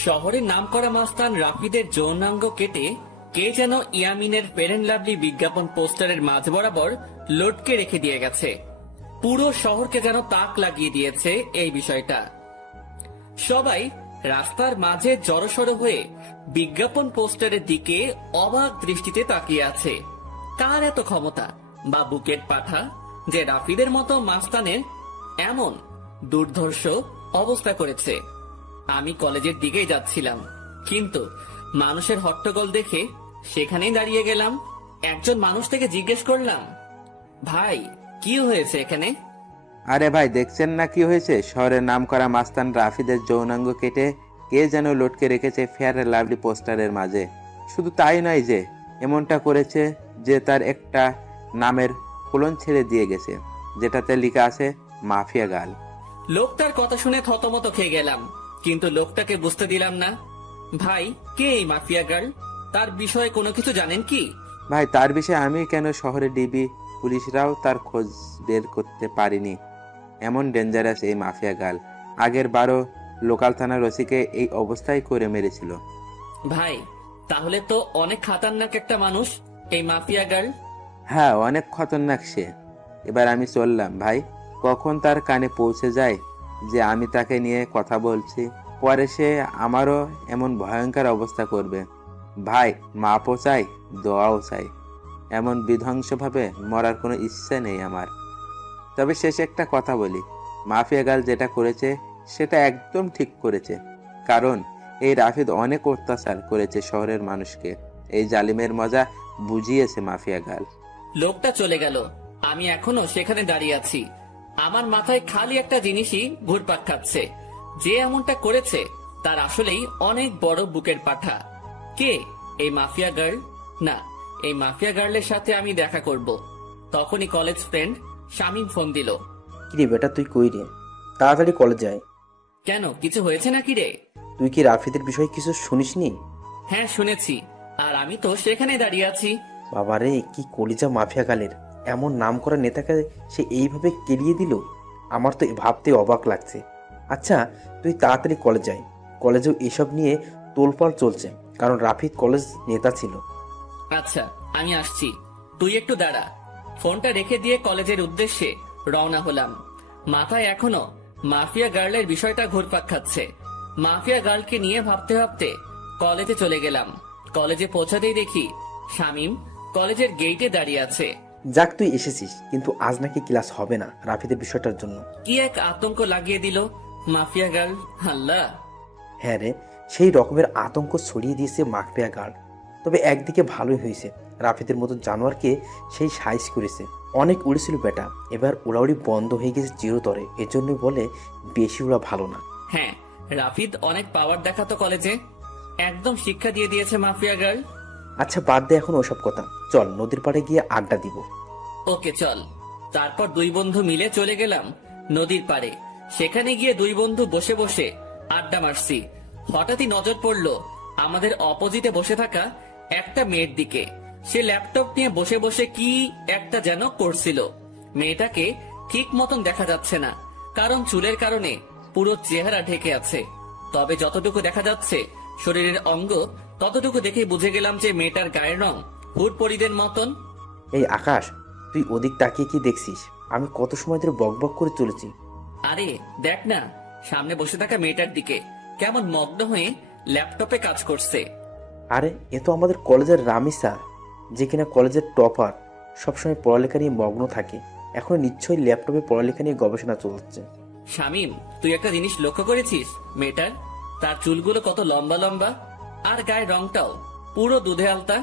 শহরের নামকরা মাস্তান রাফিদের যৌনাঙ্গ কেটে কে যেন ইয়ামিনের ফেয়ার লাভলি বিজ্ঞাপন পোস্টারের মাঝ বরাবর লটকে রেখে দিয়ে গেছে। পুরো শহরকে যেন তাক লাগিয়ে দিয়েছে এই বিষয়টা। সবাই রাস্তার মাঝে জড়সড় হয়ে বিজ্ঞাপন পোস্টারের দিকে অবাক দৃষ্টিতে তাকিয়ে আছে। কার এত ক্ষমতা বা বুকেট পাঠা যে রাফিদের মতো মাস্তানের এমন দুর্ধর্ষ অবস্থা করেছে। আমি কলেজের দিকেই যাচ্ছিলাম, কিন্তু মানুষের হট্টগোল দেখে সেখানেই দাঁড়িয়ে গেলাম। একজন মানুষ থেকে জিজ্ঞেস করলাম, ভাই কি হয়েছে এখানে? আরে ভাই, দেখছেন না কি হয়েছে? শহরের নামকরা মাস্তান রাফিদের যৌনাঙ্গ কেটে কে যেন লটকে রেখেছে ফেয়ার লাভলি পোস্টারের মাঝে। শুধু তাই নয় যে এমনটা করেছে যে তার একটা নামের কোলন ছেড়ে দিয়ে গেছে, যেটাতে লেখা আছে মাফিয়া গার্ল। লোকটার কথা শুনে থতমত খেয়ে গেলাম, কিন্তু লোকটাকে বুঝতে দিলাম না। ভাই, কে এই মাফিয়া গার্ল? তার বিষয়ে কোনো কিছু জানেন কি? ভাই, তার বিষয়ে আমি কেন, শহরে ডিবি পুলিশরাও তার খোঁজ বের করতে পারিনি। এমন ডেঞ্জারাস এই মাফিয়া গার্ল। আগের বারও লোকাল থানার ওসিকে এই অবস্থায় করে মেরেছিল। ভাই, তাহলে তো অনেক খাতারনাক একটা মানুষ এই মাফিয়া গার্ল। হ্যাঁ, অনেক খতরনাক সে। এবার আমি চললাম ভাই। কখন তার কানে পৌঁছে যায় যে আমি তাকে নিয়ে কথা বলছি, পরে সে আমারও এমন ভয়ঙ্কর অবস্থা করবে। ভাই, মাপও চাই, দোয়াও চাই। এমন বিধ্বংসভাবে মরার কোনো ইচ্ছা নেই আমার। তবে শেষে একটা কথা বলি, মাফিয়া গার্ল যেটা করেছে সেটা একদম ঠিক করেছে। কারণ এই রাফিদ অনেক অত্যাচার করেছে শহরের মানুষকে। এই জালিমের মজা বুঝিয়েছে মাফিয়া গার্ল। লোকটা চলে গেল, আমি এখনো সেখানে দাঁড়িয়ে আছি। আমার মাথায় খালি একটা জিনিসই ঘুরপাক খাচ্ছে, যে এমনটা করেছে তার আসলেই অনেক বড় বুকের পাঠা। কে এই মাফিয়া গার্ল? না, এই মাফিয়া গার্লের সাথে আমি দেখা করব। তখনই কলেজ ফ্রেন্ড শামীম ফোন দিল। কিরে বেটা, তুই কই রে? তাড়াতাড়ি কলেজে আয়। কেন, কিছু হয়েছে নাকি রে? তুই কি রাফিদের বিষয়ে কিছু শুনিসনি? হ্যাঁ শুনেছি, আর আমি তো সেখানে দাঁড়িয়ে আছি। বাবারে, কি কলিজা মাফিয়া গালের! এমন নাম করা নেতাকে সে এইভাবে কেলিয়ে দিল, আমার তো ভাবতে অবাক লাগছে। আচ্ছা, তুই তাড়াতাড়ি কলেজ আয়। কলেজেও এসব নিয়ে তোলপাড় চলছে, কারণ রাফিদ কলেজ নেতা ছিল। আচ্ছা, আমি আসছি, তুই একটু দাঁড়া। ফোনটা রেখে দিয়ে কলেজের উদ্দেশ্যে রওনা হলাম। মাথায় এখনো মাফিয়া গার্লের বিষয়টা ঘুরপাক খাচ্ছে। মাফিয়া গার্লকে নিয়ে ভাবতে ভাবতে কলেজে চলে গেলাম। কলেজে পৌঁছাতেই দেখি শামীম কলেজের গেইটে দাঁড়িয়ে আছে। যাক, তুই এসেছিস, কিন্তু আজ নাকি ক্লাস হবে না রাফিদের বিষয়টার জন্য। কি এক আতঙ্ক লাগিয়ে দিল মাফিয়া গার্ল! আল্লাহ! হ্যাঁ রে, সেই রকমের আতঙ্ক ছড়িয়ে দিয়েছে মাফিয়া গার্ড। তবে একদিকে ভালোই হয়েছে, রাফিদের মতো জানোয়ারকে সেই সাইজ করেছে। অনেক উড়েছিল বেটা, এবার উড়াউড়ি বন্ধ হয়ে গেছে চিরতরে। এজন্যই বলে বেশি উড়া ভালো না। হ্যাঁ, রাফিদ অনেক পাওয়ার দেখাতো কলেজে, একদম শিক্ষা দিয়ে দিয়েছে মাফিয়া গার্ল। আচ্ছা, বাদ দে এখন ওসব কথা, চল নদীর পাড়ে গিয়ে আড্ডা দিব। ওকে চল। তারপর দুই বন্ধু মিলে চলে গেলাম নদীর পাড়ে। সেখানে গিয়ে দুই বন্ধু বসে বসে আড্ডা মারছি। হঠাৎই নজর পড়লো আমাদের অপোজিটে বসে থাকা একটা মেয়ের দিকে। সে ল্যাপটপ নিয়ে বসে বসে কি একটা যেন করছিল। মেয়েটাকে ঠিক মতন দেখা যাচ্ছে না, কারণ চুলের কারণে পুরো চেহারা ঢেকে আছে। তবে যতটুকু দেখা যাচ্ছে শরীরের অঙ্গ, ততটুকু দেখে বুঝে গেলাম যে মেয়েটার গায়ের রং হুট পরিদের মতন। এই আকাশ, তুই ওদিক তাকিয়ে কি দেখছিস? আমি কত সময় ধরে বকবক করে চলেছি। আরে দেখ না, সামনে বসে থাকা মেয়েটার দিকে, কেমন মগ্ন হয়ে ল্যাপটপে কাজ করছে। আরে, এ তো আমাদের কলেজের রামিসা, যে কিনা কলেজের টপার, সবসময় পড়ালেখা নিয়ে মগ্ন থাকে। এখন নিশ্চয়ই ল্যাপটপে পড়ালেখা নিয়ে গবেষণা চলছে। শামীম, তুই একটা জিনিস লক্ষ্য করেছিস মেয়েটার? তার চুলগুলো কত লম্বা লম্বা, আর গায়ের রংটাও পুরো দুধে আলতা।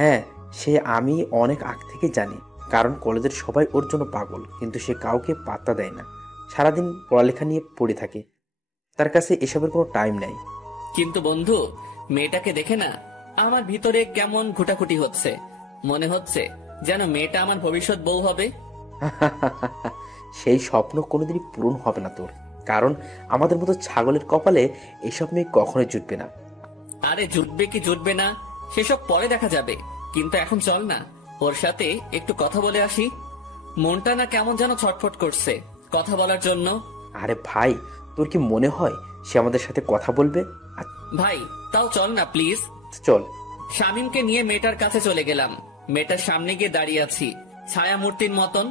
হ্যাঁ, সে আমি অনেক আগ থেকে জানি, কারণ কলেজের সবাই ওর জন্য পাগল, কিন্তু সে কাউকে পাত্তা দেয় না। সারাদিন পড়ালেখা নিয়ে পড়ে থাকে, তার কাছে এসবের কোনো টাইম নেই। কিন্তু বন্ধু, মেয়েটাকে দেখে না আমার ভিতরে কেমন ঘুটাঘুটি হচ্ছে। মনে হচ্ছে যেন মেয়েটা আমার ভবিষ্যৎ বউ হবে। সেই স্বপ্ন কোনোদিনই পূরণ হবে না তোর, কারণ আমাদের মতো ছাগলের কপালে এসব মেয়ে কখনোই জুটবে না। আরে জুটবে কি জুটবে না সেসব পরে দেখা যাবে, কিন্তু এখন চল না ওর সাথে একটু কথা বলে আসি। মনটা না কেমন যেন ছটফট করছে কথা বলার জন্য। আরে ভাই, তোর কি মনে হয় সে আমাদের সাথে কথা বলবে? ভাই তাও চল না প্লিজ। চল। শামীমকে নিয়ে মেয়েটার কাছে চলে গেলাম। মেয়েটার সামনে গিয়ে দাঁড়িয়ে আছি ছায়া মূর্তির মতন,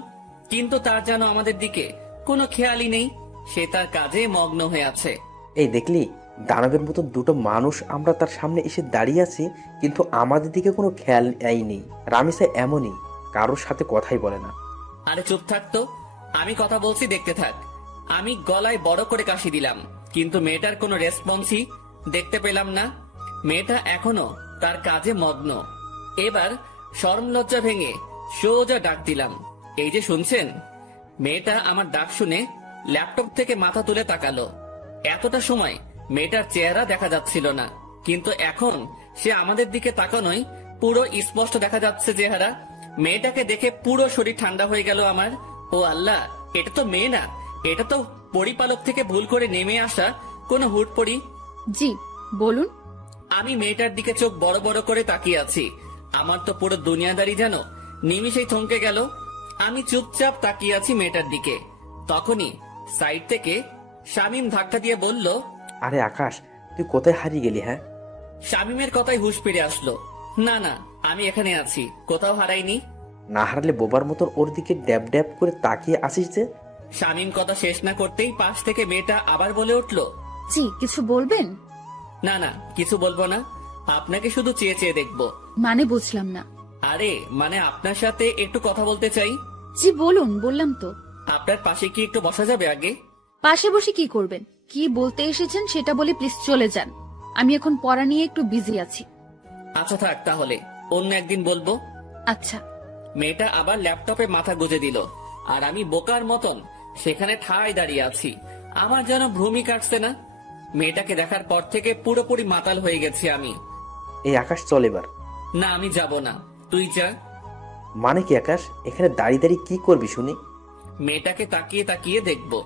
কিন্তু তার যেন আমাদের দিকে কোনো খেয়ালই নেই। সে তার কাজে মগ্ন হয়ে আছে। এই দেখলি, দানবের মতো দুটো মানুষ আমরা তার সামনে এসে দাঁড়িয়ে আছি, কিন্তু আমাদের দিকে কোনো খেয়াল নেই। রামিসা এমনই, কারোর সাথে কথাই বলে না। আরে চুপ থাকতো, আমি কথা বলছি, দেখতে থাক। আমি গলায় বড় করে কাশি দিলাম, কিন্তু মেয়েটার কোনো রেসপন্সই দেখতে পেলাম না। মেয়েটা এখনো তার কাজে মগ্ন। এবার শরম লজ্জা ভেঙে সোজা ডাক দিলাম, এই যে শুনছেন। মেয়েটা আমার ডাক শুনে ল্যাপটপ থেকে মাথা তুলে তাকালো। এতটা সময় মেয়েটার চেহারা দেখা যাচ্ছিল না, কিন্তু এখন সে আমাদের দিকে তাকানোই পুরো স্পষ্ট দেখা যাচ্ছে চেহারা। মেয়েটাকে দেখে পুরো শরীর ঠান্ডা হয়ে গেল আমার। ও আল্লাহ, এটা তো মেয়ে না, এটা তো পরিপালক থেকে ভুল করে নেমে আসা কোনো হুটপড়ি। জি বলুন। আমি মেয়েটার দিকে চোখ বড় বড় করে তাকিয়ে আছি। আমার তো পুরো দুনিয়াদারি যেন নিমিষেই থমকে গেল। আমি চুপচাপ তাকিয়ে আছি মেয়েটার দিকে। তখনই সাইড থেকে শামীম ধাক্কা দিয়ে বলল, আরে আকাশ, তুই কোথায় হারিয়ে গেলি? হ্যাঁ। শামীমের কথায় হুঁশ ফিরে আসলো। না না, আমি এখানে আছি, কোথাও হারাইনি। না হারালে বোবার মতন ওর দিকে ড্যাব ড্যাব করে তাকিয়ে আসিস যে। শামীম কথা শেষ না করতেই পাশ থেকে মেয়েটা আবার বলে উঠল, জি কিছু বলবেন? না না, কিছু বলবো না, আপনাকে শুধু চেয়ে চেয়ে দেখবো। মানে বুঝলাম না। আরে মানে আপনার সাথে একটু কথা বলতে চাই। জি বলুন, বললাম তো। আপনার পাশে কি একটু বসা যাবে? আগে পাশে বসে কি করবেন? কি বলতে এসেছেন সেটা বলে প্লিজ চলে যান। আমি এখন পড়া নিয়ে একটু বিজি আছি। আচ্ছা থাক, তাহলে অন্য একদিন বলবো। আচ্ছা। মেয়েটা আবার ল্যাপটপে মাথা গুজে দিল, আর আমি বোকার মতন সেখানে ঠায় দাঁড়িয়ে আছি। আমার যেন ভ্রুমি কাটছে না। মেয়েটাকে দেখার পর থেকে পুরোপুরি মাতাল হয়ে গেছি আমি। এই আকাশ, চল এবার। না, আমি যাব না, তুই যা। মানে কি আকাশ, এখানে দাঁড়িয়ে দাঁড়িয়ে কি করবি শুনি? মেয়েটাকে তাকিয়ে তাকিয়ে দেখবো।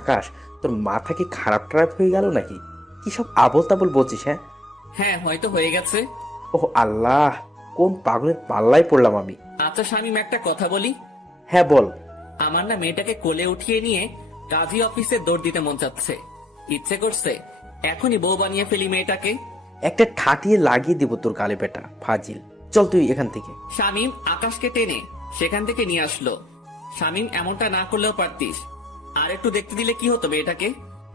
আকাশ, তোর মাথা কি খারাপ টারাপ হয়ে গেল নাকি? কি সব আবল তাবল বলছিস? হ্যাঁ হ্যাঁ, হয়তো হয়ে গেছে। ওহ আল্লাহ, কোন পাগলের পাল্লায় পড়লাম আমি। আচ্ছা শামীম, একটা কথা বলি। হ্যাঁ বল। আমার না মেয়েটাকে কোলে উঠিয়ে নিয়ে কাজী অফিসে দৌড় দিতে মন চাচ্ছে। ইচ্ছে করছে এখনই বউ বানিয়ে ফেলি মেয়েটাকে। একটা ঠাটিয়ে লাগিয়ে দিব তোর গালে, বেটা ফাজিল। চল তুই এখান থেকে। শামীম আকাশকে টেনে সেখান থেকে নিয়ে আসলো। শামীম, এমনটা না করলেও পারতিস, আর একটু দেখতে দিলে কি হতো মেয়েটাকে।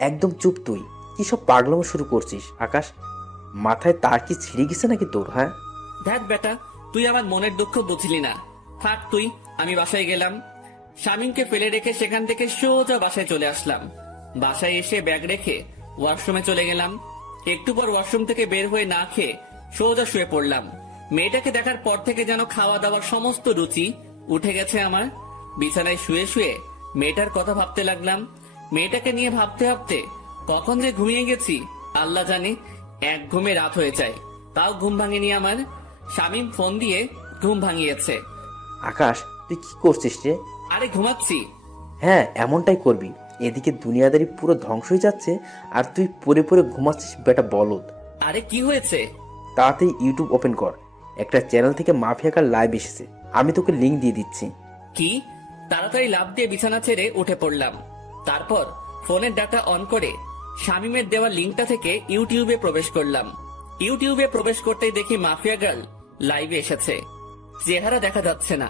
একদম চুপ তুই। কি সব পাগলামো শুরু করছিস আকাশ? মাথায় তার কি ছিঁড়ে গেছে নাকি তোর? হ্যাঁ দেখ বেটা, তুই আমার মনের দুঃখ বুঝলি না। থাক তুই, আমি বাসায় গেলাম। শামীমকে ফেলে রেখে সেখান থেকে সোজা বাসায় চলে আসলাম। বাসায় এসে ব্যাগ রেখে ওয়াশরুমে চলে গেলাম। একটু পর ওয়াশরুম থেকে বের হয়ে না খেয়ে সোজা শুয়ে পড়লাম। মেয়েটাকে দেখার পর থেকে যেন খাওয়া দাওয়ার সমস্ত রুচি উঠে গেছে আমার। বিছানায় শুয়ে শুয়ে মেয়েটার কথা ভাবতে লাগলাম। মেয়েটাকে নিয়ে ভাবতে ভাবতে কখন যে ঘুমিয়ে গেছি আল্লাহ জানে। এক ঘুমে রাত হয়ে যায়, তাও ঘুম ভাঙেনি আমার। শামীম ফোন দিয়ে ঘুম ভাঙিয়েছে। আকাশ, তুই কি করছিস রে? আরে ঘুমাচ্ছি। হ্যাঁ এমনটাই করবি। এদিকে দুনিয়াদারি পুরো ধ্বংস হয়ে যাচ্ছে, আর তুই পরে পরে ঘুমাচ্ছিস, বেটা বলদ। আরে কি হয়েছে? তাড়াতাড়ি ইউটিউব ওপেন কর। একটা চ্যানেল থেকে মাফিয়াকার লাইভ এসেছে, আমি তোকে লিংক দিয়ে দিচ্ছি। কি? তাড়াতাড়ি লাফ দিয়ে বিছানা ছেড়ে উঠে পড়লাম। তারপর ফোনের ডাটা অন করে শামীমের দেওয়া লিঙ্কটা থেকে ইউটিউবে প্রবেশ করলাম। ইউটিউবে প্রবেশ করতেই দেখি মাফিয়া গার্ল লাইভে এসেছে। চেহারা দেখা যাচ্ছে না,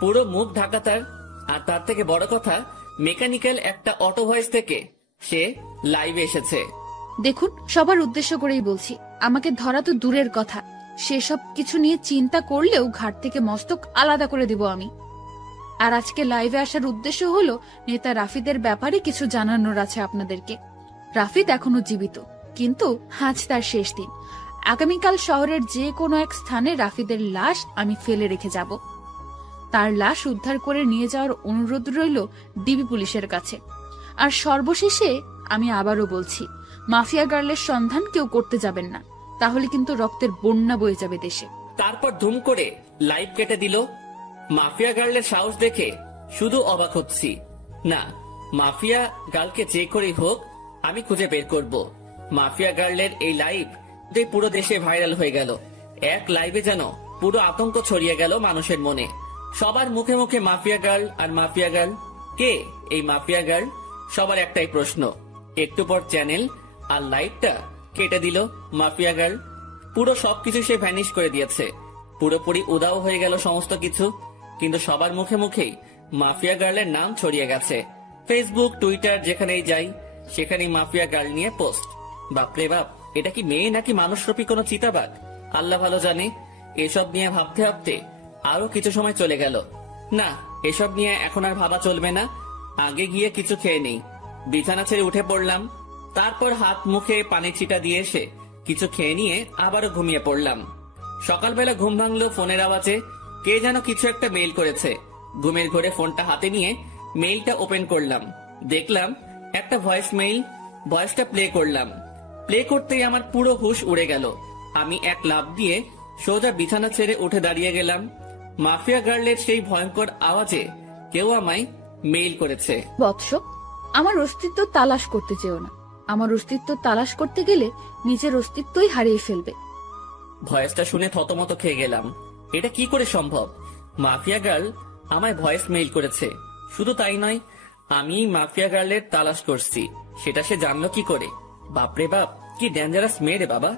পুরো মুখ ঢাকা তার। আর তার থেকে বড় কথা, মেকানিক্যাল একটা অটো ভয়েস থেকে সে লাইভে এসেছে। দেখুন, সবার উদ্দেশ্য করেই বলছি, আমাকে ধরা তো দূরের কথা, সেসব কিছু নিয়ে চিন্তা করলেও ঘাট থেকে মস্তক আলাদা করে দিব আমি। আর আজকে লাইভে আসার উদ্দেশ্য হলো নেতা রাফিদের ব্যাপারে কিছু জানানোর আছে আপনাদেরকে। রাফিদ এখনো জীবিত, কিন্তু আজ তার শেষ দিন। আগামীকাল শহরের যে কোনো এক স্থানে রাফিদের লাশ আমি ফেলে রেখে যাব। তার লাশ উদ্ধার করে নিয়ে যাওয়ার অনুরোধ রইল ডিবি পুলিশের কাছে। আর সর্বশেষে আমি আবারও বলছি, মাফিয়া গার্লের সন্ধান কেউ করতে যাবেন না, তাহলে কিন্তু রক্তের বন্যা বয়ে যাবে দেশে। তারপর ধুম করে লাইভ কেটে দিল। মাফিয়া গার্লের সাহস দেখে শুধু অবাক হচ্ছি। না, মাফিয়া গার্লকে যে করেই হোক আমি খুঁজে বের করব। মাফিয়া গার্লের এই লাইভ পুরো দেশে ভাইরাল হয়ে গেল। এক লাইভে যেন পুরো আতঙ্ক ছড়িয়ে গেল মানুষের মনে। সবার মুখে মুখে মাফিয়া গার্ল আর মাফিয়া গার্ল। কে এই মাফিয়া গার্ল? সবার একটাই প্রশ্ন। একটু পর চ্যানেল আর লাইভটা কেটে দিল মাফিয়া গার্ল। পুরো সবকিছু সে ভ্যানিশ করে দিয়েছে, পুরোপুরি উদাও হয়ে গেল সমস্ত কিছু। কিন্তু সবার মুখে মুখেই মাফিয়া গার্লের নাম ছড়িয়ে গেছে। ফেসবুক, টুইটার যেখানেই যাই সেখানেই মাফিয়া গার্ল নিয়ে পোস্ট। বাপরে বাপ, এটা কি মেয়ে নাকি মানুষরূপী কোনো চিতাবাঘ? আল্লাহ ভালো জানে। এসব নিয়ে ভাবতে ভাবতে আরো কিছু সময় চলে গেল। না, এসব নিয়ে এখন আর ভাবা চলবে না, আগে গিয়ে কিছু খেয়ে নেই। বিছানা ছেড়ে উঠে পড়লাম। তারপর হাত মুখে পানির ছিটা দিয়ে এসে কিছু খেয়ে নিয়ে আবারও ঘুমিয়ে পড়লাম। সকালবেলা ঘুম ভাঙলো ফোনের আওয়াজে। কে যেন কিছু একটা মেইল করেছে। ঘুমের ঘোরে ফোনটা হাতে নিয়ে মেইলটা ওপেন করলাম। দেখলাম একটা ভয়েস মেইল। ভয়েসটা প্লে করলাম। প্লে করতেই আমার পুরো হুঁশ উড়ে গেল। আমি এক লাফ দিয়ে সোজা বিছানা ছেড়ে উঠে দাঁড়িয়ে গেলাম। মাফিয়া গার্লের সেই ভয়ঙ্কর আওয়াজে কেউ আমায় মেইল করেছে। বৎস, আমার অস্তিত্ব তালাশ করতে চেও না। আমার অস্তিত্ব তালাশ করতে গেলে নিজের অস্তিত্বই হারিয়ে ফেলবে। ভয়েসটা শুনে থতমত খেয়ে গেলাম। এটা কি করে সম্ভব? মাফিয়া গার্ল আমায় ভয়েস মেইল করেছে। শুধু তাই নয়, আমি মাফিয়া গার্লের তালাশ করছি, সেটা সে জানলো কি করে? বাপরে বাপ, কি ডেঞ্জারাস মেয়ে রে বাবা!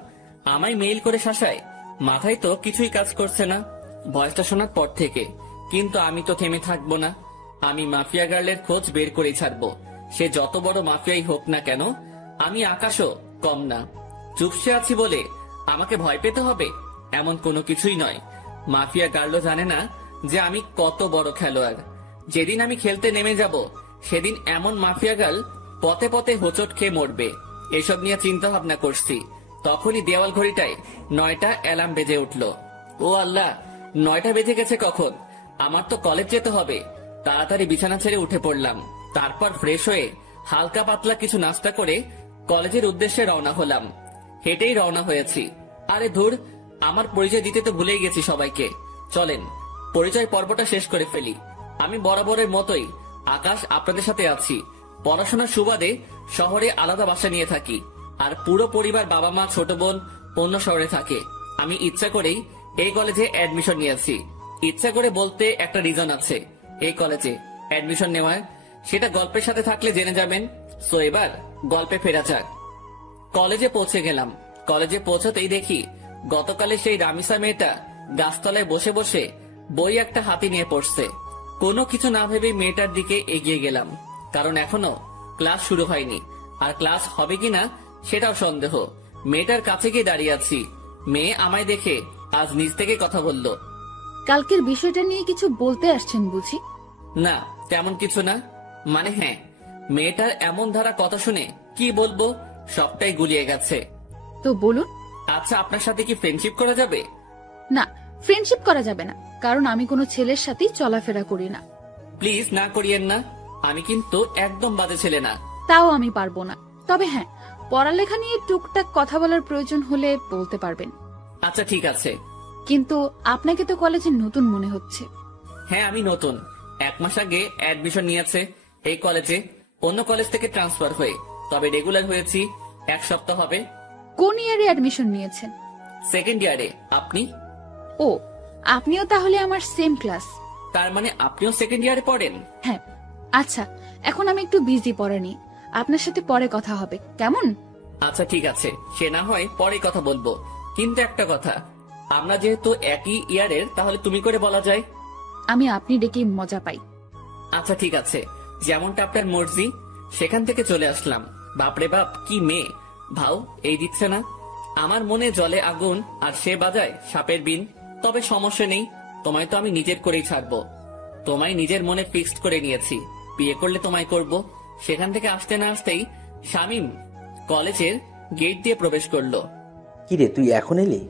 আমায় মেইল করে শাসায়। মাথায় তো কিছুই কাজ করছে না ভয়েসটা শোনার পর থেকে। কিন্তু আমি তো থেমে থাকবো না। আমি মাফিয়া গার্লের খোঁজ বের করেই ছাড়বো। সে যত বড় মাফিয়াই হোক না কেন, আমি আকাশও কম না। চুপসে আছি বলে আমাকে ভয় পেতে হবে এমন কোনো কিছুই নয়। মাফিয়া গার্লও জানে না যে আমি কত বড় খেলোয়াড়। যেদিন আমি খেলতে নেমে যাব সেদিন এমন মাফিয়া গার্ল পথে পথে হোঁচট খেয়ে মরবে। এসব নিয়ে চিন্তা ভাবনা করছি। তখনই দেওয়াল ঘড়িটায় 9টা অ্যালার্ম বেজে উঠল। ও আল্লাহ, 9টা বেজে গেছে কখন? আমার তো কলেজ যেতে হবে। তাড়াতাড়ি বিছানা ছেড়ে উঠে পড়লাম। তারপর ফ্রেশ হয়ে হালকা পাতলা কিছু নাস্তা করে কলেজের উদ্দেশ্যে রওনা হলাম। হেঁটেই রওনা হয়েছি। আরে ধুর, আমার পরিচয় দিতে তো ভুলেই গেছি সবাইকে। চলেন পরিচয় পর্বটা শেষ করে ফেলি। আমি বরাবরের মতোই আকাশ, আপনাদের সাথে আছি। পড়াশোনার সুবাদে শহরে আলাদা বাসা নিয়ে থাকি। আর পুরো পরিবার, বাবা মা, ছোট বোন অন্য শহরে থাকে। আমি ইচ্ছা করেই এই কলেজে অ্যাডমিশন নিয়েছি। ইচ্ছা করে বলতে একটা রিজন আছে এই কলেজে অ্যাডমিশন নেওয়ার, সেটা গল্পের সাথে থাকলে জেনে যাবেন। সো এবার গল্পে ফেরা যাক। কলেজে পৌঁছে গেলাম। কলেজে পৌঁছতেই দেখি গতকালে সেই রামিসা মেয়েটা গাছতলায় বসে বসে বই একটা হাতে নিয়ে পড়ছে। কোনো কিছু না ভেবে মেয়েটার দিকে এগিয়ে গেলাম, কারণ এখনো ক্লাস শুরু হয়নি। আর ক্লাস হবে কিনা সেটাও সন্দেহ। মেয়েটার কাছে গিয়ে দাঁড়িয়ে আছি। মেয়ে আমায় দেখে আজ নিজ থেকে কথা বলল। কালকের বিষয়টা নিয়ে কিছু বলতে আসছেন বুঝি? না, তেমন কিছু না। মানে হ্যাঁ, মেয়েটার এমন ধারা কথা শুনে কি বলবো, সবটাই গুলিয়ে গেছে। তো বলুন। আচ্ছা, আপনার সাথে কি ফ্রেন্ডশিপ করা যাবে? না, ফ্রেন্ডশিপ করা যাবে না, কারণ আমি কোনো ছেলের সাথেই চলাফেরা করি না। প্লিজ না করিয়েন না। আমি কিন্তু একদম বাজে ছেলে না। তাও আমি পারবো না। তবে হ্যাঁ, পড়ালেখা নিয়ে টুকটাক কথা বলার প্রয়োজন হলে বলতে পারবেন। আচ্ছা ঠিক আছে। কিন্তু আপনাকে তো কলেজে নতুন মনে হচ্ছে। হ্যাঁ, আমি নতুন। 1 মাস আগে অ্যাডমিশন নিয়েছে এই কলেজে, অন্য কলেজ থেকে ট্রান্সফার হয়ে। তবে রেগুলার হয়েছি 1 সপ্তাহ হবে। কোন ইয়ারে অ্যাডমিশন নিয়েছেন? সেকেন্ড ইয়ারে। আপনি? ও, আপনিও তাহলে আমার সেম ক্লাস। তার মানে আপনিও সেকেন্ড ইয়ারে পড়েন? হ্যাঁ। আচ্ছা, এখন আমি একটু বিজি পড়া নিয়ে। আপনার সাথে পরে কথা হবে, কেমন? আচ্ছা ঠিক আছে, সে না হয় পরে কথা বলবো। কিন্তু একটা কথা, আমরা যেহেতু একই ইয়ারের, তাহলে তুমি করে বলা যায়। আমি আপনি ডেকে মজা পাই। আচ্ছা ঠিক আছে, যেমনটা আপনার মর্জি। সেখান থেকে চলে আসলাম। বাপরে বাপ, কি মেয়ে! ভাও এই দিচ্ছে না। আমার মনে জলে আগুন আর সে বাজায় সাপের বিন। তবে সমস্যা নেই, তোমায় তো আমি নিজের করেই ছাড়বো। তোমায় নিজের মনে ফিক্সড করে নিয়েছি, বিয়ে করলে তোমায় করব। সেখান থেকে আসতে না আসতেই শামীম কলেজের গেট দিয়ে প্রবেশ করলো। কিরে, তুই এখন এলি?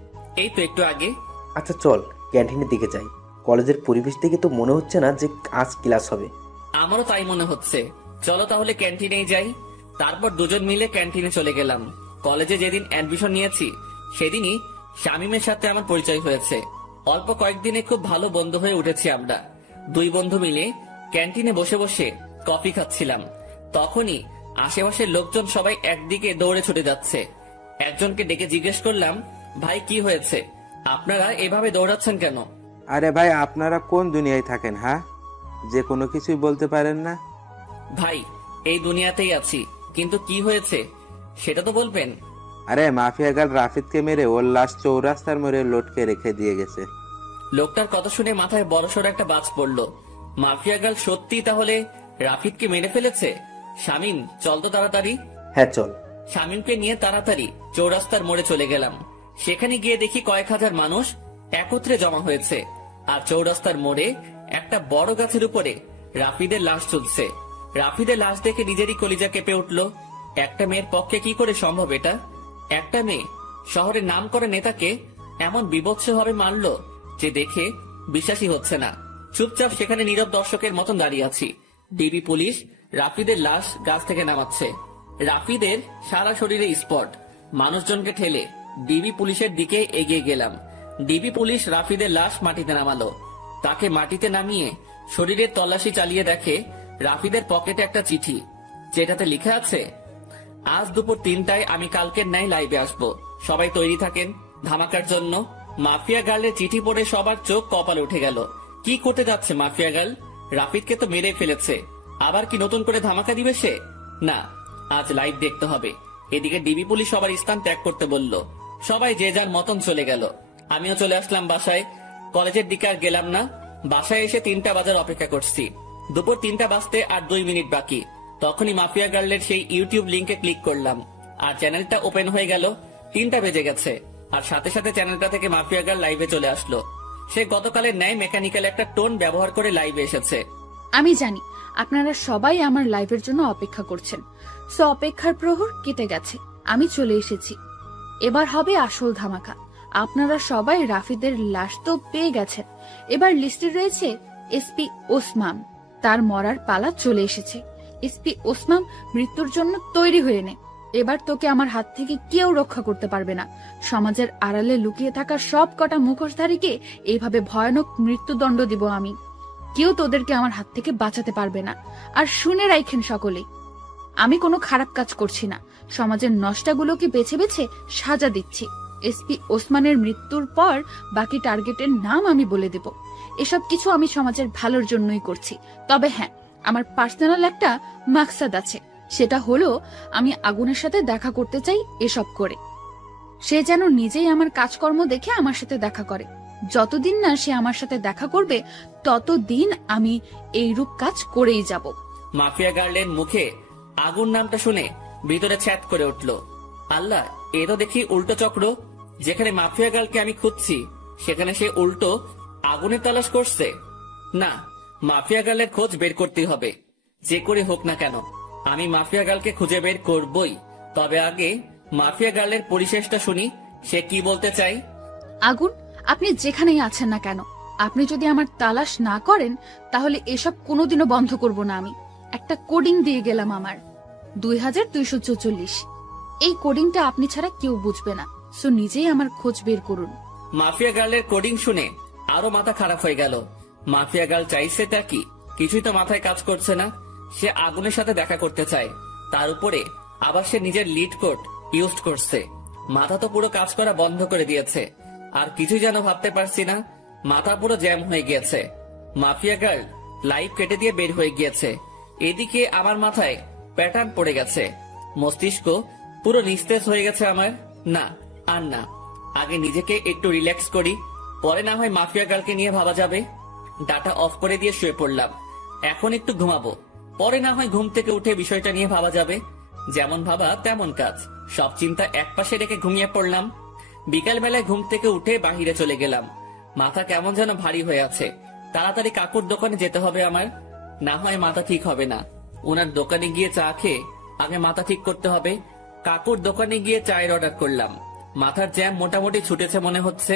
এই তো একটু আগে। আচ্ছা চল ক্যান্টিনের দিকে যাই। কলেজের পরিবেশ দেখে তো মনে হচ্ছে না যে আজ ক্লাস হবে। আমারও তাই মনে হচ্ছে। চলো তাহলে ক্যান্টিনেই যাই। তারপর দুজন মিলে ক্যান্টিনে চলে গেলাম। কলেজে যেদিন অ্যাডমিশন নিয়েছি সেদিনই শামীমের সাথে আমার পরিচয় হয়েছে। অল্প কয়েকদিনে খুব ভালো বন্ধু হয়ে উঠেছি আমরা। 2 বন্ধু মিলে ক্যান্টিনে বসে বসে কফি খাচ্ছিলাম। তখনই আশেপাশের লোকজন সবাই একদিকে দৌড়ে ছুটে যাচ্ছে। একজনকে ডেকে জিজ্ঞেস করলাম, ভাই কি হয়েছে? আপনারা এভাবে দৌড়াচ্ছেন কেন? আরে ভাই, আপনারা কোন দুনিয়ায় থাকেন? হ্যাঁ, যে কোনো কিছুই বলতে পারেন না? ভাই, এই দুনিয়াতেই আছি, কিন্তু কি হয়েছে সেটা তো বলবেন। আরে মাফিয়া গার্ল রাফিদকে মেরে ওর লাশ চৌরাস্তার মোড়ে লটকে রেখে দিয়ে গেছে। লোকটার কথা শুনে মাথায় বড়সড় একটা বাজ পড়লো। মাফিয়া গার্ল সত্যি তাহলে রাফিদকে মেরে ফেলেছে? শামীম, চল তো তাড়াতাড়ি। হ্যাঁ চল। শামীমকে নিয়ে তাড়াতাড়ি চৌরাস্তার মোড়ে চলে গেলাম। সেখানে গিয়ে দেখি কয়েক হাজার মানুষ একত্রে জমা হয়েছে, আর চৌরাস্তার মোড়ে একটা বড় গাছের উপরে রাফিদের লাশ ঝুলছে। রাফিদের লাশ দেখে নিজেরই কলিজা কেঁপে উঠল। একটা মেয়ের পক্ষে কি করে সম্ভব এটা? একটা মেয়ে শহরের নাম করা নেতাকে এমন বিভৎসভাবে মারলো যে দেখে বিশ্বাসই হচ্ছে না। চুপচাপ সেখানে নীরব দর্শকের মতন দাঁড়িয়ে আছি। ডিবি পুলিশ রাফিদের লাশ গাছ থেকে নামাচ্ছে। রাফিদের সারা শরীরে স্পট। মানুষজনকে ঠেলে ডিবি পুলিশের দিকে এগিয়ে গেলাম। ডিবি পুলিশ রাফিদের লাশ মাটিতে নামালো। তাকে মাটিতে নামিয়ে শরীরের তল্লাশি চালিয়ে দেখে রাফিদের পকেটে একটা চিঠি, যেটাতে লিখা আছে, আজ দুপুর 3টায় আমি কালকের ন্যায় লাইভে আসবো, সবাই তৈরি থাকেন ধামাকার জন্য। মাফিয়া গার্লের চিঠি পড়ে সবার চোখ কপালে উঠে গেল। কি করতে যাচ্ছে মাফিয়া গার্ল? রাফিদকে তো মেরে ফেলেছে, আবার কি নতুন করে ধামাকা দিবে সে? না, আজ লাইভ দেখতে হবে। এদিকে ডিবি পুলিশ সবার স্থান ত্যাগ করতে বলল। সবাই যে যার মতন চলে গেল। আমিও চলে আসলাম বাসায়। কলেজের দিকে আর গেলাম না। বাসায় এসে 3টা বাজার অপেক্ষা করছি। দুপুর 3টা বাজতে আর 2 মিনিট বাকি। তখনই মাফিয়া গার্লের সেই ইউটিউব লিংকে ক্লিক করলাম, আর চ্যানেলটা ওপেন হয়ে গেল। 3টা বেজে গেছে, আর সাথে সাথে চ্যানেলটা থেকে মাফিয়া গার্ল লাইভে চলে আসলো। সে গতকালের ন্যায় মেকানিক্যাল একটা টোন ব্যবহার করে লাইভে এসেছে। আমি জানি আপনারা সবাই আমার লাইভের জন্য অপেক্ষা করছেন, সো অপেক্ষার প্রহর কেটে গেছে, আমি চলে এসেছি। এবার হবে আসল ধামাকা। আপনারা সবাই রাফিদের লাশ তো পেয়ে গেছেন, এবার লিস্টে রয়েছে এসপি ওসমান। তার মরার পালা চলে এসেছে। এসপি ওসমান, মৃত্যুর জন্য তৈরি হয়ে নে। এবার তোকে আমার হাত থেকে কেউ রক্ষা করতে পারবে না। সমাজের আড়ালে লুকিয়ে থাকা সব কটা মুখোশধারীকে এইভাবে ভয়ানক মৃত্যুদণ্ড দিব আমি। কেউ তোদেরকে আমার হাত থেকে বাঁচাতে পারবে না। আর শুনে রাখেন সকলেই, আমি কোনো খারাপ কাজ করছি না, সমাজের নষ্টাগুলোকে বেছে বেছে সাজা দিচ্ছি। এসপি ওসমানের মৃত্যুর পর বাকি টার্গেটের নাম আমি বলে দেব। এসব কিছু আমি সমাজের ভালোর জন্যই করছি। তবে হ্যাঁ, আমার পার্সোনাল একটা মাকসাদ আছে, সেটা হলো আমি আগুনের সাথে দেখা করতে চাই। এসব করে সে যেন নিজেই আমার কাজকর্ম দেখে আমার সাথে দেখা করে। যতদিন না সে আমার সাথে দেখা করবে, ততদিন আমি এইরূপ কাজ করেই যাব। মাফিয়া গার্লের মুখে আগুন নামটা শুনে ভিতরে ছ্যাত করে উঠল। আল্লাহ, এ তো দেখি উল্টো চক্র। যেখানে মাফিয়া গার্লকে আমি খুঁজছি, সেখানে সে উল্টো আগুনের তালাশ করছে। না, মাফিয়া গার্লের খোঁজ বের করতেই হবে, যে করে হোক না কেন। আমি মাফিয়া গার্লকে খুঁজে বের করবই। তবে আগে মাফিয়া গার্লের পরিশেষটা শুনি, সে কি বলতে চাই। আগুন, আপনি যেখানেই আছেন না কেন, আপনি যদি আমার তালাশ না করেন, তাহলে এসব কোনোদিনও বন্ধ করব না আমি। একটা কোডিং দিয়ে গেলাম আমার, 2244। এই কোডিংটা আপনি ছাড়া কেউ বুঝবে না, সো নিজেই আমার খোঁজ বের করুন। মাফিয়া গার্লের কোডিং শুনে আরো মাথা খারাপ হয়ে গেল। মাফিয়া গার্ল চাইছেটা কি? কিছুই তো মাথায় কাজ করছে না। সে আগুনের সাথে দেখা করতে চায়, তার উপরে আবার সে নিজের লিড কোড ইউজ করছে। মাথা তো পুরো কাজ করা বন্ধ করে দিয়েছে, আর কিছুই যেন ভাবতে পারছি না। মাথা পুরো জ্যাম হয়ে গিয়েছে। মাফিয়া গার্ল লাইভ কেটে দিয়ে বের হয়ে গিয়েছে। এদিকে আমার মাথায় প্যাটার্ন পড়ে গেছে, মস্তিষ্ক পুরো নিস্তেজ হয়ে গেছে আমার। না, আর না, আগে নিজেকে একটু রিল্যাক্স করি, পরে না হয় মাফিয়া গার্লকে নিয়ে ভাবা যাবে। ডাটা অফ করে দিয়ে শুয়ে পড়লাম। এখন একটু ঘুমাবো, পরে না হয় ঘুম থেকে উঠে বিষয়টা নিয়ে ভাবা যাবে। যেমন ভাবা তেমন কাজ, সব চিন্তা একপাশে রেখে ঘুমিয়ে পড়লাম। বিকাল বেলায় ঘুম থেকে উঠে বাহিরে চলে গেলাম। মাথা কেমন যেন ভারী হয়ে আছে। তাড়াতাড়ি কাকুর দোকানে যেতে হবে আমার, না হয় মাথা ঠিক হবে না। ওনার দোকানে গিয়ে চা খেয়ে আগে মাথা ঠিক করতে হবে। কাকুর দোকানে গিয়ে চায়ের অর্ডার করলাম। মাথার জ্যাম মোটামুটি ছুটেছে মনে হচ্ছে।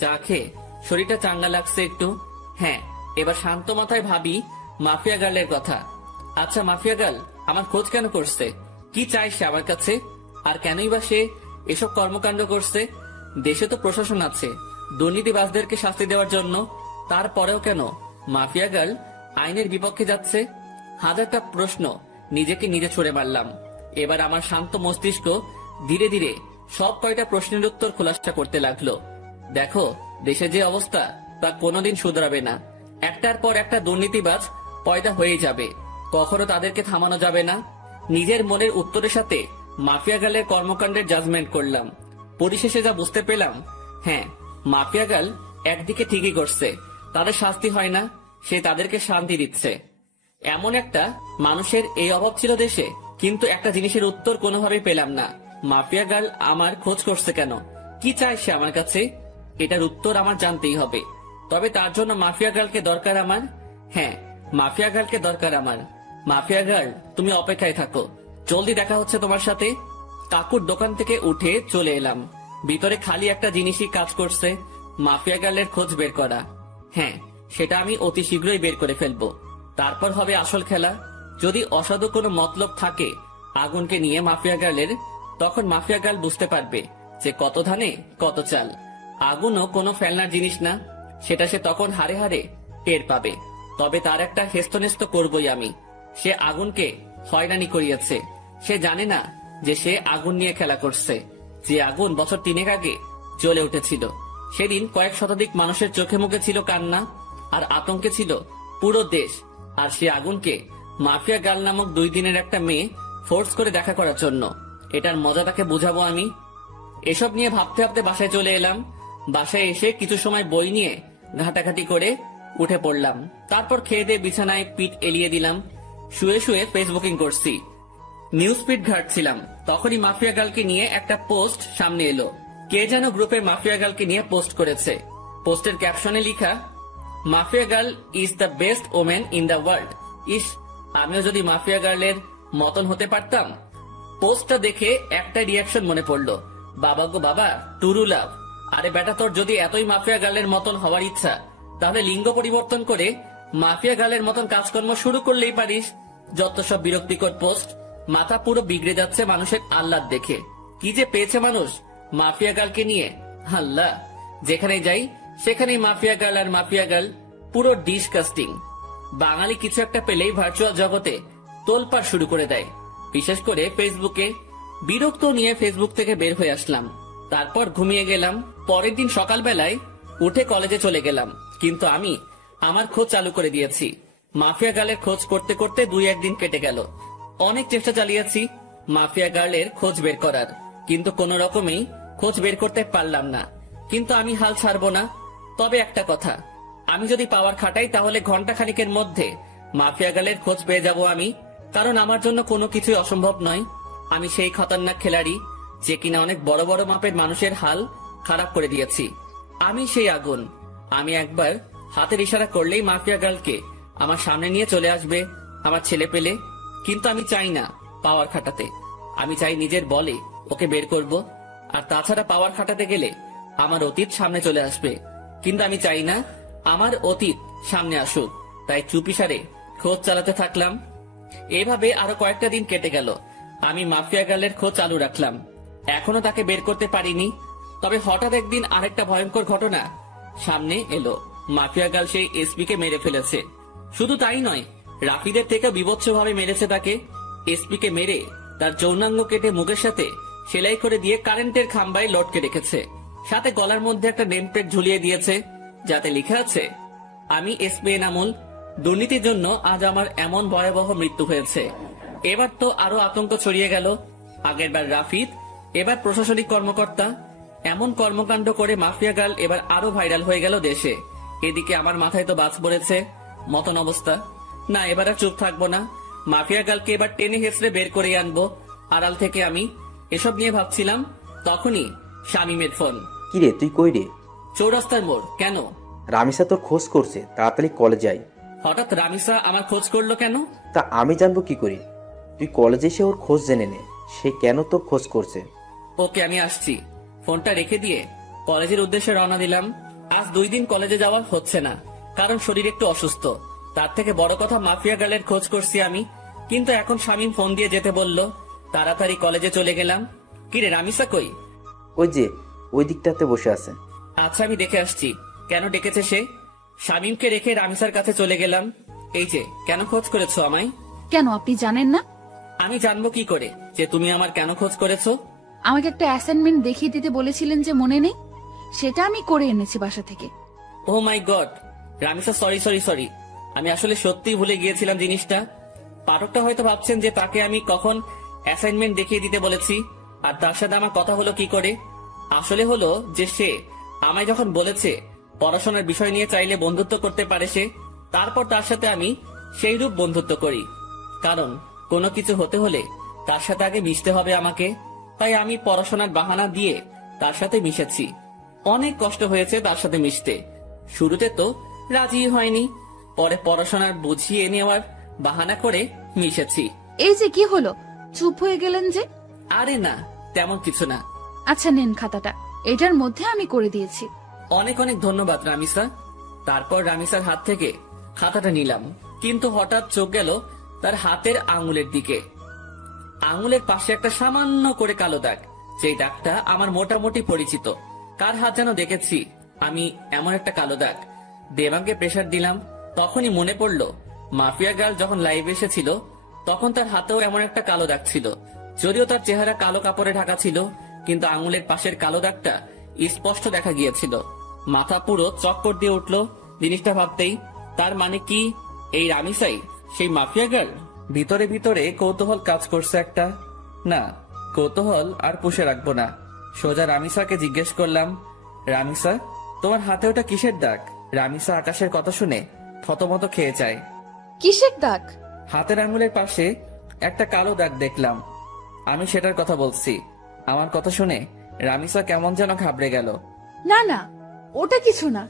চা খেয়ে শরীরটা চাঙ্গা লাগছে একটু। হ্যাঁ, এবার শান্ত মাথায় ভাবি মাফিয়া গার্লের কথা। আচ্ছা, মাফিয়া গার্ল আমার খোঁজ কেন করছে? কি চাই সে আমার কাছে? আর কেনই বা সে এসব কর্মকাণ্ড করছে? দেশে তো প্রশাসন আছে দুর্নীতিবাজদেরকে শাস্তি দেওয়ার জন্য, তারপরেও কেন মাফিয়া গার্ল আইনের বিপক্ষে যাচ্ছে? হাজারটা প্রশ্ন নিজেকে নিজে ছুড়ে মারলাম। এবার আমার শান্ত মস্তিষ্ক ধীরে ধীরে সব কয়টা প্রশ্নের উত্তর খোলাসা করতে লাগলো। দেখো, দেশে যে অবস্থা তা কোনোদিন শুধরাবে না। একটার পর একটা দুর্নীতিবাজ পয়দা হয়ে যাবে, কখনো তাদেরকে থামানো যাবে না। নিজের মনের উত্তরের সাথে মাফিয়া গার্লের কর্মকাণ্ডের জাজমেন্ট করলাম। পরিশেষে যা বুঝতে পেলাম, হ্যাঁ, মাফিয়া গার্ল একদিকে ঠিকই করছে, তাদের শাস্তি হয় না, সে তাদেরকে শান্তি দিচ্ছে। এমন একটা মানুষের এই অভাব ছিল দেশে, কিন্তু একটা জিনিসের উত্তর কোনোভাবেই পেলাম না। মাফিয়া গার্ল আমার খোঁজ করছে কেন? কি চায় সে আমার কাছে? এটার উত্তর আমার জানতেই হবে। তবে তার জন্য মাফিয়া গার্লকে দরকার আমার। হ্যাঁ, মাফিয়া গার্লকে দরকার আমার। মাফিয়া গার্ল, তুমি অপেক্ষায় থাকো, জলদি দেখা হচ্ছে তোমার সাথে। কাকুর দোকান থেকে উঠে চলে এলাম। ভিতরে খালি একটা জিনিসই কাজ করছে, মাফিয়া গার্লের খোঁজ বের করা। হ্যাঁ, সেটা আমি অতি শীঘ্রই বের করে ফেলবো। তারপর হবে আসল খেলা। যদি অসাধু কোনো মতলব থাকে আগুনকে নিয়ে মাফিয়া গার্লের, তখন মাফিয়া গার্ল বুঝতে পারবে যে কত ধানে কত চাল। আগুনও কোনো ফেলনার জিনিস না, সেটা সে তখন হারে হারে টের পাবে। তবে তার একটা হেস্তনেস্ত করবই আমি। সে আগুনকে হয়রানি করিয়েছে, সে জানে না যে সে আগুন নিয়ে খেলা করছে। যে আগুন বছর 3 আগে জ্বলে উঠেছিল, সেদিন কয়েক শতাধিক মানুষের চোখে মুখে ছিল কান্না আর আতঙ্কে ছিল পুরো দেশ। আর সে আগুনকে মাফিয়া গার্ল নামক 2 দিনের একটা মেয়ে ফোর্স করে দেখা করার জন্য। এটার মজা তাকে বুঝাবো আমি। এসব নিয়ে ভাবতে ভাবতে বাসায় চলে এলাম। বাসায় এসে কিছু সময় বই নিয়ে ঘাটাঘাটি করে উঠে পড়লাম। তারপর খেয়ে দিয়ে বিছানায় পিঠ এলিয়ে দিলাম। শুয়ে শুয়ে ফেসবুকিং করছি, নিউজ ফিড ঘাটছিলাম। তখনই মাফিয়া গার্লকে নিয়ে একটা পোস্ট সামনে এলো। কে যেন গ্রুপে মাফিয়া গার্লকে নিয়ে পোস্ট করেছে। পোস্টের ক্যাপশনে লেখা, mafia girl is the best women in the world. ইস, আমিও যদি মাফিয়া গার্লের মতন হতে পারতাম। পোস্টটা দেখে একটা রিয়াকশন মনে পড়লো, বাবা গো বাবা, টুরু লাভ। আরে বেটা, তোর যদি এতই মাফিয়া গার্লের মতন হওয়ার ইচ্ছা, তাহলে লিঙ্গ পরিবর্তন করে মাফিয়া গার্লের মতন কাজকর্ম শুরু করলেই পারিস। যত সব বিরক্তিকর পোস্ট, মাথা পুরো বিগড়ে যাচ্ছে মানুষের আহ্লাদ দেখে। কি যে পেয়েছে মানুষ মাফিয়া গার্লকে নিয়ে, আল্লাহ। যেখানে যাই সেখানেই মাফিয়া গার্ল আর মাফিয়া গার্ল, পুরো ডিসকাস্টিং। বাঙালি কিছু একটা পেলেই ভার্চুয়াল জগতে তোলপাড় শুরু করে দেয়, বিশেষ করে ফেসবুকে। বিরক্ত নিয়ে ফেসবুক থেকে বের হয়ে আসলাম। তারপর ঘুমিয়ে গেলাম। পরের দিন সকালবেলায় উঠে কলেজে চলে গেলাম। কিন্তু আমি আমার খোঁজ চালু করে দিয়েছি। মাফিয়া গার্লের খোঁজ করতে করতে 2-1 দিন কেটে গেল। অনেক চেষ্টা চালিয়েছি মাফিয়া গার্লের খোঁজ বের করার, কিন্তু কোন রকমেই খোঁজ বের করতে পারলাম না। কিন্তু আমি হাল ছাড়বো না। তবে একটা কথা, আমি যদি পাওয়ার খাটাই তাহলে ঘন্টা খানিকের মধ্যে মাফিয়া গার্লের খোঁজ পেয়ে যাব আমি। কারণ আমার জন্য কোনো কিছুই অসম্ভব নয়। আমি সেই খতরনাক খেলাড়ি যে কিনা অনেক বড় বড় মাপের মানুষের হাল খারাপ করে দিয়েছি। আমি সেই আগুন। আমি একবার হাতের ইশারা করলেই মাফিয়া গার্লকে আমার সামনে নিয়ে চলে আসবে আমার ছেলে পেলে। কিন্তু আমি চাই না পাওয়ার খাটাতে, আমি চাই নিজের বলে ওকে বের করব। আর তাছাড়া পাওয়ার খাটাতে গেলে আমার অতীত সামনে চলে আসবে, কিন্তু আমি চাই না আমার অতীত সামনে আসুক। তাই চুপিসারে খোঁজ চালাতে থাকলাম। এভাবে আরো কয়েকটা দিন কেটে গেল। আমি মাফিয়া গার্লের খোঁজ চালু রাখলাম। এখনো তাকে বের করতে পারিনি। তবে হঠাৎ একদিন আরেকটা ভয়ঙ্কর ঘটনা সামনে এলো। মাফিয়া গার্ল সেই এসপি কে মেরে ফেলেছে। শুধু তাই নয়, রাফিদের থেকে বিভৎসভাবে মেরেছে তাকে। এসপি কে মেরে তার যৌনাঙ্গ কেটে মুখের সাথে সেলাই করে দিয়ে কারেন্টের খাম্বায় লটকে রেখেছে। সাথে গলার মধ্যে একটা নেম প্লেট ঝুলিয়ে দিয়েছে, যাতে লেখা আছে, আমি এসপি এনামুল, দুর্নীতির জন্য আজ আমার এমন ভয়াবহ মৃত্যু হয়েছে। এবার তো আরো আতঙ্ক ছড়িয়ে গেল। আগেরবার রাফিদ, এবার প্রশাসনিক কর্মকর্তা। এমন কর্মকাণ্ড করে মাফিয়া গার্ল এবার আরো ভাইরাল হয়ে গেল দেশে। এদিকে আমার মাথায় তো বাজ পড়েছে মতন অবস্থা। না, এবার আর চুপ থাকবো না। মাফিয়া গার্লকে এবার টেনে হেসড়ে বের করে আনবো আড়াল থেকে। আমি এসব নিয়ে ভাবছিলাম, তখনই শামীমের ফোন। কিরে, তুই কই রে? চৌরাস্তার মোড়। কেন? রামিসা তোর খোঁজ করছে, তাড়াতাড়ি কলেজে যাই। হঠাৎ রামিসা আমার খোঁজ করলো কেন? তা আমি জানবো কি করি? তুই কলেজে এসে ওর খোঁজ জেনে নে, সে কেন তোর খোঁজ করছে। ওকে, আমি আসছি। ফোনটা রেখে দিয়ে কলেজের উদ্দেশ্যে রওনা দিলাম। আজ 2 দিন কলেজে যাওয়া হচ্ছে না, কারণ শরীর একটু অসুস্থ। তার থেকে বড় কথা, মাফিয়া গার্লের খোঁজ করছি আমি। কিন্তু এখন শামীম ফোন দিয়ে যেতে বলল। তাড়াতাড়ি কলেজে চলে গেলাম। কিরে, রামিসা কই? ওই যে ওই দিকটাতে বসে আছে। আচ্ছা, আমি দেখে আসছি কেন ডেকেছে সে। শামীমকে রেখে রামিসার কাছে চলে গেলাম। এই যে, কেন খোঁজ করেছো আমায়? কেন, আপনি জানেন না? আমি জানবো কি করে যে তুমি আমার কেন খোঁজ করেছো? আমাকে একটা অ্যাসাইনমেন্ট দেখিয়ে দিতে বলেছিলেন যে, মনে নেই? সেটা আমি করে এনেছি বাসা থেকে। Oh my God, Ramisa, sorry sorry sorry. আমি আসলে সত্যিই ভুলে গিয়েছিলাম জিনিসটা। পাঠকটা হয়তো ভাবছেন যে তাকে আমি কখন অ্যাসাইনমেন্ট দেখিয়ে দিতে বলেছি। আর তার সাথে আমার কথা হলো কি করে? আসলে হলো যে সে আমায় যখন বলেছে পড়াশোনার বিষয় নিয়ে চাইলে বন্ধুত্ব করতে পারে সে, তারপর তার সাথে আমি সেই রূপ বন্ধুত্ব করি। কারণ কোনো কিছু হতে হলে তার সাথে আগে মিশতে হবে আমাকে। তাই আমি পড়াশোনার বাহানা দিয়ে তার সাথে মিশেছি। অনেক কষ্ট হয়েছে তার সাথে মিশতে। শুরুতে তো রাজি হয়নি, পরে পড়াশোনার বুঝিয়ে নেওয়ার বাহানা করে মিশেছি। এই যে কি হলো, চুপ হয়ে গেলেন যে? আরে না, তেমন কিছু না। আচ্ছা নেন খাতাটা, এটার মধ্যে আমি করে দিয়েছি। অনেক অনেক ধন্যবাদ রামিসা। তারপর রামিসার হাত থেকে খাতাটা নিলাম, কিন্তু হঠাৎ চোখ গেল তার হাতের আঙুলের দিকে। আঙুলের পাশে একটা সামান্য করে কালো দাগ, যে দাগটা আমার মোটামুটি পরিচিত। কার হাত যেন দেখেছি আমি এমন একটা কালো দাগ। দেবাঙ্গে প্রেসার দিলাম, তখনই মনে পড়ল মাফিয়া গার্ল যখন লাইভে এসেছিল তখন তার হাতেও এমন একটা কালো দাগ ছিল। যদিও তার চেহারা কালো কাপড়ে ঢাকা ছিল, কিন্তু আঙুলের পাশের কালো দাগটা স্পষ্ট দেখা গিয়েছিল। মাথা পুরো চক্কর দিয়ে উঠল জিনিসটা ভাবতেই। তার মানে কি এই রামিসাই সেই মাফিয়া গার্ল? ভিতরে ভিতরে কৌতূহল কাজ করছে একটা। না, কৌতূহল আর পুষে রাখবো না। সোজা রামিসাকে জিজ্ঞেস করলাম, রামিসা তোমার হাতে ওটা কিসের দাগ? রামিসা আকাশের কথা শুনে থতমত খেয়ে যায়। কিসের দাগ? হাতের আঙুলের পাশে একটা কালো দাগ দেখলাম। আমি সেটার কথা বলছি। আমার কথা শুনে রামিসা কেমন যেন ঘাবড়ে গেল। না না, ওটা কিছু না,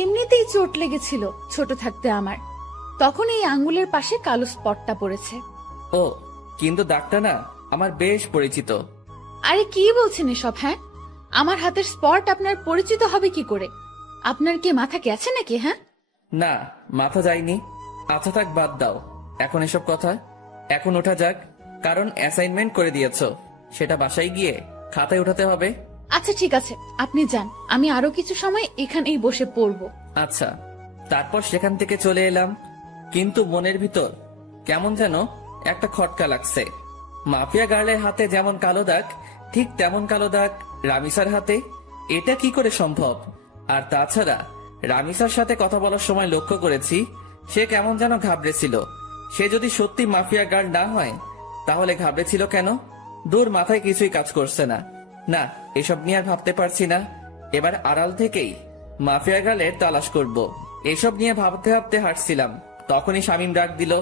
এমনিতেই চোট লেগেছিল ছোট থাকতে আমার, তখন এই আঙ্গুলের পাশে কালো স্পটটা পড়েছে। ও, কিন্তু দাগটা না আমার বেশ পরিচিত। আরে কি বলছেন এসব? হ্যাঁ, আমার হাতের স্পট আপনার পরিচিত হবে কি করে? আপনার কি মাথা গেছে নাকি? হ্যাঁ না, মাথা যায়নি। আচ্ছা থাক, বাদ দাও এখন এসব কথা। এখন ওঠা যাক, কারণ অ্যাসাইনমেন্ট করে দিয়েছো, সেটা বাসায় গিয়ে খাতায় উঠাতে হবে। আচ্ছা ঠিক আছে, আপনি যান, আমি আরো কিছু সময় এখানেই বসে পড়বো। আচ্ছা। তারপর সেখান থেকে চলে এলাম, কিন্তু মনের ভিতর কেমন যেন একটা খটকা লাগছে। মাফিয়া গার্লের হাতে যেমন কালো দাগ, ঠিক তেমন কালো দাগ রামিসার হাতে। এটা কি করে সম্ভব? আর তাছাড়া রামিসার সাথে কথা বলার সময় লক্ষ্য করেছি সে কেমন যেন ঘাবড়েছিল। সে যদি সত্যি মাফিয়া গার্ল না হয় তাহলে ঘাবড়েছিল কেন? দূর, মাথায় কিছুই কাজ করছে না। না, এসব নিয়ে আর ভাবতে পারছি না। এবার আড়াল থেকেই মাফিয়া গার্লের তালাশ করব। এসব নিয়ে ভাবতে ভাবতে হাঁটছিলাম, তখনই শামীম ডাক দিল।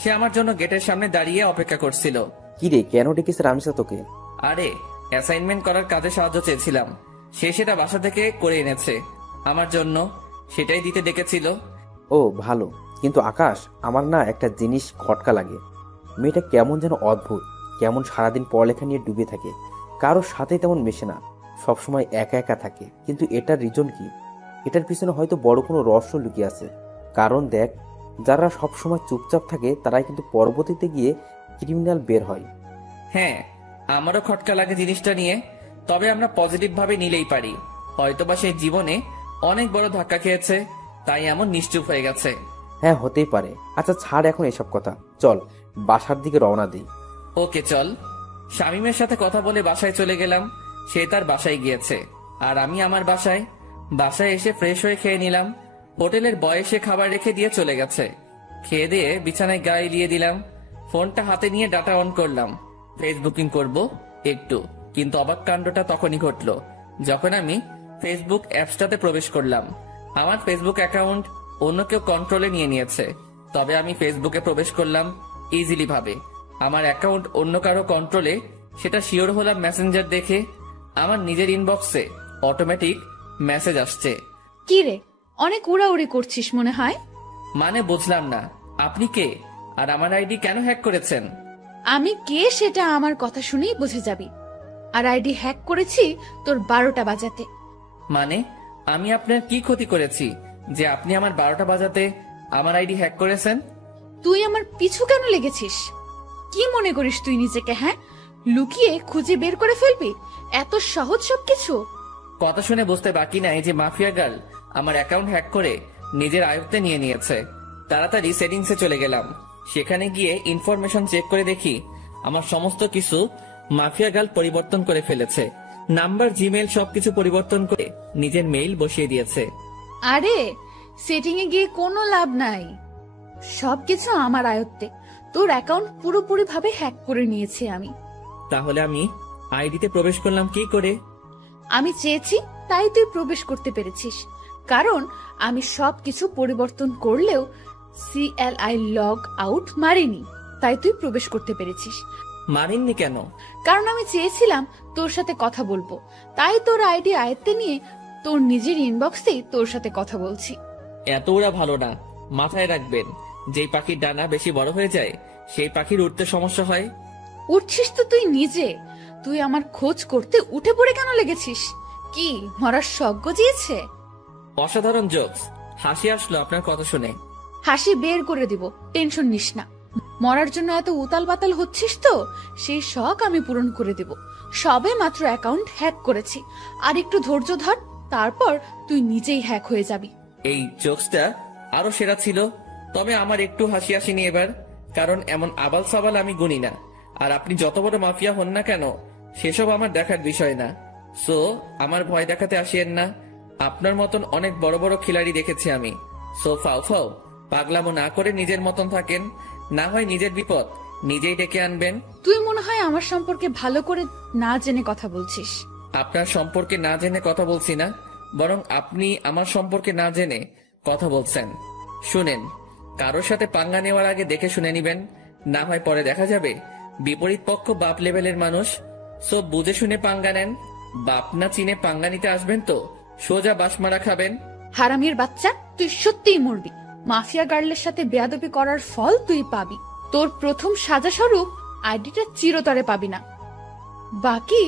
সে আমার জন্য গেটের সামনে দাঁড়িয়ে অপেক্ষা করছিল। কি রে, কেন ডেকেছে রামিসা তোকে? আরে, অ্যাসাইনমেন্ট করার কাজে সাহায্য চেয়েছিলাম, সে সেটা বাসা থেকে করে এনেছে আমার জন্য, সেটাই দিতে ডেকেছিল। ও ভালো, কিন্তু আকাশ, আমার না একটা জিনিস খটকা লাগে। মেয়েটা কেমন যেন অদ্ভুত, কেমন সারাদিন পড়ালেখা নিয়ে ডুবে থাকে, কারোর সাথে তেমন মেশে না, সবসময় একা একা থাকে। কিন্তু এটার রিজন কি? এটার পিছনে হয়তো বড় কোনো রহস্য লুকিয়ে আছে। কারণ দেখ, যারা সবসময় চুপচাপ থাকে তারাই কিন্তু পরবর্তীতে গিয়ে ক্রিমিনাল বের হয়। হ্যাঁ, আমারও খটকা লাগে জিনিসটা নিয়ে, তবে আমরা পজিটিভ ভাবে নিলেই পারি। হয়তোবা সে জীবনে অনেক বড় ধাক্কা খেয়েছে, তাই এমন নিশ্চুপ হয়ে গেছে। হ্যাঁ, হতেই পারে। আচ্ছা ছাড় এখন এসব কথা, চল বাসার দিকে রওনা দিই। ওকে চল। শামীমের সাথে কথা বলে বাসায় চলে গেলাম। সে তার বাসায় গিয়েছে, আর আমি আমার বাসায়। বাসায় এসে ফ্রেশ হয়ে খেয়ে নিলাম। হোটেলের বয় এসে খাবার রেখে দিয়ে চলে গেছে। খেয়ে দিয়ে বিছানায় গায়ে দিয়ে দিলাম। ফোনটা হাতে নিয়ে ডাটা অন করলাম, ফেসবুকিং করব একটু। কিন্তু অবাক কাণ্ডটা তখনই ঘটলো যখন আমি ফেসবুক অ্যাপসটাতে প্রবেশ করলাম। আমার ফেসবুক অ্যাকাউন্ট অন্য কেউ কন্ট্রোলে নিয়ে নিয়েছে, তবে আমি ফেসবুকে প্রবেশ করলাম ইজিলি ভাবে। আমার অ্যাকাউন্ট অন্য কারো কন্ট্রোলে, সেটা শিওর হলাম মেসেঞ্জার দেখে। আমার নিজের ইনবক্সে অটোমেটিক মেসেজ আসছে। কি রে, অনেক উড়াউড়ি করছিস মনে হয়। মানে বুঝলাম না, আপনি কে আর আমার আইডি কেন হ্যাক করেছেন? আমি কে সেটা আমার কথা শুনেই বুঝে যাবি। আর আইডি হ্যাক করেছি তোর 12টা বাজাতে। মানে আমি আপনার কি ক্ষতি করেছি যে আপনি আমার 12টা বাজাতে আমার আইডি হ্যাক করেছেন? তুই আমার পিছু কেন লেগেছিস? কি মনে করিস তুই নিজেকে? হ্যাঁ, লুকিয়ে খুঁজে বের করে ফেলবি? এত সহজ সবকিছু? কথা শুনে বুঝতে বাকি নাই যে মাফিয়া গার্ল আমার অ্যাকাউন্ট হ্যাক করে নিজের আয়ত্তে নিয়ে নিয়েছে। তাড়াতাড়ি সেটিংসে চলে গেলাম। সেখানে গিয়ে ইনফরমেশন চেক করে দেখি আমার সমস্ত কিছু মাফিয়া গার্ল পরিবর্তন করে ফেলেছে। নাম্বার, জিমেল সবকিছু পরিবর্তন করে নিজের মেইল বসিয়ে দিয়েছে। আরে সেটিং এ গিয়ে কোনো লাভ নাই, সবকিছু আমার আয়ত্তে। তোর অ্যাকাউন্ট পুরোপুরি ভাবে হ্যাক করে নিয়েছি আমি। তাহলে আমি আইডিতে প্রবেশ করলাম কি করে? আমি চেয়েছি তাই তুই প্রবেশ করতে পেরেছিস, কারণ আমি সবকিছু পরিবর্তন করলেও CLI লগ আউট মারিনি, তাই তুই প্রবেশ করতে পেরেছিস। মারেননি কেন? কারণ আমি চেয়েছিলাম তোর সাথে কথা বলবো, তাই তোর আইডি আয়ত্তে নিয়ে তোর নিজের ইনবক্সেই তোর সাথে কথা বলছি। এত ওরা ভালো না, মাথায় রাখবেন। যেই পাখির ডানা বেশি বড় হয়ে যায় সেই পাখির উঠতে সমস্যা হয়। উঠছিস তো তুই নিজে, তুই আমার খোঁজ করতে উঠে পড়ে কেন লেগেছিস? কি মরার শখ গজিয়েছে? অসাধারণ জোকস, হাসি আসলো আপনার কথা শুনে। হাসি বের করে দিব, টেনশন নিস না। মরার জন্য এত উতাল পাতাল হচ্ছিস তো, সেই শখ আমি পূরণ করে দেব। সবে মাত্র অ্যাকাউন্ট হ্যাক করেছি, আর একটু ধৈর্য ধর, তারপর তুই নিজেই হ্যাক হয়ে যাবি। এই জোকসটা আরো সেরা ছিল, তবে আমার একটু হাসি আসেনি এবার, কারণ এমন আবাল সাবাল আমি গুনি না। আর আপনি যত বড় মাফিয়া হন না কেন, সেসব আমার দেখার বিষয় না। সো আমার ভয় দেখাতে আসিয়েন না। আপনার মতন অনেক বড় বড় খিলাড়ি দেখেছি আমি। সো ফাও ফাও পাগলামো না করে নিজের মতন থাকেন, না হয় নিজের বিপদ নিজেই ডেকে আনবেন। তুই মনে হয় আমার সম্পর্কে ভালো করে না জেনে কথা বলছিস। আপনার সম্পর্কে না জেনে কথা বলছি না, বরং আপনি আমার সম্পর্কে না জেনে কথা বলছেন। শুনেন, কারোর সাথে পাঙ্গা নেওয়ার আগে দেখে শুনে নিবেন, না হয় পরে দেখা যাবে বিপরীত পক্ষ বাপ লেভেলের মানুষ। সব বুঝে শুনে পাঙ্গা নেন। বাপ না চিনে পাঙ্গা নিতে আসবেন তো সোজা বাসমারা খাবেন। হারামির বাচ্চা, তুই সত্যিই মরবি। মাফিয়া গার্লের সাথে বেয়াদবি করার ফল তুই পাবি। তোর প্রথম সাজা স্বরূপ আইডিটা চিরতরে পাবি না, বাকি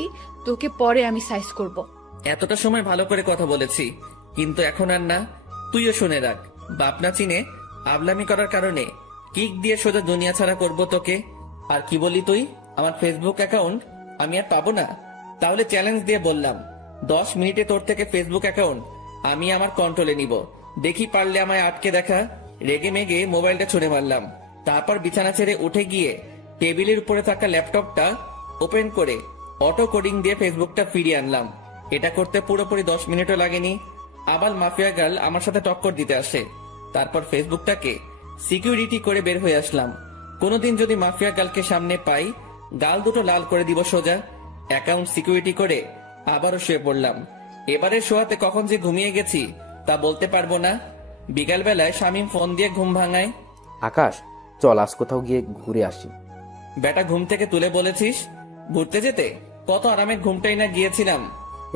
তোকে পরে আমি সাইজ করব। এতটা সময় ভালো করে কথা বলেছি, কিন্তু এখন আর না। তুইও শুনে রাখ, বাপ না চিনে আবলামি করার কারণে কিক দিয়ে সোজা দুনিয়া ছাড়া করবো তোকে। আর কি বলি তুই, আমার ফেসবুক অ্যাকাউন্ট আমি আর পাবো না? তাহলে চ্যালেঞ্জ দিয়ে বললাম, 10 মিনিটে তোর থেকে ফেসবুক অ্যাকাউন্ট আমি আমার কন্ট্রোলে নিব। দেখি পারলে আমায় আটকে দেখা। রেগে মেগে মোবাইলটা ছুঁড়ে মারলাম। তারপর বিছানা ছেড়ে উঠে গিয়ে টেবিলের উপরে থাকা ল্যাপটপটা ওপেন করে অটো কোডিং দিয়ে ফেসবুকটা ফিরিয়ে আনলাম। এটা করতে পুরোপুরি 10 মিনিটও লাগেনি। আবার মাফিয়া গার্ল আমার সাথে টক্কর দিতে আসে। তারপর ফেসবুকটাকে সিকিউরিটি করে বের হয়ে আসলাম। কোনোদিন যদি মাফিয়া গার্লকে সামনে পাই, গাল দুটো লাল করে দিব সোজা। অ্যাকাউন্ট সিকিউরিটি করে আবারও শুয়ে পড়লাম। এবারে শোয়াতে কখন যে ঘুমিয়ে গেছি তা বলতে পারবো না। বিকালবেলায় শামীম ফোন দিয়ে ঘুম ভাঙায়। আকাশ, চল আজ কোথাও গিয়ে ঘুরে আসি। বেটা ঘুম থেকে তুলে বলেছিস ঘুরতে যেতে? কত আরামের ঘুমটাই না গিয়েছিলাম।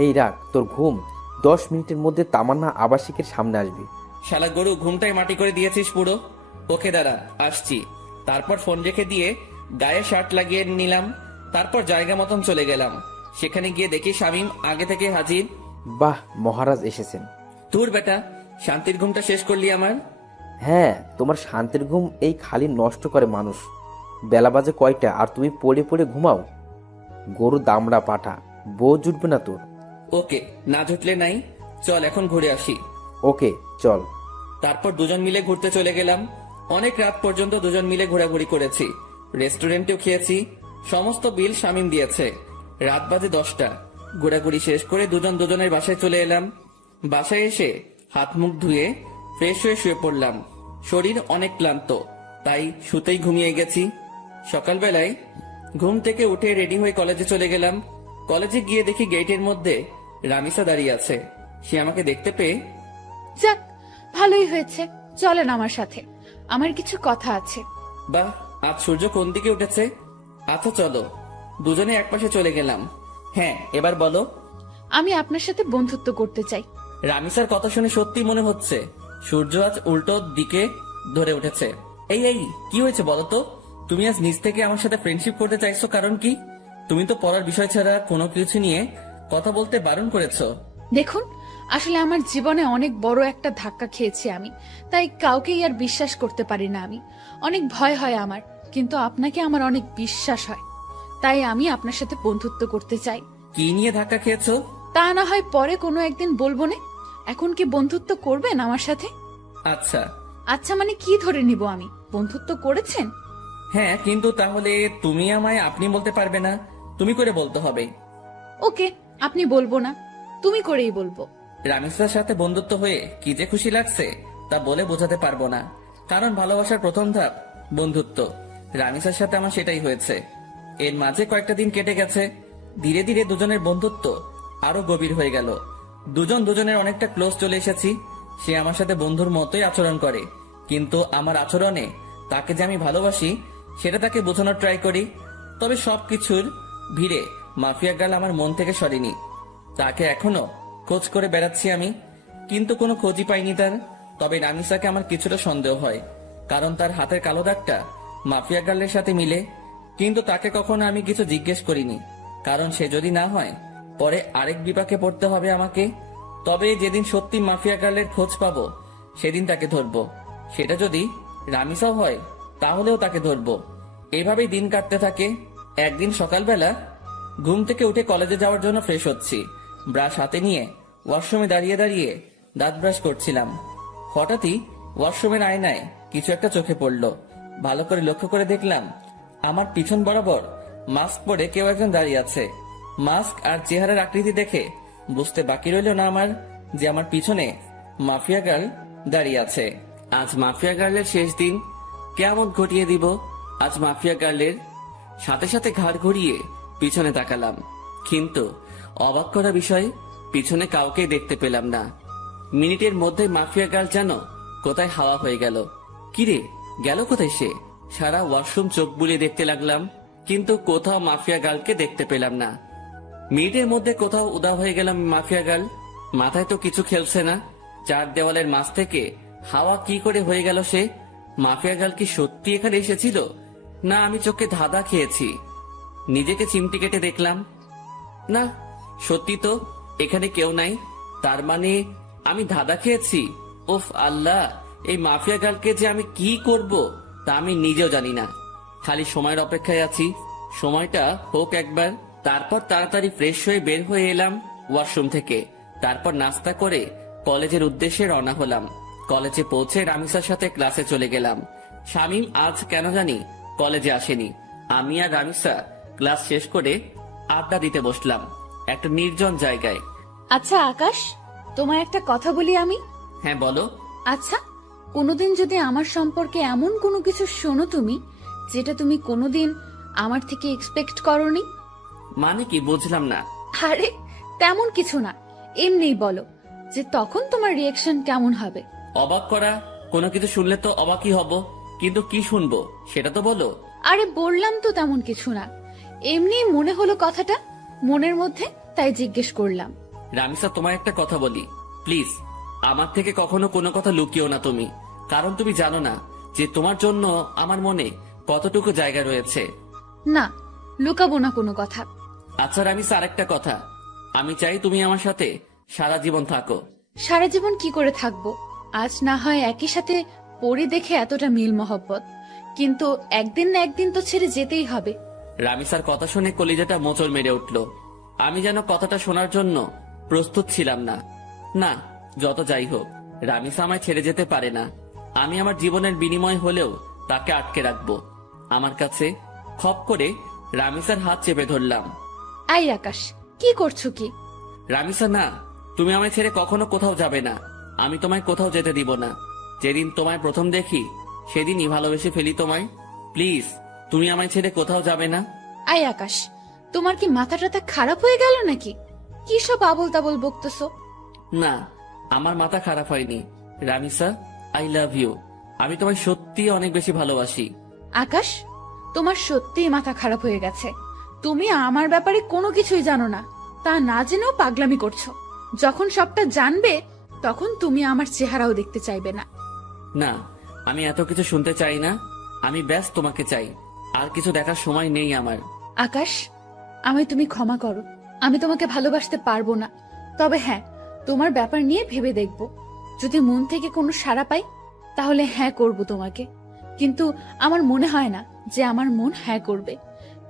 এই রাখ তোর ঘুম, 10 মিনিটের মধ্যে তামান্না আবাসিকের সামনে আসবি। শালা গরু, ঘুমটাই মাটি করে দিয়েছিস পুরো। ওকে দাঁড়া, আসছি। তারপর ফোন রেখে দিয়ে গায়ে শার্ট লাগিয়ে নিলাম। তারপর জায়গা মতন চলে গেলাম। সেখানে গিয়ে দেখি শামীম আগে থেকে হাজির। বাহ, মহারাজ এসেছেন। তোর বেটা, শান্তির ঘুমটা শেষ করলি আমার। হ্যাঁ, তোমার শান্তির ঘুম এই খালি নষ্ট করে মানুষ। বেলা বাজে কয়টা আর তুমি পড়ে পড়ে ঘুমাও? গরু দামড়া পাঠা, বউ জুটবে না তোর। ওকে, না জুটলে নাই, চল এখন ঘুরে আসি। ওকে চল। তারপর দুজন মিলে ঘুরতে চলে গেলাম। অনেক রাত পর্যন্ত দুজন মিলে ঘোরাঘুরি করেছি। রেস্টুরেন্টেও খেয়েছি। সমস্ত বিল শামীম দিয়েছে। রাত বাজে 10টা। ঘোরাঘুরি শেষ করে দুজন দুজনের বাসায় চলে এলাম। বাসায় এসে হাত মুখ ধুয়ে ফ্রেশ হয়ে শুয়ে পড়লাম। শরীর অনেক ক্লান্ত, তাই শুতেই ঘুমিয়ে গেছি। সকালবেলায় ঘুম থেকে উঠে রেডি হয়ে কলেজে চলে গেলাম। কলেজে গিয়ে দেখি গেটের মধ্যে রামিসা দাঁড়িয়ে আছে। সে আমাকে দেখতে পেয়ে, যাক, ভালোই হয়েছে, চলেন আমার সাথে, আমার কিছু কথা আছে। বাহ, আজ সূর্য কোন দিকে উঠেছে। আচ্ছা চলো। দুজনে একপাশে চলে গেলাম। হ্যাঁ, এবার বলো। আমি আপনার সাথে বন্ধুত্ব করতে চাই। রামিসার কথা শুনে সত্যি মনে হচ্ছে সূর্য আজ উল্টো দিকে ধরে উঠেছে। এই এই কি হয়েছে বলো তো? তুমি আজ নিজ থেকে আমার সাথে ফ্রেন্ডশিপ করতে চাইছো, কারণ কি? তুমি তো পড়ার বিষয় ছাড়া কোনো কিছু নিয়ে কথা বলতে বারণ করেছো। দেখুন, আসলে আমার জীবনে অনেক বড় একটা ধাক্কা খেয়েছি আমি, তাই কাউকেই আর বিশ্বাস করতে পারি না আমি। অনেক ভয় হয় আমার, কিন্তু আপনাকে আমার অনেক বিশ্বাস হয়, তাই আমি আপনার সাথে বন্ধুত্ব করতে চাই। কি নিয়ে ধাক্কা খেয়েছো? তা না হয় পরে কোনো একদিন বলবো না। এখন কি বন্ধুত্ব করবেন আমার সাথে? আচ্ছা। আচ্ছা মানে কি ধরে নিব আমি? বন্ধুত্ব করেছেন? হ্যাঁ, কিন্তু তাহলে তুমি আমায় আপনি বলতে পারবে না, তুমি করে বলতে হবে। ওকে, আপনি বলবো না, তুমি করেই বলবো। রামিসার সাথে বন্ধুত্ব হয়ে কি যে খুশি লাগছে তা বলে বোঝাতে পারবো না, কারণ ভালোবাসার প্রথম ধাপ বন্ধুত্ব। রামিসার সাথে আমার সেটাই হয়েছে। এর মাঝে কয়েকটা দিন কেটে গেছে। ধীরে ধীরে দুজনের বন্ধুত্ব আরো গভীর হয়ে গেল। দুজন দুজনের অনেকটা ক্লোজ চলে এসেছি। সে আমার সাথে বন্ধুর মতোই আচরণ করে, কিন্তু আমার আচরণে তাকে যে আমি ভালোবাসি সেটা তাকে বোঝানোর ট্রাই করি। তবে সবকিছুর ভিড়ে মাফিয়া গার্ল আমার মন থেকে সরেনি। তাকে এখনো খোঁজ করে বেড়াচ্ছি আমি, কিন্তু কোনো খোঁজই পাইনি তার। তবে রামিসাকে আমার কিছুটা সন্দেহ হয়, কারণ তার হাতের কালো দাগটা মাফিয়া গার্লের সাথে মিলে। কিন্তু তাকে কখনো আমি কিছু জিজ্ঞেস করিনি, কারণ সে যদি না হয় পরে আরেক বিপাকে পড়তে হবে আমাকে। তবে যেদিন সত্যি মাফিয়া গার্লের খোঁজ পাবো সেদিন তাকে ধরবো। সেটা যদি রামিসাও হয় তাহলেও তাকে ধরবো। এভাবেই দিন কাটতে থাকে। একদিন সকালবেলা ঘুম থেকে উঠে কলেজে যাওয়ার জন্য ফ্রেশ হচ্ছি। ব্রাশ হাতে নিয়ে ওয়াশরুমে দাঁড়িয়ে দাঁড়িয়ে দাঁত ব্রাশ করছিলাম। হঠাৎই ওয়াশরুমের আয়নায় কিছু একটা চোখে পড়লো। ভালো করে লক্ষ্য করে দেখলাম আমার পিছন বরাবর মাস্ক পরে কেউ একজন দাঁড়িয়ে আছে। মাস্ক আর চেহারার আকৃতি দেখে বুঝতে বাকি রইল না আমার যে আমার পিছনে মাফিয়া গার্ল দাঁড়িয়ে আছে। আজ মাফিয়া গার্লের শেষ দিন, কেমন ঘটিয়ে দিব আজ মাফিয়া গার্লের। সাথে সাথে ঘাড় ঘুরিয়ে পিছনে তাকালাম, কিন্তু অবাক করা বিষয়, পিছনে কাউকে দেখতে পেলাম না। মিনিটের মধ্যে মাফিয়া গার্ল যেন কোথায় হাওয়া হয়ে গেল। কিরে, গেল কোথায় সে? সারা ওয়াশরুম চোখ বুলিয়ে দেখতে লাগলাম, কিন্তু কোথাও মাফিয়া গার্লকে দেখতে পেলাম না। মিনিটের মধ্যে কোথাও উদা হয়ে গেলাম মাফিয়া গার্ল। মাথায় তো কিছু খেলছে না। চার দেওয়ালের মাঝ থেকে হাওয়া কি করে হয়ে গেল সে? মাফিয়া গার্ল কি সত্যি এখানে এসেছিল, না আমি চোখে ধাঁধা খেয়েছি? নিজেকে চিমটি কেটে দেখলাম, না সত্যি তো এখানে কেউ নাই। তার মানে আমি ধাঁধা খেয়েছি। ওফ আল্লাহ, এই মাফিয়া গার্লকে যে আমি কি করব তা আমি নিজেও জানি না। খালি সময়ের অপেক্ষায় আছি, সময়টা হোক একবার। তারপর তাড়াতাড়ি ফ্রেশ হয়ে বের হয়ে এলাম ওয়াশরুম থেকে। তারপর নাস্তা করে কলেজের উদ্দেশ্যে রওনা হলাম। কলেজে পৌঁছে রামিসার সাথে ক্লাসে চলে গেলাম। শামীম আজ কেন জানি কলেজে আসেনি। আমি আর রামিসা ক্লাস শেষ করে আড্ডা দিতে বসলাম একটা নির্জন জায়গায়। আচ্ছা আকাশ, তোমায় একটা কথা বলি আমি। হ্যাঁ বলো। আচ্ছা, কোনোদিন যদি আমার সম্পর্কে এমন কোনো কিছু শোনো তুমি, যেটা তুমি কোনোদিন আমার থেকে এক্সপেক্ট করোনি। মানে কি, বুঝলাম না। আরে তেমন কিছু না, এমনিই বলো যে তখন তোমার রিয়েকশন কেমন হবে। অবাক করা কোনো কিছু শুনলে তো অবাকই হব, কিন্তু কি শুনবো সেটা তো বলো। আরে বললাম তো তেমন কিছু না, এমনি মনে হলো কথাটা মনের মধ্যে, তাই জিজ্ঞেস করলাম। রামিসা, তোমার একটা কথা বলি প্লিজ, আমার থেকে কখনো কোনো কথা লুকিও না তুমি, কারণ তুমি জানো না যে তোমার জন্য আমার মনে কতটুকু জায়গা রয়েছে। না, লুকাবো না কোনো কথা। আচ্ছা রামিসা, আরেকটা কথা, আমি চাই তুমি আমার সাথে সারা জীবন থাকো। সারা জীবন কি করে থাকবো? আজ না হয় একই সাথে পড়ে দেখে এতটা মিল মহব্বত, কিন্তু একদিন না একদিন তো ছেড়ে যেতেই হবে। রামিসার কথা শুনে কলিজাটা মোচড় মেরে উঠল। আমি যেন কথাটা শোনার জন্য প্রস্তুত ছিলাম না। না, যত যাই হোক, রামিসা আমায় ছেড়ে যেতে পারে না। আমি আমার জীবনের বিনিময় হলেও তাকে আটকে রাখবো আমার কাছে। খপ করে রামিসার হাত চেপে ধরলাম। আই আকাশ, কি করছো কি? রামিসা, না, তুমি আমায় ছেড়ে কখনো কোথাও যাবে না। আমি তোমায় কোথাও যেতে দিব না। যেদিন তোমায় প্রথম দেখি সেদিনই ভালোবেসে ফেলি তোমায়। প্লিজ, তুমি আমায় ছেড়ে কোথাও যাবে না। আই আকাশ, তোমার কি মাথা টাথা খারাপ হয়ে গেল নাকি? কি সব আবল তাবল বকতেছো? না, আমার মাথা খারাপ হয়নি। Ramisa, I love you. আমি তোমায় সত্যি অনেক বেশি ভালোবাসি। আকাশ, তোমার সত্যিই মাথা খারাপ হয়ে গেছে। তুমি আমার ব্যাপারে কোনো কিছুই জানো না, তা না জেনেও পাগলামি করছো। যখন সবটা জানবে তখন তুমি আমার চেহারাও দেখতে চাইবে না। না, আমি এত কিছু শুনতে চাই না। আমি ব্যাস তোমাকে চাই, আর কিছু দেখার সময় নেই আমার। আকাশ, আমায় তুমি ক্ষমা করো, আমি তোমাকে ভালোবাসতে পারবো না। তবে হ্যাঁ, তোমার ব্যাপার নিয়ে ভেবে দেখব। যদি মন থেকে কোনো সাড়া পাই তাহলে হ্যাঁ করব তোমাকে, কিন্তু আমার মনে হয় না যে আমার মন হ্যাঁ করবে,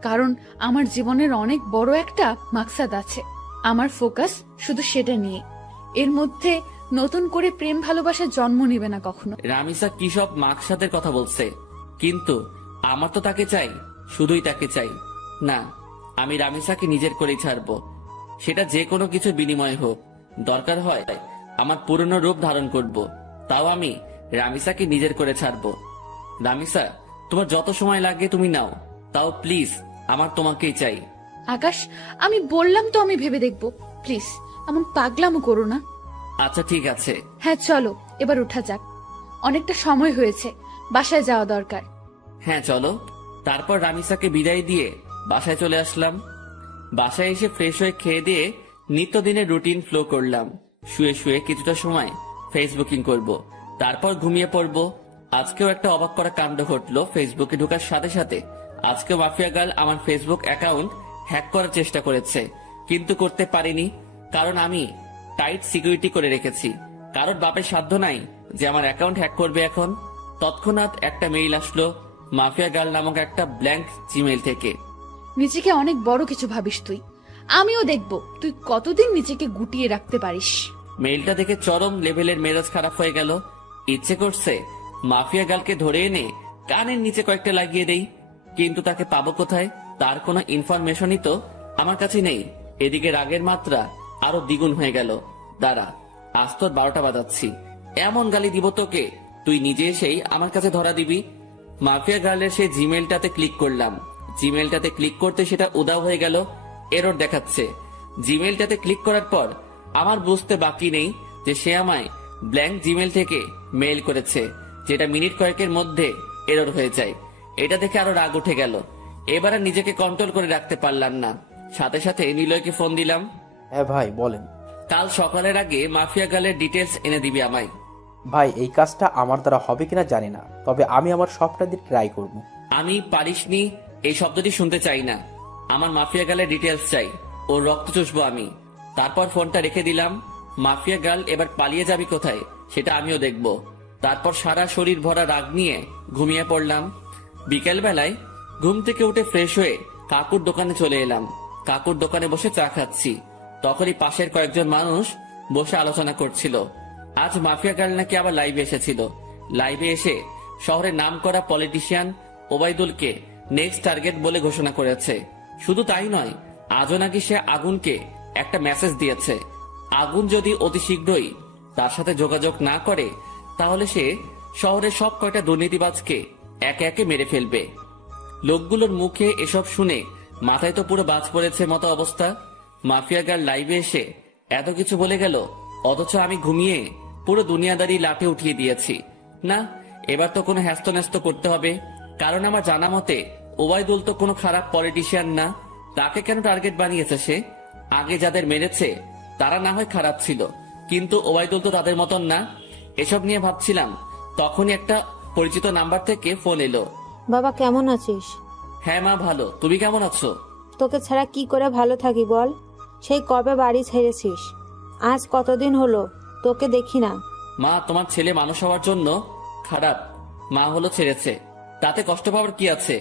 কারণ আমার জীবনের অনেক বড় একটা মাকসাদ আছে। আমার ফোকাস শুধু সেটা নিয়ে। এর মধ্যে নতুন করে প্রেম ভালোবাসার জন্ম নেবে না কখনো। রামিসা কি সব মাকসাদের কথা বলছে, কিন্তু আমার তো তাকে চাই, শুধুই তাকে চাই। না, আমি রামিসাকে নিজের করেই ছাড়বো, সেটা যে কোনো কিছু বিনিময় হোক। দরকার হয় আমার পুরনো রূপ ধারণ করব, তাও আমি রামিসাকে নিজের করে ছাড়বো। রামিসা, তোমার যত সময় লাগে তুমি নাও, তাও প্লিজ আমার তোমাকেই চাই। আকাশ, আমি বললাম তো আমি ভেবে দেখবো, প্লিজ এমন পাগলামো করো না। আচ্ছা ঠিক আছে। হ্যাঁ চলো এবার উঠা যাক, অনেকটা সময় হয়েছে, বাসায় যাওয়া দরকার। হ্যাঁ চলো। তারপর রামিসাকে বিদায় দিয়ে বাসায় চলে আসলাম। বাসায় এসে ফ্রেশ হয়ে খেয়ে দিয়ে নিত্যদিনের রুটিন ফ্লো করলাম। শুয়ে শুয়ে কিছুটা সময় ফেসবুকিং করব, তারপর ঘুমিয়ে পড়বো। আজকেও একটা অবাক করা কাণ্ড ঘটলো ফেসবুকে ঢোকার সাথে সাথে। আজকে মাফিয়া গার্ল আমার ফেসবুক অ্যাকাউন্ট হ্যাক করার চেষ্টা করেছে, কিন্তু করতে পারিনি, কারণ আমি টাইট সিকিউরিটি করে রেখেছি। কারোর বাপের সাধ্য নাই যে আমার অ্যাকাউন্ট হ্যাক করবে এখন। তৎক্ষণাৎ একটা মেইল আসলো মাফিয়া গার্ল নামক একটা ব্ল্যাঙ্ক জিমেইল থেকে। নিজেকে অনেক বড় কিছু ভাবিস তুই, আমিও দেখবো তুই কতদিন নিজেকে গুটিয়ে রাখতে পারিস। মেইলটা দেখে চরম লেভেলের মেজাজ খারাপ হয়ে গেল। ইচ্ছে করছে মাফিয়া গার্লকে ধরে এনে কানের নিচে কয়েকটা লাগিয়ে দেই, কিন্তু তাকে পাবো কোথায়? তার কোনো ইনফরমেশনই তো আমার কাছে নেই। এদিকে রাগের মাত্রা আরো দ্বিগুণ হয়ে গেল। দাঁড়া, আজ তোর 12টা বাজাচ্ছি, এমন গালি দিব তোকে তুই নিজে এসেই আমার কাছে ধরা দিবি। মাফিয়া গার্লের সেই জিমেলটাতে ক্লিক করলাম। জিমেলটাতে ক্লিক করতে সেটা উধাও হয়ে গেল, এরর দেখাচ্ছে। জিমেলটাতে ক্লিক করার পর আমার বুঝতে বাকি নেই যে সে আমায় ব্ল্যাঙ্ক জিমেল থেকে মেইল করেছে, যেটা মিনিট কয়েকের মধ্যে এরর হয়ে যায়। এটা দেখে আরো রাগ উঠে গেল। এবার আর নিজেকে কন্ট্রোল করে রাখতে পারলাম না, সাথে সাথে নিলয়কে ফোন দিলাম। হ্যাঁ ভাই বলেন। কাল সকালের আগে মাফিয়া গার্লের ডিটেলস এনে দিবি আমায়। ভাই এই কাজটা আমার দ্বারা হবে কিনা জানি না, তবে আমি আমার সবটা দিয়ে ট্রাই করব। আমি পারিসনি এই শব্দটি শুনতে চাই না, আমার মাফিয়া গার্লের ডিটেলস চাই, ওর রক্ত চুষবো আমি। তারপর ফোনটা রেখে দিলাম। মাফিয়া গার্ল এবার পালিয়ে যাবি কোথায় সেটা আমিও দেখব। তারপর সারা শরীর ভরা রাগ নিয়ে ঘুমিয়ে পড়লাম। বিকেল বেলায় ঘুম থেকে উঠে ফ্রেশ হয়ে কাকুর দোকানে চলে এলাম। কাকুর দোকানে বসে চা খাচ্ছি, তখনই পাশের কয়েকজন মানুষ বসে আলোচনা করছিল। আজ মাফিয়া গার্ল নাকি আবার লাইভে এসেছিল। লাইভে এসে শহরের নামকরা পলিটিশিয়ান ওবায়দুলকে নেক্সট টার্গেট বলে ঘোষণা করেছে। শুধু তাই নয়, আজও নাকি সে আগুনকে একটা মেসেজ দিয়েছে। আগুন যদি অতি শীঘ্রই তার সাথে যোগাযোগ না করে, তাহলে সে শহরের সব কয়টা দুর্নীতিবাজকে একে একে মেরে ফেলবে। লোকগুলোর মুখে এসব শুনে মাথায় তো পুরো বাজ পড়েছে মতো অবস্থা। মাফিয়া গার্ল লাইভে এসে এত কিছু বলে গেল, অথচ আমি ঘুমিয়ে পুরো দুনিয়াদারি লাঠে উঠিয়ে দিয়েছি। না, এবার তো কোনো হ্যাস্ত করতে হবে, কারণ আমার জানা মতে ওবায়দুল তো কোনো খারাপ পলিটিশিয়ান না। তাকে কেন টার্গেট বানিয়েছে সে? আগে যাদের মেরেছে তারা না হয় খারাপ ছিল, কিন্তু ওবায়দুল তো তাদের মতন না। এসব নিয়ে ভাবছিলাম, তখনই একটা পরিচিত নাম্বার থেকে ফোন এলো। বাবা কেমন আছিস? হ্যাঁ মা ভালো, তুমি কেমন আছো? তোকে ছাড়া কি করে ভালো থাকি বল? সেই কবে বাড়ি ছেড়েছিস? আজ কতদিন হলো তোকে দেখি না। মা, তোমার ছেলে মানুষ হওয়ার জন্য খারাপ, মা হলো ছেড়েছে, তাতে কষ্ট পাওয়ার কি আছে?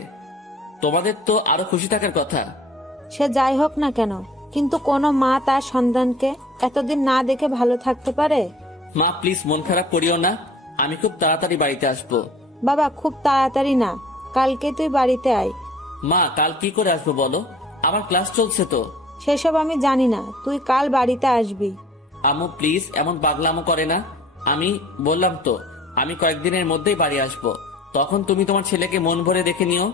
তোমাদের তো আরো খুশি থাকার কথা। সে যাই হোক না কেন, কিন্তু কোনো মা তার সন্তানকে এতদিন না দেখে ভালো থাকতে পারে? মা প্লিজ মন খারাপ করিও না, আমি খুব তাড়াতাড়ি বাড়িতে আসবো। বাবা খুব তাড়াতাড়ি না, কালকে তুই বাড়িতে আয়। মা কাল কি করে আসবো বলো, আমার ক্লাস চলছে তো। সেসব আমি জানি না, তুই কাল বাড়িতে আসবি। আম্মু প্লিজ এমন পাগলামো করে না। আমি বললাম তো আমি কয়েকদিনের মধ্যেই বাড়ি আসবো, তখন তুমি তোমার ছেলেকে মন ভরে দেখে নিও।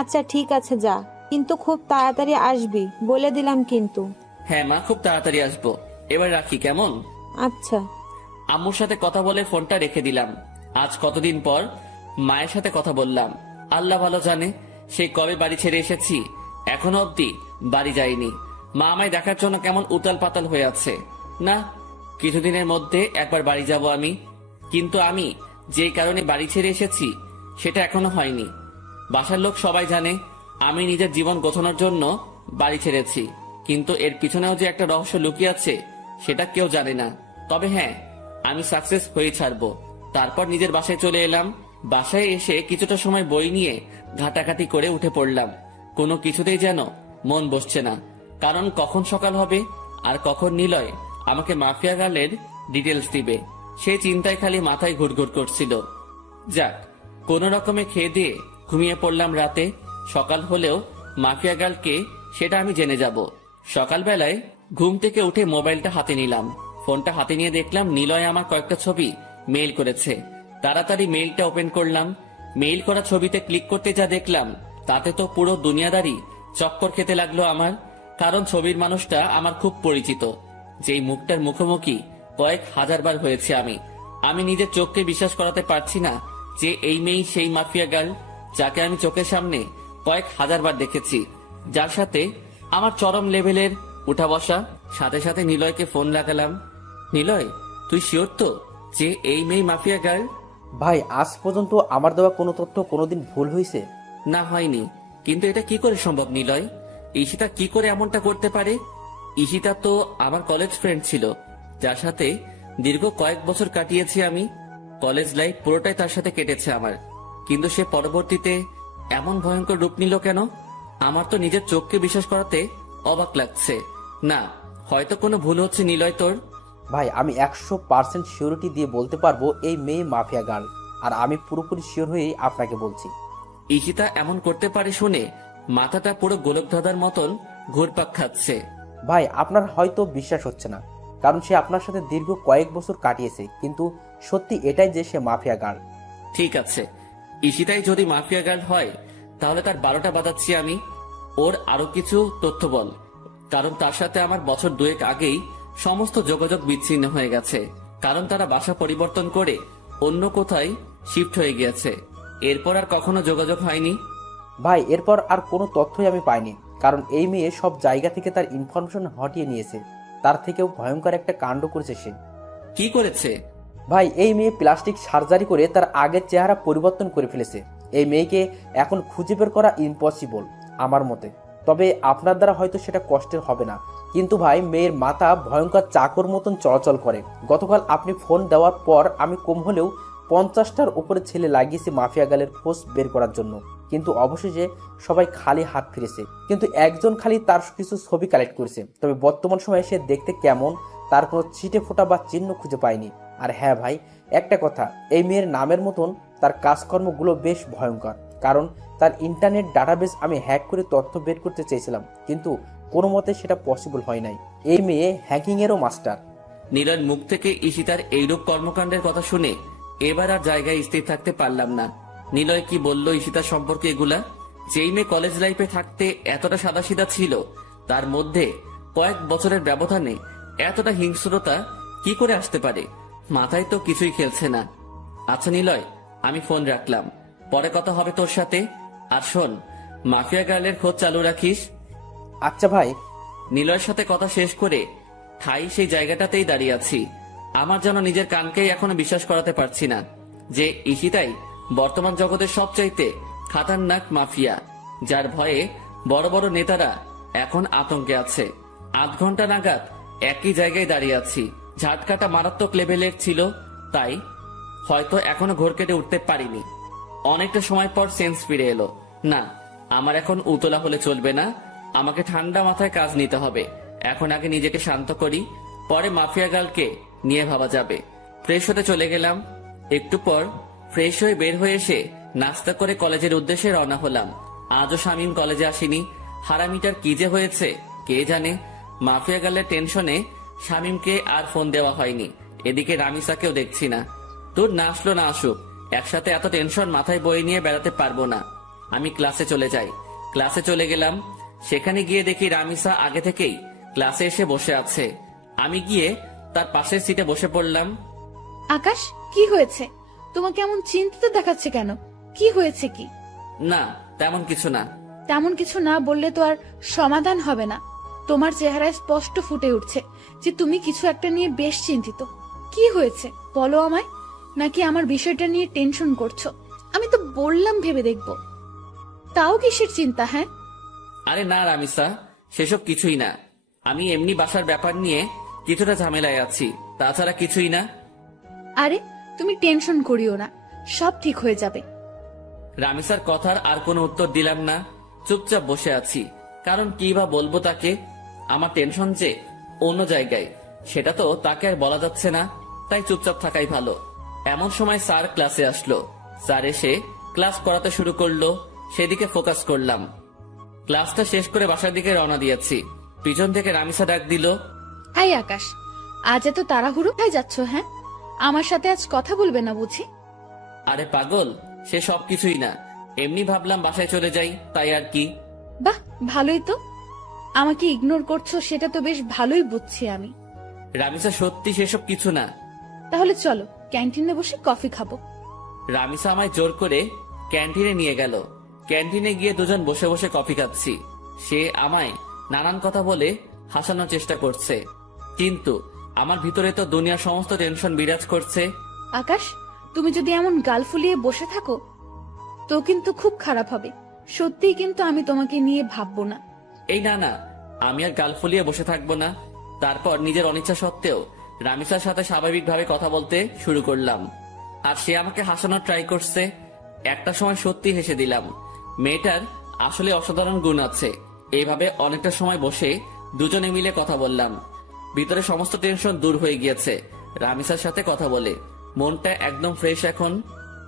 আচ্ছা ঠিক আছে যা, কিন্তু খুব তাড়াতাড়ি আসবি বলে দিলাম কিন্তু। হ্যাঁ মা, খুব তাড়াতাড়ি আসবো। এবার রাখি কেমন? আচ্ছা। আম্মুর সাথে কথা বলে ফোনটা রেখে দিলাম। আজ কতদিন পর মায়ের সাথে কথা বললাম। আল্লাহ ভালো জানে সেই কবে বাড়ি ছেড়ে এসেছি, এখনো অব্দি বাড়ি যাইনি। মা আমায় দেখার জন্য কেমন উতাল পাতাল হয়ে আছে। না, কিছুদিনের মধ্যে একবার বাড়ি যাব আমি, কিন্তু আমি যে কারণে বাড়ি ছেড়ে এসেছি সেটা এখনো হয়নি। বাসার লোক সবাই জানে আমি নিজের জীবন গোছানোর জন্য বাড়ি ছেড়েছি, কিন্তু এর পিছনেও যে একটা রহস্য লুকিয়ে আছে সেটা কেউ জানে না। তবে হ্যাঁ, আমি সাকসেস হয়ে ছাড়বো। তারপর নিজের বাসায় চলে এলাম। বাসায় এসে কিছুটা সময় বই নিয়ে ঘাটাঘাটি করে উঠে পড়লাম। কোনো কিছুতেই যেন মন বসছে না, কারণ কখন সকাল হবে আর কখন নিলয় আমাকে মাফিয়া গার্লের ডিটেলস দিবে, সেই চিন্তায় খালি মাথায় ঘুরঘুর করছিল। যাক, কোন রকমে খেয়ে দিয়ে ঘুমিয়ে পড়লাম রাতে। সকাল হলেও মাফিয়া গার্লকে সেটা আমি জেনে যাব। সকালবেলায় ঘুম থেকে উঠে মোবাইলটা হাতে নিলাম। ফোনটা হাতে নিয়ে দেখলাম নিলয় আমার কয়েকটা ছবি মেইল করেছে। তাড়াতাড়ি মেইলটা ওপেন করলাম। মেইল করা ছবিতে ক্লিক করতে যা দেখলাম তাতে তো পুরো দুনিয়াদারি চক্কর খেতে লাগলো আমার। কারণ ছবির মানুষটা আমার খুব পরিচিত, যেই মুখটার মুখোমুখি কয়েক হাজারবার হয়েছে আমি নিজের চোখকে বিশ্বাস করাতে পারছি না যে এই মেয়েই সেই মাফিয়া গার্ল যাকে আমি চোখের সামনে কয়েক হাজারবার দেখেছি, যার সাথে আমার চরম লেভেলের উঠা বসা। সাথে সাথে নিলয়কে ফোন লাগালাম। নিলয়, তুই শিওর তো যে এই মেয়ে মাফিয়া গার্ল? ভাই, আজ পর্যন্ত আমার দেওয়া কোনো তথ্য কোনোদিন ভুল হয়েছে? না, হয়নি। কিন্তু এটা কি করে সম্ভব নিলয়? ঈশিতা কি করে এমনটা করতে পারে? ঈশিতা তো আমার কলেজ ফ্রেন্ড ছিল, যার সাথে দীর্ঘ কয়েক বছর কাটিয়েছি আমি। কলেজ লাইফ পুরোটাই তার সাথে কেটেছে আমার। কিন্তু সে পরবর্তীতে এমন ভয়ঙ্কর রূপ নিল কেন? আমার তো নিজের চোখকে বিশ্বাস করাতে অবাক লাগছে। না, হয়তো কোনো ভুল হচ্ছে নিলয় তোর। ভাই, আমি 100% সিওরিটি দিয়ে বলতে পারবো এই মেয়ে মাফিয়া গার্ল, আর আমি পুরোপুরি শিওর হয়েই আপনাকে বলছি। ঈশিতা এমন করতে পারে শুনে মাথাটা পুরো গোলকধাঁধার মতন ঘুরপাক খাচ্ছে। ভাই, আপনার হয়তো বিশ্বাস হচ্ছে না, কারণ সে আপনার সাথে দীর্ঘ কয়েক বছর কাটিয়েছে, কিন্তু সত্যি এটাই যে সে মাফিয়া গার্ল। ঠিক আছে, ঈশিতাই যদি মাফিয়া গার্ল হয় তাহলে তার 12টা বাজাচ্ছি আমি। ওর আরো কিছু তথ্য বল, কারণ তার সাথে আমার বছর 2 আগেই সমস্ত যোগাযোগ বিচ্ছিন্ন হয়ে গেছে। কারণ তারা বাসা পরিবর্তন করে অন্য কোথায় শিফট হয়ে গিয়েছে। এরপর আর কখনো যোগাযোগ হয়নি। ভাই, এরপর আর কোনো তথ্যই আমি পাইনি, কারণ এই মেয়ে সব জায়গা থেকে তার ইনফরমেশন হটিয়ে নিয়েছে। তার থেকেও ভয়ঙ্কর একটা কাণ্ড করেছে সে। কি করেছে? ভাই, এই মেয়ে প্লাস্টিক সার্জারি করে তার আগের চেহারা পরিবর্তন করে ফেলেছে। এই মেয়েকে এখন খুঁজে বের করা ইম্পসিবল আমার মতে। তবে আপনার দ্বারা হয়তো সেটা কষ্টের হবে না, কিন্তু ভাই, মেয়ের মাথা ভয়ঙ্কর চাকর মতন চলাচল করে। গতকাল আপনি ফোন দেওয়ার পর আমি কম হলেও 50টার উপরে ছেলে লাগিয়েছি মাফিয়া গালের খোঁজ বের করার জন্য, কিন্তু অবশেষে সবাই খালি হাত ফিরেছে। কিন্তু একজন খালি তার কিছু ছবি কালেক্ট করেছে। তবে বর্তমান সময়ে সে দেখতে কেমন তার কোনো ছিটে ফোঁটা বা চিহ্ন খুঁজে পায়নি। আর হ্যাঁ ভাই, একটা কথা, এই মেয়ের নামের মতন তার কাজকর্মগুলো বেশ ভয়ঙ্কর। কারণ তার ইন্টারনেট ডাটাবেস আমি হ্যাক করে তথ্য বের করতে চেয়েছিলাম, কিন্তু কোনো মতে সেটা পসিবল হয় নাই। এই মেয়ে হ্যাকিংয়েরও মাস্টার। নীলয়ের মুখ থেকে ঈশিতার এইরূপ কর্মকাণ্ডের কথা শুনে এবার আর জায়গায় স্থির থাকতে পারলাম না। নিলয় কি বলল ঈশিতার সম্পর্কে এগুলা? যেই মেয়ে কলেজ লাইফে থাকতে এতটা সাদাসিধা ছিল, তার মধ্যে কয়েক বছরের ব্যবধানে এতটা হিংস্রতা কি করে আসতে পারে? মাথায় তো কিছুই খেলছে না। আচ্ছা নিলয়, আমি ফোন রাখলাম, পরে কথা হবে তোর সাথে। আর শোন, মাফিয়া গার্লের খোঁজ চালু রাখিস। আচ্ছা ভাই। নিলয়ের সাথে কথা শেষ করে ঠাই সেই জায়গাটাতেই দাঁড়িয়ে আছি। আমার যেন নিজের কানকেই এখনো বিশ্বাস করাতে পারছি না যে ঈশিতাই বর্তমান জগতের সবচাইতে খাতারনাক মাফিয়া, যার ভয়ে বড় বড় নেতারা এখন আতঙ্কে আছে। 8 ঘন্টা নাগাদ একই জায়গায় দাঁড়িয়ে আছি। ঝাটকাটা মারাত্মক লেভেলের ছিল, তাই হয়তো এখনো ঘোর কেটে উঠতে পারিনি। অনেকটা সময় পর সেন্স ফিরে এলো। না, আমার এখন উতলা হলে চলবে না, আমাকে ঠান্ডা মাথায় কাজ নিতে হবে। এখন আগে নিজেকে শান্ত করি, পরে মাফিয়া গার্লকে নিয়ে ভাবা যাবে। ফ্রেশ হতে চলে গেলাম। একটু পর ফ্রেশ হয়ে বের হয়ে এসে নাস্তা করে কলেজের উদ্দেশ্যে রওনা হলাম। আজও শামীম কলেজে আসেনি। হারামিটার কি যে হয়েছে কে জানে। মাফিয়া গার্লের টেনশনে শামীমকে আর ফোন দেওয়া হয়নি। এদিকে রামিসাকেও দেখছি না। তোর না আসলো না আসুক, একসাথে এত টেনশন মাথায় বয়ে নিয়ে বেড়াতে পারবো না। আমি ক্লাসে চলে যাই। ক্লাসে চলে গেলাম। সেখানে গিয়ে দেখি রামিসা আগে থেকেই ক্লাসে এসে বসে আছে। আমি গিয়ে তার পাশের সিটে বসে পড়লাম। আকাশ, কি হয়েছে? তোমাকে এমন চিন্তিত দেখাচ্ছে কেন? কি হয়েছে কি? না, তেমন কিছু না। তেমন কিছু না বললে তো আর সমাধান হবে না। তোমার চেহারায় স্পষ্ট ফুটে উঠছে যে তুমি কিছু একটা নিয়ে বেশ চিন্তিত। কি হয়েছে বলো আমায়? নাকি আমার বিষয়টা নিয়ে টেনশন করছো? আমি তো বললাম ভেবে দেখবো। তাও কিসের চিন্তা? হ্যাঁ, আরে না রামিসা, সেসব কিছুই না। আমি এমনি বাসার ব্যাপার নিয়ে কিছুটা ঝামেলায় আছি, তাছাড়া কিছুই না। আরে তুমি টেনশন করিও না, সব ঠিক হয়ে যাবে। রামিসার কথার আর কোনো উত্তর দিলাম না। চুপচাপ বসে আছি। কারণ কি বা বলবো তাকে? আমার টেনশন যে অন্য জায়গায়, সেটা তো তাকে আর বলা যাচ্ছে না। তাই চুপচাপ থাকাই ভালো। এমন সময় স্যার ক্লাসে আসলো। স্যার এসে ক্লাস করাতে শুরু করলো। সেদিকে ফোকাস করলাম। ক্লাসটা শেষ করে বাসার দিকে রওনা দিয়েছি। পিছন থেকে রামিসা ডাক দিল, এই আকাশ, আজ এত তাড়াহুড়ো খাই যাচ্ছ? হ্যাঁ, আমার সাথে আজ কথা বলবে না বুঝি? আরে পাগল, সে সবকিছুই না, এমনি ভাবলাম বাসায় চলে যাই, তাই আর কি। বাহ, ভালোই তো। আমাকে ইগনোর করছো সেটা তো বেশ ভালোই বুঝছি আমি। রামিসা সত্যি সেসব কিছু না। তাহলে চলো ক্যান্টিনে বসে কফি খাবো। রামিসা আমায় জোর করে ক্যান্টিনে নিয়ে গেল। ক্যান্টিনে গিয়ে দুজন বসে বসে কফি খাচ্ছি। সে আমায় নানান কথা বলে হাসানোর চেষ্টা করছে, কিন্তু আমার ভিতরে তো দুনিয়ার সমস্ত টেনশন বিরাজ করছে। আকাশ, তুমি যদি এমন গাল ফুলিয়ে বসে থাকো তো কিন্তু খুব খারাপ হবে। সত্যিই কিন্তু আমি তোমাকে নিয়ে ভাববো না। এই না না, আমি আর গাল ফুলিয়ে বসে থাকবো না। তারপর নিজের অনিচ্ছা সত্ত্বেও রামিসার সাথে স্বাভাবিকভাবে কথা বলতে শুরু করলাম, আর সে আমাকে হাসানোর ট্রাই করছে। একটা সময় সত্যি হেসে দিলাম। মেয়েটার আসলে অসাধারণ গুণ আছে। এইভাবে অনেকটা সময় বসে দুজনে মিলে কথা বললাম। ভিতরে সমস্ত টেনশন দূর হয়ে গিয়েছে রামিসার সাথে কথা বলে। মনটা একদম ফ্রেশ এখন।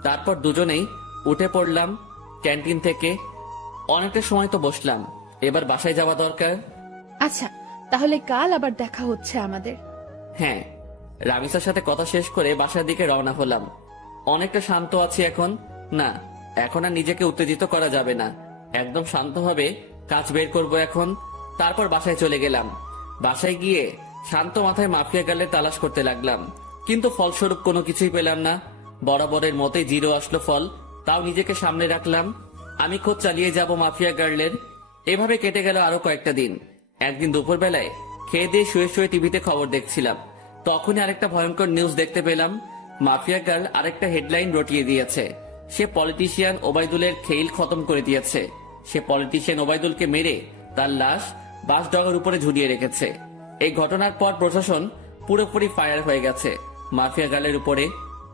তারপর দুজনেই উঠে পড়লাম ক্যান্টিন থেকে। অনেকটা সময় তো বসলাম, এবার বাসায় যাওয়া দরকার। আচ্ছা, তাহলে কাল আবার দেখা হচ্ছে আমাদের। হ্যাঁ। রামিসার সাথে কথা শেষ করে বাসার দিকে রওনা হলাম। অনেকটা শান্ত আছি এখন। না, এখন আর নিজেকে উত্তেজিত করা যাবে না। একদম শান্তভাবে কাজ বের করব এখন। তারপর বাসায় চলে গেলাম। বাসায় গিয়ে শান্ত মাথায় মাফিয়া গার্লের তালাশ করতে লাগলাম, কিন্তু ফলস্বরূপ কোনো কিছুই পেলাম না। বরাবরের মতোই 0 আসলো ফল। তাও নিজেকে সামনে রাখলাম, আমি খোঁজ চালিয়ে যাব মাফিয়া গার্লের। এভাবে কেটে গেল আরো কয়েকটা দিন। একদিন দুপুরবেলায় খেয়ে দিয়ে শুয়ে শুয়ে টিভিতে খবর দেখছিলাম, তখনই আরেকটা ভয়ঙ্কর নিউজ দেখতে পেলাম। মাফিয়া গার্ল আরেকটা হেডলাইন রটিয়ে দিয়েছে। সে পলিটিশিয়ান ওবায়দুলের খেইল খতম করে দিয়েছে। সে পলিটিশিয়ান ওবায়দুলকে মেরে তার লাশ বাসডগার উপরে ঝুলিয়ে রেখেছে। এই ঘটনার পর প্রশাসন পুরোপুরি ফায়ার হয়ে গেছে মাফিয়া গার্লের উপরে।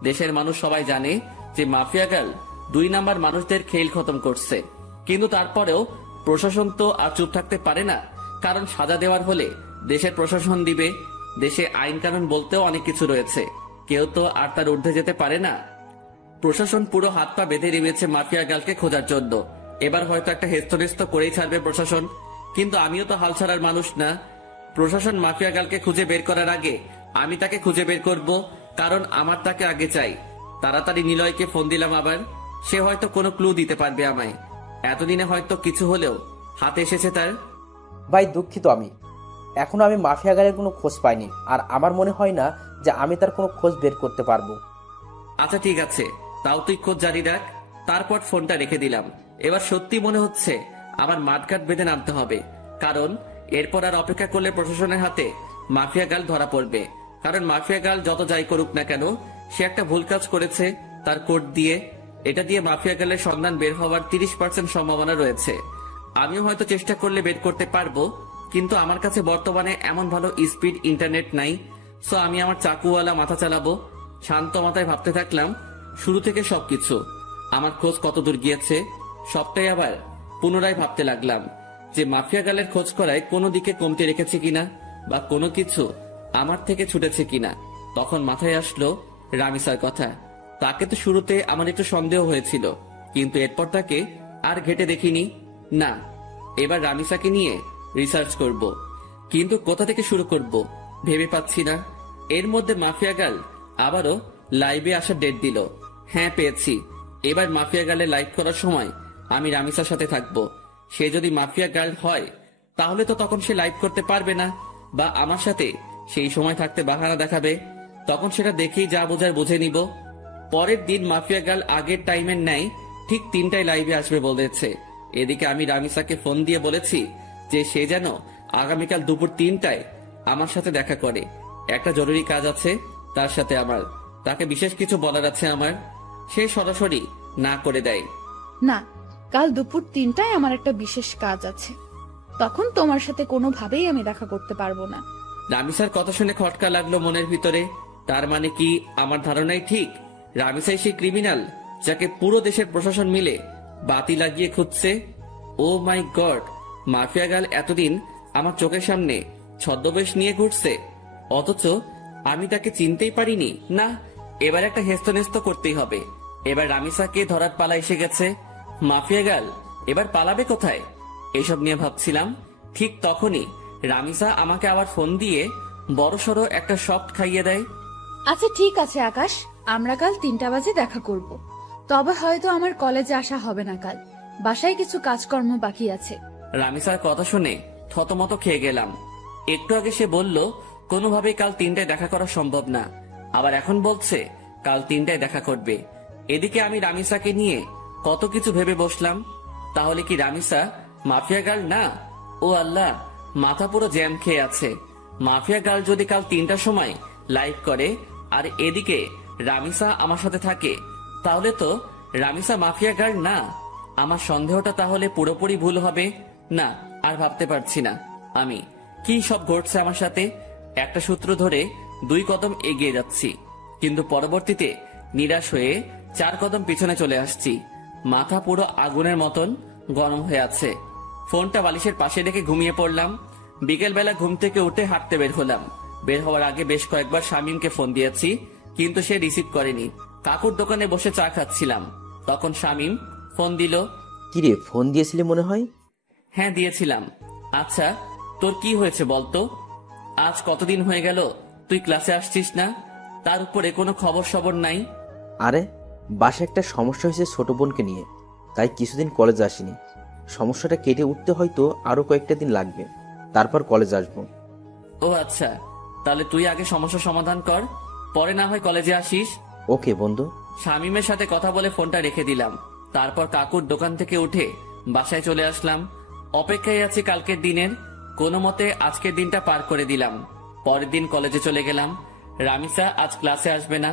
দেশের মানুষ সবাই জানে যে মাফিয়া গার্ল 2 নাম্বার মানুষদের খেইল খতম করছে, কিন্তু তারপরেও প্রশাসন তো আর চুপ থাকতে পারে না। কারণ সাজা দেওয়ার হলে দেশের প্রশাসন দিবে। দেশে আইন কানুন বলতেও অনেক কিছু রয়েছে, কেউ তো আর তার ঊর্ধ্বে যেতে পারে না। প্রশাসন পুরো হাত পা বেঁধে নেমেছে মাফিয়া গার্লকে খোঁজার জন্য। এবার হয়তো একটা হেস্তনেস্ত করেই ছাড়বে প্রশাসন, কিন্তু আমিও তো হাল ছাড়ার মানুষ না। প্রশাসন মাফিয়া গার্লকে খুঁজে বের করার আগে আমি তাকে খুঁজে বের করব, কারণ আমার তাকে আগে চাই। তাড়াতাড়ি নিলয়কে ফোন দিলাম আবার। সে হয়তো কোনো ক্লু দিতে পারবে আমায়। এতদিনে হয়তো কিছু হলেও হাতে এসেছে তার। ভাই দুঃখিত, এখনো আমি মাফিয়া গার্লের কোনো খোঁজ পাইনি, আর আমার মনে হয় না যে আমি তার কোনো খোঁজ বের করতে পারবো। আচ্ছা ঠিক আছে, তাও তুই খোঁজ জারি রাখ। তারপর ফোনটা রেখে দিলাম। এবার সত্যি মনে হচ্ছে আমার মাঠঘাট বেঁধে নামতে হবে, কারণ এরপর আর অপেক্ষা করলে প্রশাসনের হাতে মাফিয়া গার্ল ধরা পড়বে। কারণ মাফিয়া গার্ল যত যাই করুক না কেন, সে একটা ভুল কাজ করেছে তার কোড দিয়ে। এটা দিয়ে মাফিয়া গার্লের সন্ধান বের হওয়ার 30% সম্ভাবনা রয়েছে। আমিও হয়তো চেষ্টা করলে বের করতে পারবো, কিন্তু আমার কাছে বর্তমানে এমন ভালো স্পিড ইন্টারনেট নাই। সো আমি আমার চাকুওয়ালা মাথা চালাবো। শান্ত মাথায় ভাবতে থাকলাম শুরু থেকে সবকিছু। আমার খোঁজ কত দূর গিয়েছে সবটাই আবার পুনরায় ভাবতে লাগলাম যে মাফিয়া গার্লের খোঁজ করায় কোনো দিকে কমতে রেখেছে কিনা, বা কোনো কিছু আমার থেকে ছুটেছে কিনা। তখন মাথায় আসলো রামিসার কথা। তাকে তো শুরুতে আমার একটু সন্দেহ হয়েছিল, কিন্তু এরপর তাকে আর ঘেটে দেখিনি। না, এবার রামিসাকে নিয়ে রিসার্চ করব, কিন্তু কোথা থেকে শুরু করব ভেবে পাচ্ছি না। এর মধ্যে মাফিয়া গার্ল আবারও লাইভে আসার ডেট দিল। হ্যাঁ, পেয়েছি। এবার মাফিয়া গার্লে লাইভ করার সময় আমি রামিসার সাথে থাকবো। সে যদি মাফিয়া গার্ল হয় তাহলে তো তখন সে লাইভ করতে পারবে না, বা আমার সাথে সেই সময় থাকতে বাহানা দেখাবে। তখন সেটা দেখেই যা বোঝার বুঝে নিব। পরের দিন মাফিয়া গার্ল আগের টাইমের ন্যায় ঠিক 3টায় লাইভে আসবে বলেছে। এদিকে আমি রামিসাকে ফোন দিয়ে বলেছি যে সে যেন আগামীকাল দুপুর 3টায় আমার সাথে দেখা করে। একটা জরুরি কাজ আছে তার সাথে আমার, তাকে বিশেষ কিছু বলার আছে আমার। সে সরাসরি না করে দেয়। না, কাল দুপুর 3টায় আমার একটা বিশেষ কাজ আছে, তখন তোমার সাথে কোনোভাবেই আমি দেখা করতে পারবো না। রামিসার কথা শুনে খটকা লাগলো মনের ভিতরে। তার মানে কি আমার ধারণাই ঠিক? রামিসাই সেই ক্রিমিনাল যাকে পুরো দেশের প্রশাসন মিলে বাতি লাগিয়ে খুঁজছে। ও মাই গড, মাফিয়া গার্ল এতদিন আমার চোখের সামনে ছদ্মবেশ নিয়ে ঘুরছে, অথচ আমি তাকে চিনতেই পারিনি। না, এবার একটা হেস্তনেস্ত করতেই হবে। এবার রামিসাকে ধরার পালা এসে গেছে। মাফিয়া গার্ল এবার পালাবে কোথায় এসব নিয়ে ভাবছিলাম। ঠিক তখনই রামিসা আমাকে আবার ফোন দিয়ে বড়সড় একটা শক খাইয়ে দেয়। আচ্ছা ঠিক আছে আকাশ, আমরা কাল 3টা বাজে দেখা করব। তবে হয়তো আমার কলেজে আসা হবে না কাল, বাসায় কিছু কাজকর্ম বাকি আছে। রামিসার কথা শুনে থতমত খেয়ে গেলাম। একটু আগে সে বলল কোনোভাবেই কাল 3টায় দেখা করা সম্ভব না, আবার এখন বলছে কাল 3টায় দেখা করবে। এদিকে আমি রামিসাকে নিয়ে কত কিছু ভেবে বসলাম। তাহলে কি রামিসা মাফিয়া গার্ল না? ও আল্লাহ, মাথা পুরো জ্যাম খেয়ে আছে। মাফিয়া গার্ল যদি কাল 3টার সময় লাইভ করে আর এদিকে রামিসা আমার সাথে থাকে, তাহলে তো রামিসা মাফিয়া গার্ল না। আমার সন্দেহটা তাহলে পুরোপুরি ভুল হবে না। আর ভাবতে পারছি না আমি কি সব ঘটছে আমার সাথে। একটা সূত্র ধরে 2 কদম এগিয়ে যাচ্ছি, কিন্তু পরবর্তীতে নিরাশ হয়ে 4 কদম পিছনে চলে আসছি। মাথা পুরো আগুনের মতন গরম হয়ে আছে। ফোনটা বালিশের পাশে রেখে ঘুমিয়ে পড়লাম। বিকেলবেলা ঘুম থেকে উঠে হাঁটতে বের হলাম। বের হওয়ার আগে বেশ কয়েকবার শামীমকে ফোন দিয়েছি, কিন্তু সে রিসিভ করেনি। কাকুর দোকানে বসে চা খাচ্ছিলাম, তখন শামীম ফোন দিল। কিরে, ফোন দিয়েছিলি মনে হয়? হ্যাঁ দিয়েছিলাম। আচ্ছা তোর কি হয়েছে বলতো? আজ কতদিন হয়ে গেল তুই ক্লাসে আসছিস না, তার উপরে কোনো খবর সবর নাই। আরে বাসায় একটা সমস্যা হয়েছে ছোট বোনকে নিয়ে, তাই কিছুদিন কলেজ আসিনি। সমস্যাটা কেটে উঠতে হয়তো আরো কয়েকটা দিন লাগবে, তারপর কলেজ আসবো। ও আচ্ছা, তাহলে তুই আগে সমস্যা সমাধান কর, পরে না হয় কলেজে আসিস। ওকে বন্ধু। শামীমের সাথে কথা বলে ফোনটা রেখে দিলাম। তারপর কাকুর দোকান থেকে উঠে বাসায় চলে আসলাম। অপেক্ষায় আছি কালকের দিনের। কোনো মতে আজকের দিনটা পার করে দিলাম। পরের দিন কলেজে চলে গেলাম। রামিসা আজ ক্লাসে আসবে না,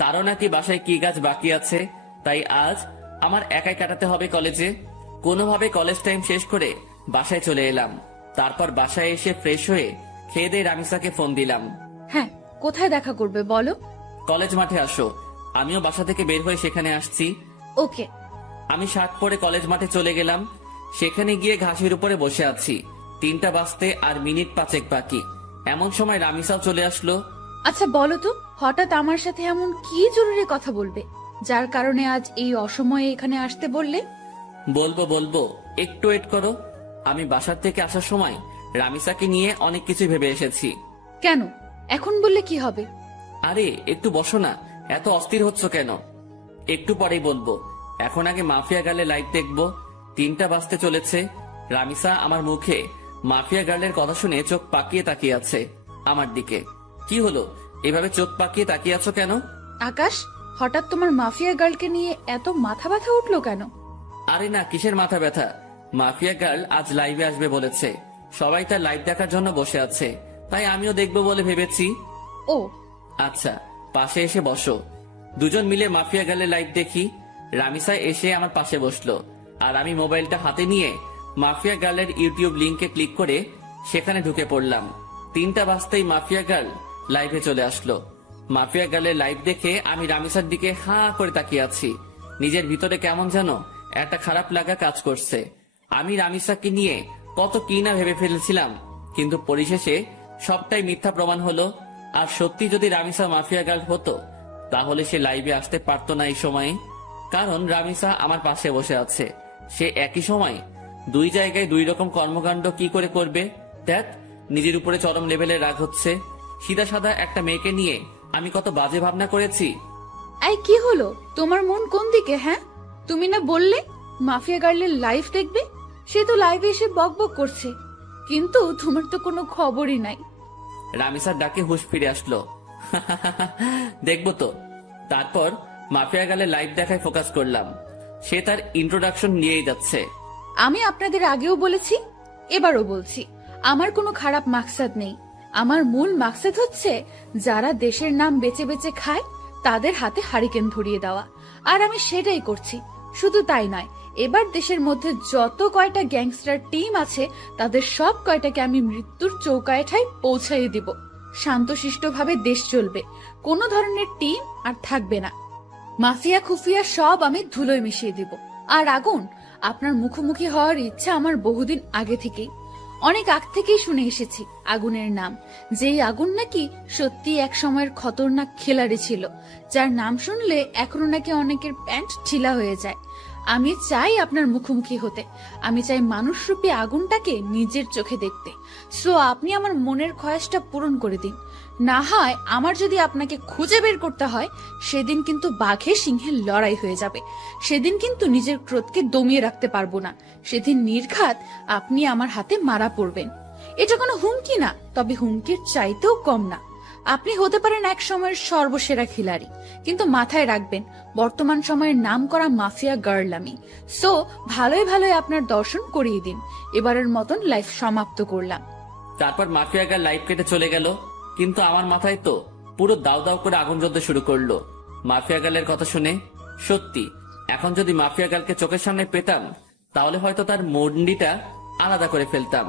তারও নাকি বাসায় কি কাজ বাকি আছে, তাই আজ আমার একাই কাটাতে হবে কলেজে। কোনোভাবে কলেজ টাইম শেষ করে বাসায় চলে এলাম। তারপর বাসায় এসে ফ্রেশ হয়ে খেয়ে দিয়ে রামিসাকে ফোন দিলাম। হ্যাঁ, কোথায় দেখা করবে বলো? কলেজ মাঠে আসো। আমিও বাসা থেকে বের হয়ে সেখানে আসছি। ওকে। আমি শার্ট পরে কলেজ মাঠে চলে গেলাম। সেখানে গিয়ে ঘাসের উপরে বসে আছি। 3টা বাজতে আর মিনিট 5 বাকি। এমন সময় রামিসাও চলে আসলো। আচ্ছা বলো তো, হঠাৎ আমার সাথে এমন কি জরুরি কথা বলবে যার কারণে আজ এই অসময়ে এখানে আসতে বললে? বলবো, একটু ওয়েট করো। আমি বাসার থেকে আসার সময় রামিসাকে নিয়ে অনেক কিছু ভেবে এসেছি। কেন? এখন বললে কি হবে? আরে একটু বসো না, এত অস্থির হচ্ছ কেন? একটু পরেই বলবো। এখন আগে মাফিয়া গার্লের লাইভ দেখবো। 3টা বাজতে চলেছে। রামিসা আমার মুখে মাফিয়া গার্লের কথা শুনে চোখ পাকিয়ে তাকিয়ে আছে আমার দিকে। কি হলো, এভাবে চোখ পাকিয়ে তাকিয়ে আছো কেন? আকাশ, হঠাৎ তোমার মাফিয়া গার্লকে নিয়ে এত মাথা ব্যথা উঠলো কেন? আরে না, কিসের মাথা ব্যথা। মাফিয়া গার্ল আজ লাইভে আসবে বলেছে। সবাই তার লাইভ দেখার জন্য বসে আছে, তাই আমিও দেখবো বলে ভেবেছি। ও আচ্ছা, পাশে এসে বসো। দুজন মিলে মাফিয়া গার্লের লাইভ দেখি। রামিসা এসে আমার পাশে বসলো, আর আমি মোবাইলটা হাতে নিয়ে মাফিয়া গার্লের ইউটিউব লিংকে ক্লিক করে সেখানে ঢুকে পড়লাম। 3টা বাজতেই মাফিয়া গার্ল লাইভে চলে আসলো। মাফিয়া গার্লের লাইভ দেখে আমি রামিসার দিকে হাঁ করে তাকিয়ে আছি। নিজের ভিতরে কেমন যেন একটা খারাপ লাগা কাজ করছে। আমি রামিসাকে নিয়ে কত কি না ভেবে ফেলেছিলাম, কিন্তু পরিশেষে সবটাই মিথ্যা প্রমাণ হলো। আর সত্যি যদি রামিসা মাফিয়া গার্ল হতো, তাহলে সে লাইভে আসতে পারতো না এই সময়ে। কারণ রামিসা আমার পাশে বসে আছে। সে একই সময় 2 জায়গায় 2 রকম কর্মকাণ্ড কি করে করবে? দেখ, নিজের উপরে চরম লেভেলের রাগ হচ্ছে। সিধা সাদা একটা মেয়েকে নিয়ে আমি কত বাজে ভাবনা করেছি। এই কি হলো, তোমার মন কোন দিকে? হ্যাঁ, তুমি না বললে মাফিয়া গার্লের লাইভ দেখবে? সে তো লাইভে এসে বকবক করছে, কিন্তু তোমার তো কোনো খবরই নাই। রামিসার ডাকে হুঁশ ফিরে আসলো। দেখবো তো। তারপর মাফিয়া গার্লের লাইভ দেখায় ফোকাস করলাম। সে তার ইন্ট্রোডাকশন নিয়েই যাচ্ছে। আমি আপনাদের আগেও বলেছি, এবারও বলছি, আমার কোনো খারাপ মাকসাদ নেই। আমার মূল মাকসাদ হচ্ছে যারা দেশের নাম বেচে বেচে খায় তাদের হাতে হারিকেন ধরিয়ে দেওয়া, আর আমি সেটাই করছি। শুধু তাই নয়, এবার দেশের মধ্যে যত কয়টা গ্যাংস্টার টিম আছে তাদের সব কয়টাকে আমি মৃত্যুর চৌকাঠেয় পৌঁছাইয়ে দিব। শান্তশিষ্টভাবে দেশ চলবে, কোনো ধরনের টিম আর থাকবে না। মাফিয়া খুফিয়া সব আমি ধুলোয় মিশিয়ে দিব। আর আগুন, আপনার মুখোমুখি হওয়ার ইচ্ছা আমার বহুদিন আগে থেকেই, অনেক আগ থেকেই শুনে এসেছি আগুনের নাম। যেই আগুন নাকি সত্যি এক সময়ের খতরনাক খেলাড়ি ছিল, যার নাম শুনলে এখনো নাকি অনেকের প্যান্ট ঢিলা হয়ে যায়। আমি চাই আপনার মুখোমুখি হতে, আমি চাই মানুষরূপী আগুনটাকে নিজের চোখে দেখতে। সো আপনি আমার মনের খয়াসটা পূরণ করে দিন। না হয় আমার যদি আপনাকে খুঁজে বের করতে হয়, সেদিন কিন্তু বাঘে সিংহের লড়াই হয়ে যাবে। সেদিন কিন্তু নিজের ক্রোধকে দমিয়ে রাখতে পারবো না। সেদিন নির্ঘাত আপনি আমার হাতে মারা পড়বেন। এটা কোনো হুমকি না, তবে হুমকির চাইতেও কম না। আপনি হতে পারেন এক সময়ের সর্বসেরা খিলাড়ি, কিন্তু মাথায় রাখবেন বর্তমান সময়ের নাম করা মাফিয়া গার্ল আমি। সো ভালোই ভালোই আপনার দর্শন করিয়ে দিন। এবারের মতন লাইফ সমাপ্ত করলাম। তারপর মাফিয়া গার্ল লাইফ কেটে চলে গেল, কিন্তু আমার মাথায় তো পুরো দাউ দাউ করে আগুন জ্বলতে শুরু করলো মাফিয়া গার্লের কথা শুনে। সত্যি এখন যদি মাফিয়া গার্লকে চোখের সামনে পেতাম, তাহলে হয়তো তার মন্ডিটা আলাদা করে ফেলতাম।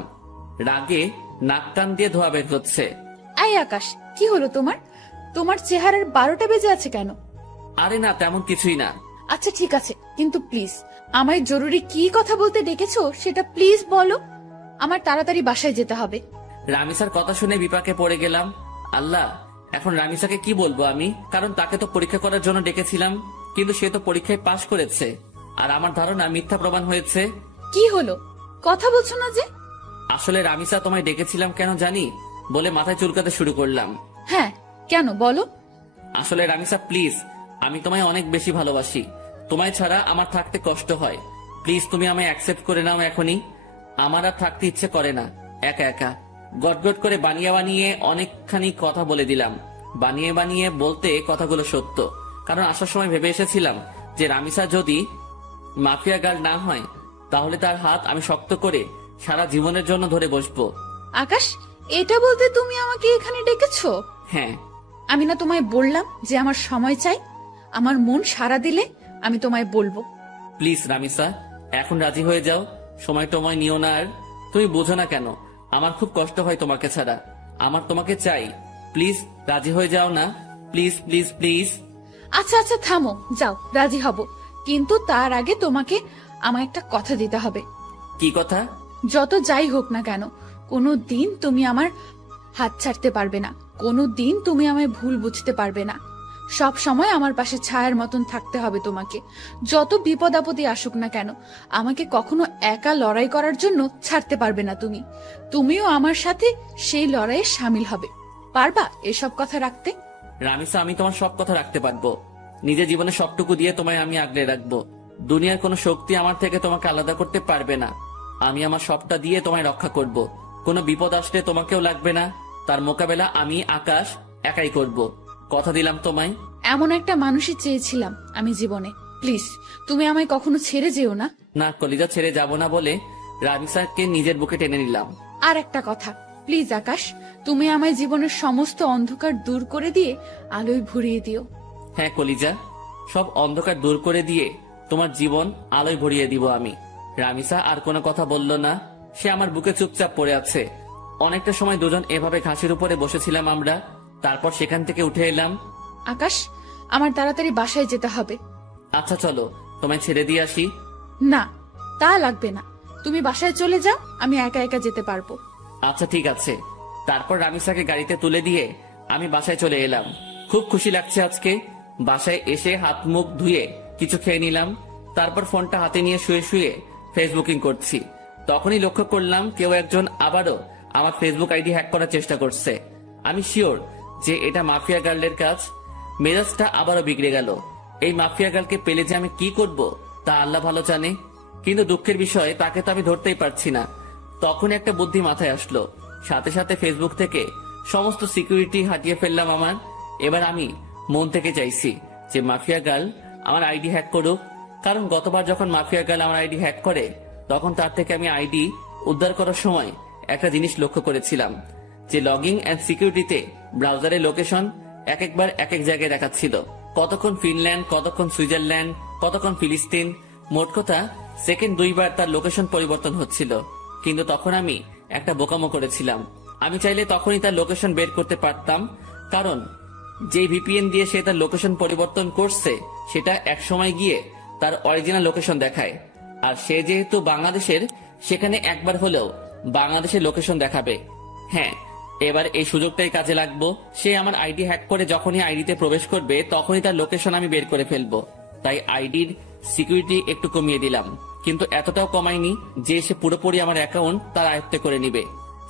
রাগে নাক টান দিয়ে ধোয়া বের হচ্ছে। আই আকাশ, কি হলো তোমার? তোমার চেহারার 12টা বেজে আছে কেন? আরে না, তেমন কিছুই না। আচ্ছা ঠিক আছে, কিন্তু প্লিজ আমায় জরুরি কি কথা বলতে ডেকেছো সেটা প্লিজ বলো। আমার তাড়াতাড়ি বাসায় যেতে হবে। রামিসার কথা শুনে বিপাকে পড়ে গেলাম। আল্লাহ, এখন রামিসাকে কি বলবো আমি? কারণ তাকে তো পরীক্ষা করার জন্য ডেকেছিলাম, কিন্তু সে তো পরীক্ষায় পাশ করেছে, আর আমার ধারণা মিথ্যা প্রমাণ হয়েছে। কি হলো, কথা বলছো না যে? আসলে রামিসা, তোমায় ডেকেছিলাম কেন জানি বলে মাথায় চুলকাতে শুরু করলাম। হ্যাঁ, কেন বলো? আসলে রামিসা প্লিজ, আমি তোমায় অনেক বেশি ভালোবাসি। তোমায় ছাড়া আমার থাকতে কষ্ট হয়। প্লিজ তুমি আমায় অ্যাকসেপ্ট করে নাও এখনই। আমার আর থাকতে ইচ্ছে করে না একা একা। গটগট করে বানিয়ে বানিয়ে অনেকখানি কথা বলে দিলাম। বানিয়ে বানিয়ে বলতে কথাগুলো সত্য, কারণ আসার সময় ভেবে এসেছিলাম যে রামিসা যদি মাফিয়া গার্ল না হয়, তাহলে তার হাত আমি শক্ত করে সারা জীবনের জন্য ধরে বসবো। আকাশ, এটা বলতে তুমি আমাকে এখানে ডেকেছো? হ্যাঁ। আমি না তোমায় বললাম যে আমার সময় চাই? আমার মন সাড়া দিলে আমি তোমায় বলবো। প্লিজ রামিসা, এখন রাজি হয়ে যাও। সময় টময় নিও না আর। তুমি বোঝো না কেন আমার খুব কষ্ট হয় তোমাকে ছাড়া। আমার তোমাকে চাই। প্লিজ রাজি হয়ে যাও না। Please please please. আচ্ছা আচ্ছা থামো, যাও, রাজি হব, কিন্তু তার আগে তোমাকে আমার একটা কথা দিতে হবে। কি কথা? যত যাই হোক না কেন, কোনো দিন তুমি আমার হাত ছাড়তে পারবে না। কোনো দিন তুমি আমায় ভুল বুঝতে পারবে না। সব সময় আমার পাশে ছায়ার মতন থাকতে হবে তোমাকে। যত বিপদ আপদে আসুক না কেন, আমাকে কখনো একা লড়াই করার জন্য ছাড়তে পারবে না তুমি। তুমিও আমার সাথে সেই লড়াইয়ে সামিল হবে। পারবা এসব কথা রাখতে? রামিসা, আমি তোমার সব কথা রাখতে পারবো। নিজের জীবনে সবটুকু দিয়ে তোমায় আমি আগলে রাখবো। দুনিয়ার কোনো শক্তি আমার থেকে তোমাকে আলাদা করতে পারবে না। আমি আমার সবটা দিয়ে তোমায় রক্ষা করব। কোনো বিপদ আসলে তোমাকেও লাগবে না। তার মোকাবেলা আমি আকাশ একাই করব। কথা দিলাম তোমায়। এমন একটা মানুষই চেয়েছিলাম আমি জীবনে। প্লিজ তুমি আমায় কখনো ছেড়ে যেও না। না, কলিজা ছেড়ে যাব না বলে রামিসাকে নিজের বুকে টেনে নিলাম। আর একটা কথা, প্লিজ আকাশ, তুমি আমায় জীবনের সমস্ত অন্ধকার দূর করে দিয়ে আলোয় ভরিয়ে দিও। হ্যাঁ কলিজা, সব অন্ধকার দূর করে দিয়ে তোমার জীবন আলোয় ভরিয়ে দিব আমি। রামিসা আর কোনো কথা বলল না। সে আমার বুকে চুপচাপ পড়ে আছে। অনেকটা সময় দুজন এভাবে ঘাসের উপরে বসেছিলাম আমরা। তারপর সেখান থেকে উঠে এলাম। আকাশ, আমার তাড়াতাড়ি বাসায় যেতে হবে। আচ্ছা চলো, তোমায় ছেড়ে দিয়ে আসি। না, তা লাগবে না, তুমি বাসায় চলে যাও, আমি একা একা যেতে পারবো। আচ্ছা ঠিক আছে। তারপর রামিসাকে গাড়িতে তুলে দিয়ে আমি বাসায় চলে এলাম। খুব খুশি লাগছে আজকে। বাসায় এসে হাত মুখ ধুয়ে কিছু খেয়ে নিলাম। তারপর ফোনটা হাতে নিয়ে শুয়ে শুয়ে ফেসবুকিং করছি। তখনই লক্ষ্য করলাম কেউ একজন আবারও আমার ফেসবুক আইডি হ্যাক করার চেষ্টা করছে। আমি শিওর যে এটা মাফিয়া গার্লের কাজ। মেজাজটা আবারও বিগড়ে গেল। এই মাফিয়া গার্লকে পেলে যে আমি কি করব তা আল্লাহ ভালো জানে। কিন্তু দুঃখের বিষয়, তাকে তো আমি ধরতেই পারছি না। তখন একটা বুদ্ধি মাথায় আসলো। সাথে সাথে ফেসবুক থেকে সমস্ত সিকিউরিটি হাটিয়ে ফেললাম আমার। এবার আমি মন থেকে চাইছি যে মাফিয়া গার্ল আমার আইডি হ্যাক করুক। কারণ গতবার যখন মাফিয়া গার্ল আমার আইডি হ্যাক করে, তখন তার থেকে আমি আইডি উদ্ধার করার সময় একটা জিনিস লক্ষ্য করেছিলাম, যে লগিং এন্ড সিকিউরিটিতে ব্রাউজারের লোকেশন এক একবার এক এক জায়গায় দেখাচ্ছিল। কতক্ষণ ফিনল্যান্ড, কতক্ষণ সুইজারল্যান্ড, কতক্ষণ ফিলিস্তিন। মোট কথা সেকেন্ড 2 বার তার লোকেশন পরিবর্তন হচ্ছিল। কিন্তু তখন আমি একটা বোকামো করেছিলাম। আমি চাইলে তখনই তার লোকেশন বের করতে পারতাম, কারণ যে ভিপিএন দিয়ে সে তার লোকেশন পরিবর্তন করছে সেটা এক সময় গিয়ে তার অরিজিনাল লোকেশন দেখায়। আর সে যেহেতু বাংলাদেশের, সেখানে একবার হলেও বাংলাদেশের লোকেশন দেখাবে। হ্যাঁ, এবার এই সুযোগটাই কাজে লাগবো। সে আমার আইডি হ্যাক করে যখনই আইডিতে প্রবেশ করবে, তখনই তার লোকেশন আমি বের করে ফেলবো। তাই আইডির সিকিউরিটি একটু কমিয়ে দিলাম, কিন্তু এতটাও কমাইনি যে সে পুরোপুরি আমার অ্যাকাউন্ট তার আয়ত্তে করে নিবে।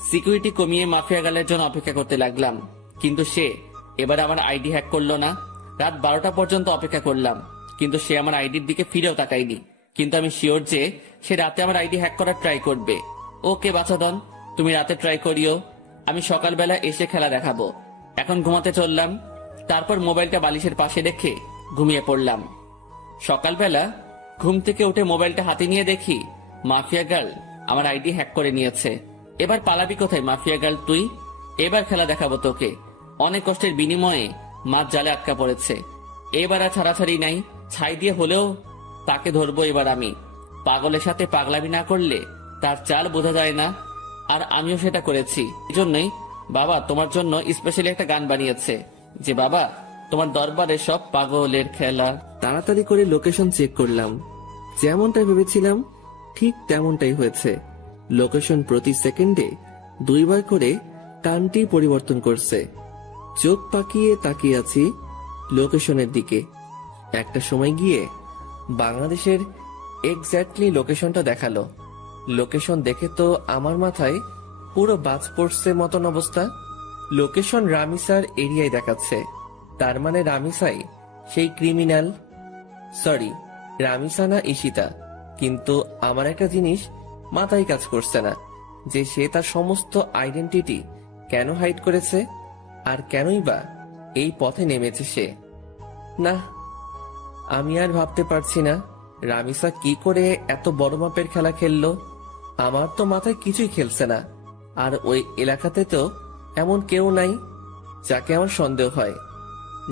সিকিউরিটি কমিয়ে মাফিয়া গার্লের জন্য অপেক্ষা করতে লাগলাম। কিন্তু সে এবার আমার আইডি হ্যাক করলো না। রাত 12টা পর্যন্ত অপেক্ষা করলাম, কিন্তু সে আমার আইডির দিকে ফিরেও তাকায়নি। কিন্তু আমি শিওর যে সে রাতে আমার আইডি হ্যাক করার ট্রাই করবে। ওকে বাছাধন, তুমি রাতে ট্রাই করিও, আমি সকালবেলা এসে খেলা দেখাবো। এখন ঘুমাতে চললাম। তারপর মোবাইলটা বালিশের পাশে রেখে ঘুমিয়ে পড়লাম। সকালবেলা ঘুম থেকে উঠে মোবাইলটা হাতে নিয়ে দেখি মাফিয়া গার্ল আমার আইডি হ্যাক করে নিয়েছে। এবার পালাবি কোথায় মাফিয়া গার্ল তুই? এবার খেলা দেখাবো তোকে। অনেক কষ্টের বিনিময়ে মাছ জালে আটকা পড়েছে। এবার আর ছাড়াছাড়ি নাই, ছাই দিয়ে হলেও তাকে ধরবো এবার আমি। পাগলের সাথে পাগলামি না করলে তার চাল বোঝা যায় না, আর আমিও সেটা করেছি। এজন্যই বাবা তোমার জন্য স্পেশালি একটা গান বানিয়েছে যে বাবা তোমার দরবারে সব পাগলের খেলা। তাড়াতাড়ি করে লোকেশন চেক করলাম, যেমনটা ভেবেছিলাম ঠিক তেমনটাই হয়েছে। লোকেশন প্রতি সেকেন্ডে 2 বার করে টানটি পরিবর্তন করছে। চোখ পাকিয়ে তাকিয়ে আছি লোকেশনের দিকে। একটা সময় গিয়ে বাংলাদেশের এক্স্যাক্টলি লোকেশনটা দেখালো। লোকেশন দেখে তো আমার মাথায় পুরো বাজ পড়ছে মতন অবস্থা। লোকেশন রামিসার এরিয়ায় দেখাচ্ছে, তার মানে রামিসাই সেই ক্রিমিনাল। সরি, রামিসা না ঈশিতা। কিন্তু আমার একটা জিনিস মাথায় কাজ করছে না, যে সে তার সমস্ত আইডেন্টিটি কেন হাইড করেছে, আর কেনই বা এই পথে নেমেছে সে। না, আমি আর ভাবতে পারছি না রামিসা কি করে এত বড় মাপের খেলা খেললো। আমার তো মাথায় কিছুই খেলছে না। আর ওই এলাকাতে তো এমন কেউ নাই যাকে আমার সন্দেহ হয়।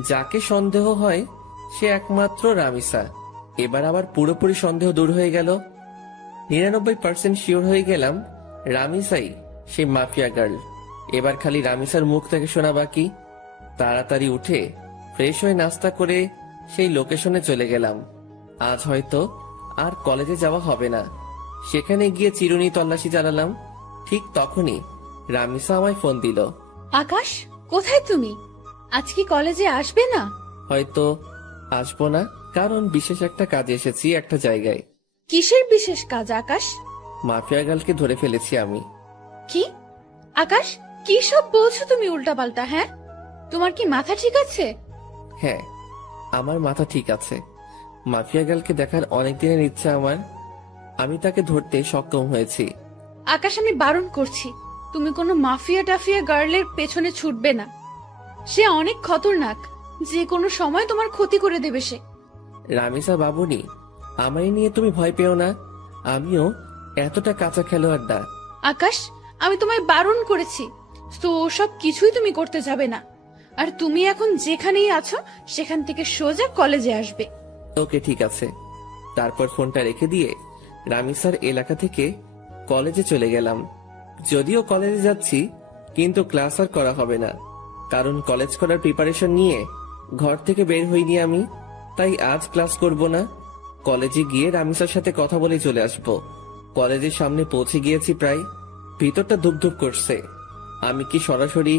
যাকে সন্দেহ হয় সে একমাত্র রামিসা। এবার আবার পুরোপুরি সন্দেহ দূর হয়ে গেল। 99% শিওর হয়ে গেলাম রামিসাই সে মাফিয়া গার্ল। এবার খালি রামিসার মুখ থেকে শোনা বাকি। তাড়াতাড়ি উঠে ফ্রেশ হয়ে নাস্তা করে সেই লোকেশনে চলে গেলাম। আজ হয়তো আর কলেজে যাওয়া হবে না। সেখানে গিয়ে চিরুনি তল্লাশি চালালাম। ঠিক তখনই রামিসা আমায় ফোন দিল। আকাশ, কোথায় তুমি? আজ কি কলেজে আসবে না? হয়তো আসবো না, কারণ বিশেষ একটা কাজে এসেছি একটা জায়গায়। কিসের বিশেষ কাজ আকাশ? মাফিয়া গার্লকে ধরে ফেলেছি আমি। কি আকাশ, কি সব বলছো তুমি উল্টাপাল্টা? হ্যাঁ, তোমার কি মাথা ঠিক আছে? হ্যাঁ, আমার মাথা ঠিক আছে। মাফিয়া গার্লকে দেখার অনেক দিনের ইচ্ছা আমার। আমি তাকে ধরতে সক্ষম হয়েছি। আকাশ, আমি বারণ করছি, তুমি কোনো মাফিয়া টাফিয়া গার্লের পেছনে ছুটবে না। সে অনেক খতরনাক, যে কোনো সময় তোমার ক্ষতি করে দেবে সে। রামিসা বাবুনি, আমায় নিয়ে তুমি ভয় পেও না। আমিও এতটা কাঁচা খেলোয়াড় না। আকাশ, আমি তোমায় বারণ করেছি, তো সব কিছুই তুমি করতে যাবে না। আর তুমি এখন যেখানেই আছো সেখান থেকে সোজা কলেজে আসবে। ওকে, ঠিক আছে। তারপর ফোনটা রেখে দিয়ে রামিসার এলাকা থেকে কলেজে চলে গেলাম। যদিও কলেজে যাচ্ছি, কিন্তু ক্লাস আর করা হবে না, কারণ কলেজ করার প্রিপারেশন নিয়ে ঘর থেকে বের হইনি আমি। তাই আজ ক্লাস করব না। কলেজে গিয়ে রামিসার সাথে কথা বলে চলে আসব। কলেজের সামনে পৌঁছে গিয়েছি প্রায়। ভিতরটা ধুপধুপ করছে। আমি কি সরাসরি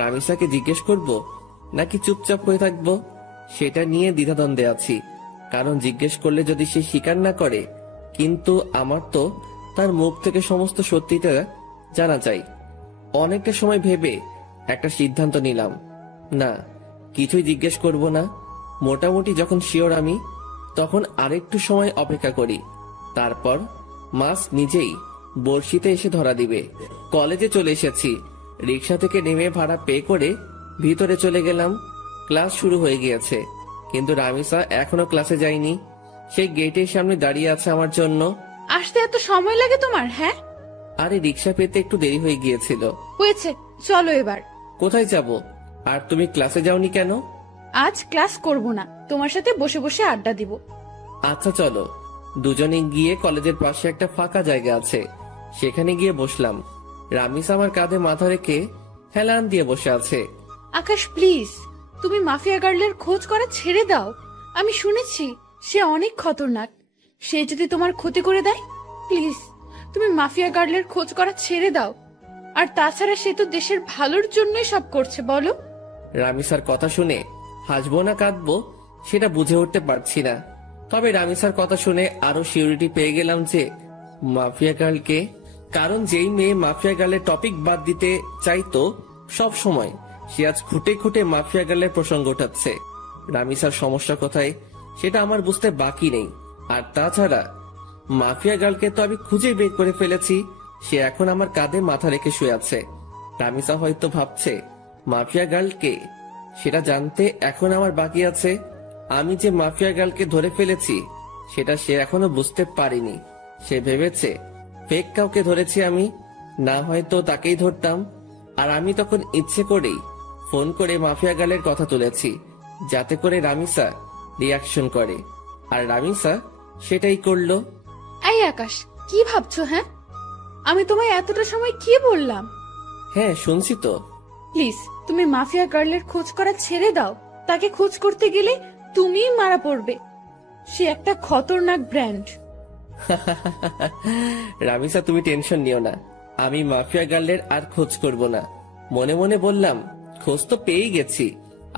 রামিসাকে জিজ্ঞেস করব নাকি চুপচাপ হয়ে থাকব, সেটা নিয়ে দ্বিধাদ্বন্দ্বে আছি। কারণ জিজ্ঞেস করলে যদি সে স্বীকার না করে, কিন্তু আমার তো তার মুখ থেকে সমস্ত সত্যিটা জানা চাই। অনেকটা সময় ভেবে একটা সিদ্ধান্ত নিলাম, না, কিছুই জিজ্ঞেস করব না। মোটামুটি যখন শিওর আমি, তখন আরেকটু সময় অপেক্ষা করি। তারপর মাস নিজেই বড়শিতে এসে ধরা দিবে। কলেজে চলে এসেছি। রিক্সা থেকে নেমে ভাড়া পে করে ভিতরে চলে গেলাম। ক্লাস শুরু হয়ে গিয়েছে, কিন্তু রামিসা এখনো ক্লাসে যায়নি। সেই গেটের সামনে দাঁড়িয়ে আছে আমার জন্য। আসতে এত সময় লাগে তোমার? হ্যাঁ, আরে রিক্সা পেতে একটু দেরি হয়ে গিয়েছিল। হয়েছে, চলো এবার। কোথায় যাব? আর তুমি ক্লাসে যাওনি কেন? আজ ক্লাস করব না, তোমার সাথে বসে বসে আড্ডা দিব। আচ্ছা চলো। দুজনে গিয়ে কলেজের পাশে একটা ফাঁকা জায়গা আছে, সেখানে গিয়ে বসলাম। রামিস আমার কাঁধে মাথা রেখে হেলান দিয়ে বসে আছে। আকাশ প্লিজ, তুমি মাফিয়া গার্লের খোঁজ করা ছেড়ে দাও। আমি শুনেছি সে অনেক খতরনাক। সে যদি তোমার ক্ষতি করে দেয়, প্লিজ তুমি মাফিয়া গার্লের খোঁজ করা ছেড়ে দাও। আর তাছাড়া সে তো দেশের ভালোর জন্যই সব করছে, বলো। রামিসার কথা শুনে হাসবো না কাঁদবো সেটা বুঝে উঠতে পারছি না। তবে রামিসার কথা শুনে আরো সিউরিটি পেয়ে গেলাম যে মাফিয়া গার্লকে। কারণ যেই মেয়ে মাফিয়া গার্লের টপিক বাদ দিতে চাইতো সব সময়, সে আজ খুঁটে খুঁটে মাফিয়া গার্লের প্রসঙ্গ উঠাচ্ছে। রামিসার সমস্যা কোথায় সেটা আমার বুঝতে বাকি নেই। আর তাছাড়া মাফিয়া গার্লকে তো আমি খুঁজে বের করে ফেলেছি। সে এখন আমার কাঁধে মাথা রেখে শুয়ে আছে। রামিসা হয়তো ভাবছে মাফিয়া গার্লকে, সেটা জানতে এখন আমার বাকি আছে। আমি যে মাফিয়া গার্লকে ধরে ফেলেছি সেটা সে এখনো বুঝতে পারেনি। সে ভেবেছে ফেক কাউকে ধরেছি আমি, না হয়তো তাকেই ধরতাম। আর আমি তখন ইচ্ছে করেই ফোন করে মাফিয়া গার্লের কথা তুলেছি, যাতে করে রামিসা রিয়াকশন করে। আর রামিসা সেটাই করলো। এই আকাশ, কি ভাবছো? হ্যাঁ, আমি তোমায় এতটা সময় কি বললাম? হ্যাঁ শুনছি তো। প্লিজ তুমি মাফিয়া গার্লের খোঁজ করা ছেড়ে দাও। তাকে খোঁজ করতে গেলে তুমিই মারা পড়বে। সে একটা খতরনাক ব্র্যান্ড। রামিসা তুমি টেনশন নিও না, আমি মাফিয়া গার্লের আর খোঁজ করব না। মনে মনে বললাম খোঁজ তো পেয়েই গেছি,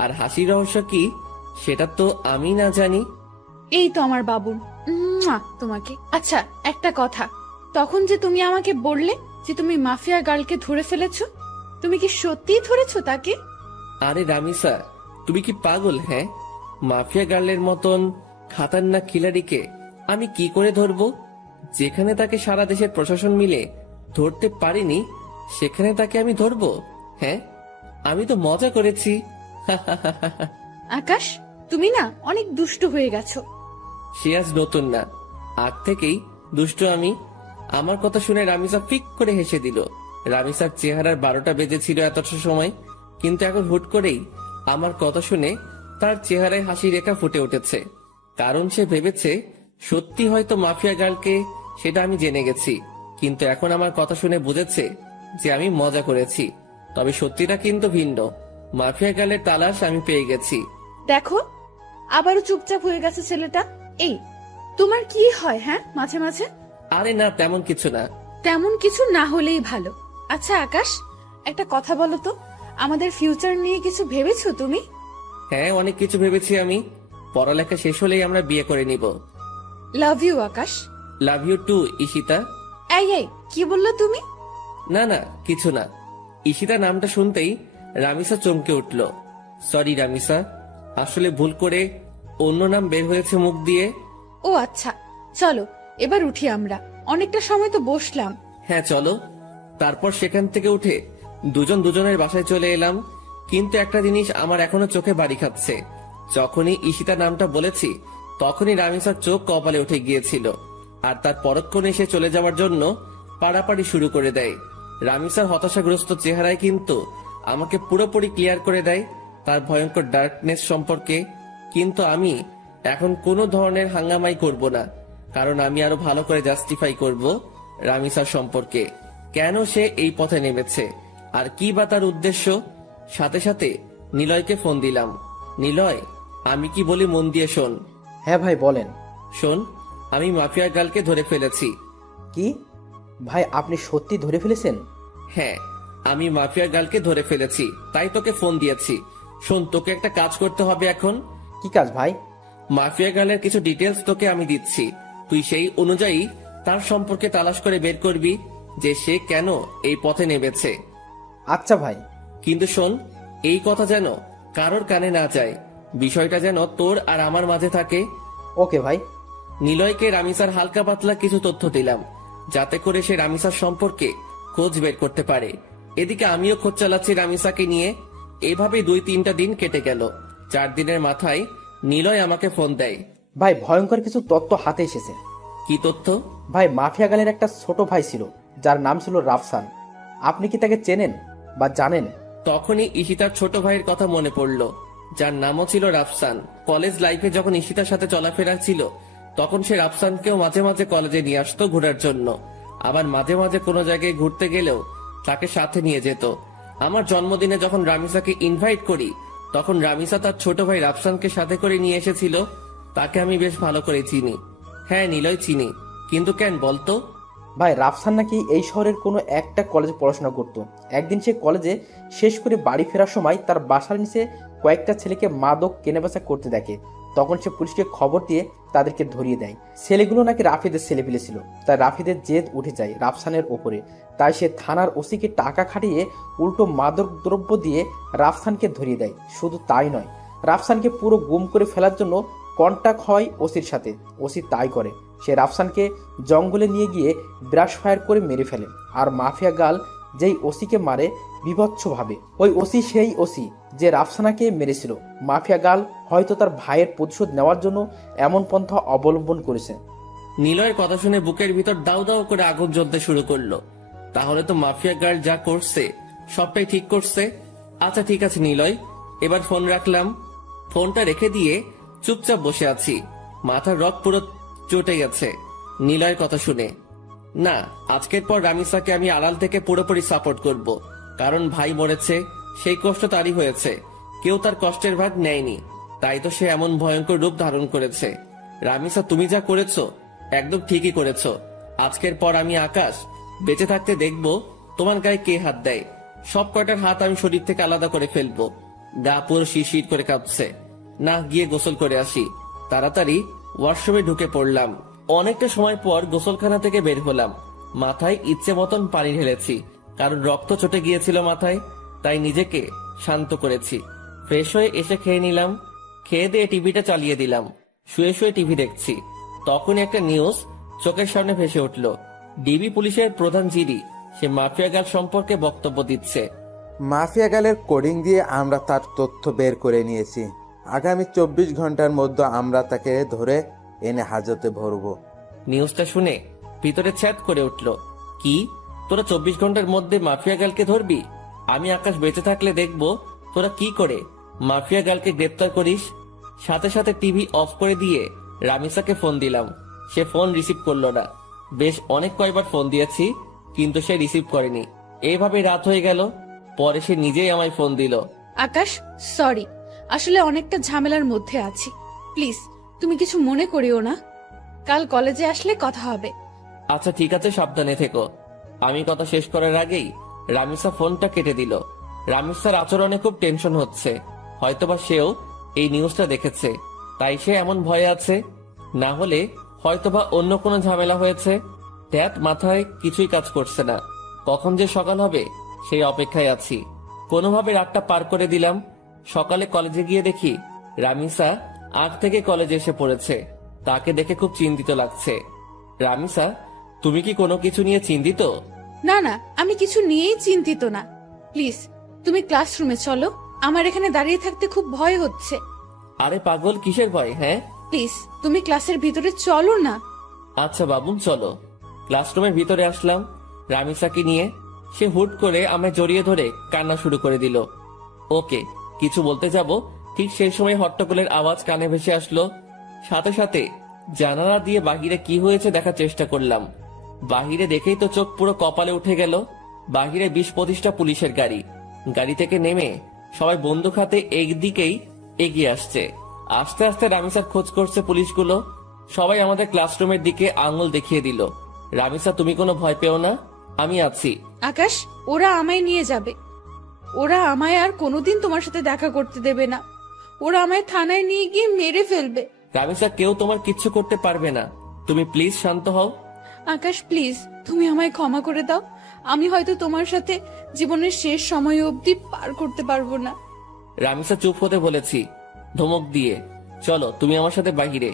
আর হাসির রহস্য কি সেটা তো আমি না জানি। এই তো আমার বাবুর তোমাকে। আচ্ছা একটা কথা, তখন যে তুমি আমাকে বললে যে তুমি মাফিয়া গার্লকে ধরে ফেলেছো, তুমি কি সত্যিই ধরেছো তাকে? আরে রামিসা তুমি কি পাগল? হ্যাঁ, মাফিয়া গার্লের মতন খাতারনাক খিলাড়িকে আমি কি করে ধরবো? যেখানে তাকে সারা দেশের প্রশাসন মিলে ধরতে পারিনি সেখানে তাকে আমি ধরবো? হ্যাঁ, আমি তো মজা করেছি। আকাশ, তুমি না অনেক দুষ্টু হয়ে গেছো। সে আজ নতুন না, আগ থেকেই দুষ্ট আমি। আমার কথা শুনে রামিসা ফিক করে হেসে দিল। রামিসার চেহারার 12টা বেজেছিল এতটা সময়, কিন্তু এখন হুট করেই আমার কথা শুনে তার চেহারায় হাসি রেখা ফুটে উঠেছে। কারণ সে ভেবেছে সত্যি হয়তো মাফিয়া গার্লকে সেটা আমি জেনে গেছি, কিন্তু এখন আমার কথা শুনে বুঝেছে যে আমি মজা করেছি। তবে সত্যিটা কিন্তু ভিন্ন। মাফিয়া গার্লের তালাশ আমি পেয়ে গেছি। দেখো আবারও চুপচাপ হয়ে গেছে ছেলেটা। এই তোমার কি হয় হ্যাঁ মাঝে মাঝে? আরে না, তেমন কিছু না। তেমন কিছু না হলেই ভালো। আচ্ছা আকাশ, একটা কথা বলো তো, আমাদের ফিউচার নিয়ে কিছু ভেবেছো তুমি? হ্যাঁ, অনেক কিছু ভেবেছি আমি। পড়ালেখা শেষ হলেই আমরা বিয়ে করে নিব। Love you Akash. Love you too Ishita. এই এই কি বললো তুমি? না না, কিছু না। ঈশিতা নামটা শুনতেই রামিসা চমকে উঠল। সরি রামিসা, আসলে ভুল করে অন্য নাম বের হয়েছে মুখ দিয়ে। ও আচ্ছা, চলো এবার উঠি আমরা, অনেকটা সময় তো বসলাম। হ্যাঁ চলো। তারপর সেখান থেকে উঠে দুজন দুজনের বাসায় চলে এলাম। কিন্তু একটা জিনিস আমার এখনো চোখে বাড়ি খাচ্ছে। যখনই ঈশিতা নামটা বলেছি তখনই রামিসার চোখ কপালে উঠে গিয়েছিল, আর তার পরক্ষণে সে চলে যাওয়ার জন্য পাড়াপাড়ি শুরু করে দেয়। রামিসার হতাশাগ্রস্ত চেহারায় কিন্তু আমাকে পুরোপুরি ক্লিয়ার করে দেয় তার ভয়ঙ্কর ডার্কনেস সম্পর্কে। কিন্তু আমি এখন কোনো ধরনের হাঙ্গামাই করব না, কারণ আমি আরো ভালো করে জাস্টিফাই করব রামিসার সম্পর্কে, কেন সে এই পথে নেমেছে আর কি বা তার উদ্দেশ্য। সাথে সাথে নিলয়কে ফোন দিলাম। নিলয়, আমি কি বলি মন দিয়ে শোন। হ্যাঁ ভাই বলেন। শোন, আমি মাফিয়া গার্লকে ধরে ফেলেছি। কি ভাই, আপনি সত্যি ধরে ফেলেছেন? হ্যাঁ, আমি মাফিয়া গার্লকে ধরে ফেলেছি, তাই তোকে ফোন দিয়েছি। শোন, তোকে একটা কাজ করতে হবে এখন। কি কাজ ভাই? মাফিয়া গার্লের কিছু ডিটেলস তোকে আমি দিচ্ছি, তুই সেই অনুযায়ী তার সম্পর্কে তালাশ করে বের করবি যে সে কেন এই পথে নেমেছে। আচ্ছা ভাই। কিন্তু শোন, এই কথা যেন কারোর কানে না যায়, বিষয়টা যেন তোর আর আমার মাঝে থাকে। ওকে ভাই। নিলয়কে রামিসার হালকা পাতলা কিছু তথ্য দিলাম, যাতে করে সে রামিসার সম্পর্কে খোঁজ বের করতে পারে। এদিকে আমিও খোঁজ চালাচ্ছি রামিসাকে নিয়ে। এভাবে 2-3টা দিন কেটে গেল। 4 দিনের মাথায় নিলয় আমাকে ফোন দেয়। ভাই ভয়ঙ্কর কিছু তথ্য হাতে এসেছে। কি তথ্য? ভাই মাফিয়া গালের একটা ছোট ভাই ছিল, যার নাম ছিল রাফসান। আপনি কি তাকে চেনেন বা জানেন? তখনই ঈশিতার ছোট ভাইয়ের কথা মনে পড়ল, যার নামও ছিল রাফসান। কলেজ লাইফে যখন ঈশিতার সাথে চলাফেরা ছিল তখন সে রাফসানকেও মাঝে মাঝে কলেজে নিয়ে আসতো ঘোরার জন্য। আবার মাঝে মাঝে কোনো জায়গায় ঘুরতে গেলেও তাকে সাথে নিয়ে যেত। আমার জন্মদিনে যখন রামিসাকে ইনভাইট করি তখন রামিসা তার ছোট ভাই রাফসানকে সাথে করে নিয়ে এসেছিল। তাকে আমি বেশ ভালো করে চিনি। হ্যাঁ নিলয়, চিনি। কিন্তু কেন বলতো? ভাই রাফসান নাকি এই শহরের কোনো একটা কলেজে পড়াশোনা করত। একদিন সে কলেজে শেষ করে বাড়ি ফেরার সময় তার বাসার নিচে কয়েকটা ছেলেকে মাদক কেনাবেচা করতে দেখে। তখন সে পুলিশকে খবর দিয়ে তাদেরকে ধরিয়ে দেয়। ছেলেগুলো নাকি রাফিদের ছেলেপিলে ছিল, তাই রাফিদের জেদ উঠে যায় রাফসানের ওপরে। তাই সে থানার ওসিকে টাকা খাটিয়ে উল্টো মাদক দ্রব্য দিয়ে রাফসানকে ধরিয়ে দেয়। শুধু তাই নয়, রাফসানকে পুরো গুম করে ফেলার জন্য কন্টাক্ট হয় ওসির সাথে। ওসি তাই করে, সে রাফসানকে জঙ্গলে নিয়ে গিয়ে ব্রাশ ফায়ার করে মেরে ফেলে। আর মাফিয়া গাল যেই ওসিকে মারে বিভৎসভাবে, ওই ওসি সেই ওসি যে রাফসানাকে মেরেছিল। মাফিয়া গাল হয়তো তার ভাইয়ের প্রতিশোধ নেওয়ার জন্য এমন পন্থা অবলম্বন করেছে। নিলয়ের কথা শুনে বুকের ভিতর দাউ দাউ করে আগুন জ্বলতে শুরু করলো। তাহলে তো মাফিয়া গার্ড যা করছে সবটাই ঠিক করছে। আচ্ছা ঠিক আছে নিলয়, এবার ফোন রাখলাম। ফোনটা রেখে দিয়ে চুপচাপ বসে আছি। মাথার রক পুরো চটে গেছে নিলয়ের কথা শুনে। না, আজকের পর রামিসাকে আমি আড়াল থেকে পুরোপুরি সাপোর্ট করব, কারণ ভাই মরেছে, সেই কষ্ট তারই হয়েছে, কেউ তার কষ্টের ভাগ নেয়নি, তাই তো সে এমন ভয়ঙ্কর রূপ ধারণ করেছে। রামিসা, তুমি যা করেছো একদম ঠিকই করেছো। আজকের পর আমি আকাশ বেঁচে থাকতে দেখবো তোমার গায়ে কে হাত দেয়। সব কয়টার হাত আমি শরীর থেকে আলাদা করে ফেলবো। গা পুরো শিরশির করে কাঁপছে। না, গিয়ে গোসল করে আসি। তাড়াতাড়ি ওয়াশরুমে ঢুকে পড়লাম। অনেকটা সময় পর গোসলখানা থেকে বের হলাম। মাথায় ইচ্ছে মতন পানি ঢেলেছি, কারণ রক্ত চটে গিয়েছিল মাথায়, তাই নিজেকে শান্ত করেছি। ফ্রেশ হয়ে এসে খেয়ে নিলাম। খেয়ে দিয়ে টিভিটা চালিয়ে দিলাম। শুয়ে শুয়ে টিভি দেখছি, তখনই একটা নিউজ চোখের সামনে ভেসে উঠল। ডিবি পুলিশের প্রধান জিডি সে মাফিয়া গাল সম্পর্কে বক্তব্য দিচ্ছে। মাফিয়া গালের কোডিং দিয়ে আমরা তার তথ্য বের করে নিয়েছি। আগামী 24 ঘন্টার মধ্যে আমরা তাকে ধরে এনে হাজতে ভরবো। নিউজটা শুনে ভিতরে ছ্যাদ করে উঠল। কি, তোরা 24 ঘন্টার মধ্যে মাফিয়া গালকে ধরবি? আমি আকাশ বেঁচে থাকলে দেখবো তোরা কি করে মাফিয়া গালকে গ্রেপ্তার করিস। সাথে সাথে টিভি অফ করে দিয়ে রামিসাকে ফোন দিলাম। সে ফোন রিসিভ করলো না। বেশ অনেক কয়বার ফোন দিয়েছি, কিন্তু সে রিসিভ করেনি। এইভাবে রাত হয়ে গেল। পরে সে নিজেই আমায় ফোন দিল। আকাশ, সরি, আসলে অনেকটা ঝামেলার মধ্যে আছি। প্লিজ তুমি কিছু মনে করিও না, কাল কলেজে আসলে কথা হবে। আচ্ছা ঠিক আছে, সাবধানে থেকো। আমি কথা শেষ করার আগেই রামিসা ফোনটা কেটে দিল। রামিসার আচরণে খুব টেনশন হচ্ছে। হয়তোবা সেও এই নিউজটা দেখেছে, তাই সে এমন ভয়ে আছে। না হলে হয়তোবা অন্য কোনো ঝামেলা হয়েছে। ট্যাট মাথায় কিছুই কাজ করছে না। কখন যে সকাল হবে সেই অপেক্ষায় আছি। কোনোভাবে রাতটা পার করে দিলাম। সকালে কলেজে গিয়ে দেখি রামিসা আগ থেকে কলেজে এসে পড়েছে। তাকে দেখে খুব চিন্তিত লাগছে। রামিসা, তুমি কি কোনো কিছু নিয়ে চিন্তিত? না না, আমি কিছু নিয়েই চিন্তিত না। প্লিজ তুমি ক্লাসরুমে চলো, আমার এখানে দাঁড়িয়ে থাকতে খুব ভয় হচ্ছে। আরে পাগল, কিসের ভয়? হ্যাঁ প্লিজ তুমি ক্লাসের ভিতরে চলো না। আচ্ছা বাবুন, চলো। ক্লাসরুমের ভিতরে আসলাম রামিসাকে নিয়ে। সে হুট করে আমায় জড়িয়ে ধরে কান্না শুরু করে দিল। ওকে কিছু বলতে যাব, ঠিক সেই সময় হট্টগোলের আওয়াজ কানে ভেসে আসলো। সাথে সাথে জানালা দিয়ে বাহিরে কি হয়েছে দেখার চেষ্টা করলাম। বাহিরে দেখেই তো চোখ পুরো কপালে উঠে গেল। বাহিরে 20-25টা পুলিশের গাড়ি। গাড়ি থেকে নেমে সবাই বন্দুক হাতে একদিকেই এগিয়ে আসছে। আস্তে আস্তে রামিসার খোঁজ করছে পুলিশগুলো। সবাই আমাদের ক্লাসরুমের দিকে আঙুল দেখিয়ে দিল। রামিসা, তুমি কোনো ভয় পেও না, আমি আছি। আকাশ, ওরা আমায় নিয়ে যাবে। ওরা আমায় আর কোনোদিন তোমার সাথে দেখা করতে দেবে না। ওরা আমায় থানায় নিয়ে গিয়ে মেরে ফেলবে। রামিসা, কেউ তোমার কিচ্ছু করতে পারবে না। তুমি প্লিজ শান্ত হও। আকাশ প্লিজ, তুমি আমায় ক্ষমা করে দাও। আমি হয়তো তোমার সাথে জীবনের শেষ সময় অবধি পার করতে পারবো না। রামিসা, চুপ হতে বলেছি ধমক দিয়ে। চলো তুমি আমার সাথে বাহিরে,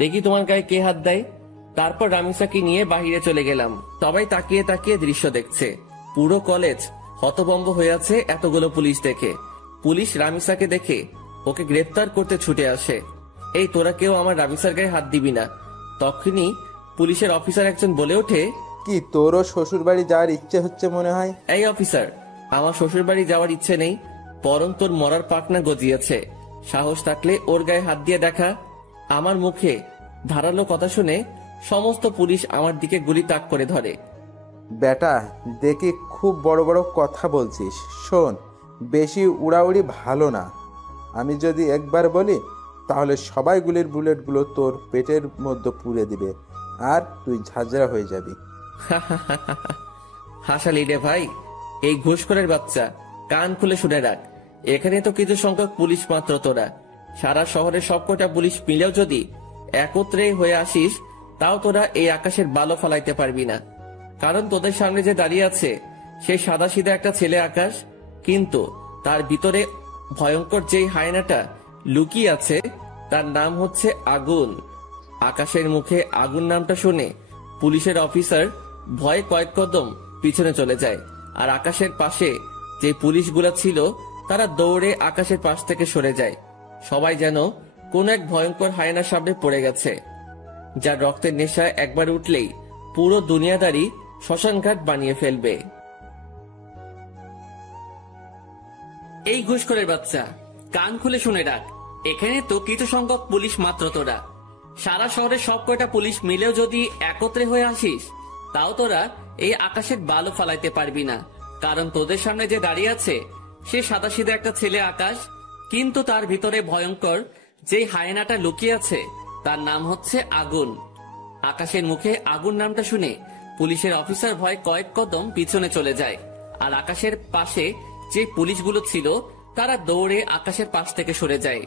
দেখি তোমার গায়ে কে হাত দেয়। তারপর রামিসাকে নিয়ে বাহিরে চলে গেলাম। সবাই তাকিয়ে তাকিয়ে দৃশ্য দেখছে। পুরো কলেজ হতভম্ব হয়ে আছে এতগুলো পুলিশ দেখে। পুলিশ রামিসাকে দেখে ওকে গ্রেফতার করতে ছুটে আসে। এই তোরা কেউ আমার রামিসার গায়ে হাত দিবি না। তখনই পুলিশের অফিসার একজন বলে ওঠে, কি তোরও শ্বশুর বাড়ি যাওয়ার ইচ্ছে হচ্ছে মনে হয়? এই অফিসার, আমার শ্বশুর বাড়ি যাওয়ার ইচ্ছে নেই, বরং তোর মরার পাকনা গজিয়েছে। সাহস থাকলে ওর গায়ে হাত দিয়ে দেখা। আমার মুখে ধারালো কথা শুনে সমস্ত পুলিশ আমার দিকে গুলি তাক করে ধরে। বেটা দেখি খুব বড় বড় কথা বলছিস। শোন, বেশি উড়াউড়ি ভালো না। আমি যদি একবার বলি তাহলে সবাই গুলির বুলেটগুলো তোর পেটের মধ্যে পুড়ে দিবে আর তুই ঝাঁঝরা হয়ে যাবি। হাসালি রে ভাই, এই ঘুষখোরের বাচ্চা, কান খুলে শুনে রাখ। এখানে তো কিছু সংখ্যক পুলিশ মাত্র তোরা, সারা শহরের সবকটা পুলিশ মিলেও যদি একত্রে হয়ে আসিস, তাও তোরা এই আকাশের বালো ফালাইতে পারবি না। কারণ তোদের সামনে যে দাঁড়িয়ে আছে সেই সাদাসিধা একটা ছেলে আকাশ, কিন্তু তার ভিতরে ভয়ঙ্কর যেই হায়নাটা লুকিয়ে আছে তার নাম হচ্ছে আগুন। আকাশের মুখে আগুন নামটা শুনে পুলিশের অফিসার ভয়ে কয়েক কদম পিছনে চলে যায়, আর আকাশের পাশে যে পুলিশগুলা ছিল তারা দৌড়ে আকাশের পাশ থেকে সরে যায়। সবাই যেন কোন এক ভয়ঙ্কর হায়নার সামনে পড়ে গেছে, যার রক্তের নেশা একবার উঠলেই পুরো দুনিয়াদারি শ্মশানঘাট বানিয়ে ফেলবে। এই ঘুষখোরের বাচ্চা, কান খুলে শুনে রাখ, এখানে তো কিছু সংখ্যক পুলিশ মাত্র তোরা। সারা শহরের সব কয়টা পুলিশ মিলেও যদি একত্রে হয়ে আসিস, তাও তোরা এই আকাশের বালু ফালাইতে পারবি না। কারণ তোদের সামনে যে দাঁড়িয়ে আছে সে সাদাসিধা একটা ছেলে আকাশ, কিন্তু তার ভিতরে ভয়ঙ্কর যে হায়নাটা লুকিয়ে আছে তার নাম হচ্ছে আগুন। আকাশের মুখে আগুন নামটা শুনে পুলিশের অফিসার ভয় কয়েক কদম পিছনে চলে যায়, আর আকাশের পাশে যে পুলিশগুলো ছিল তারা দৌড়ে আকাশের পাশ থেকে সরে যায়।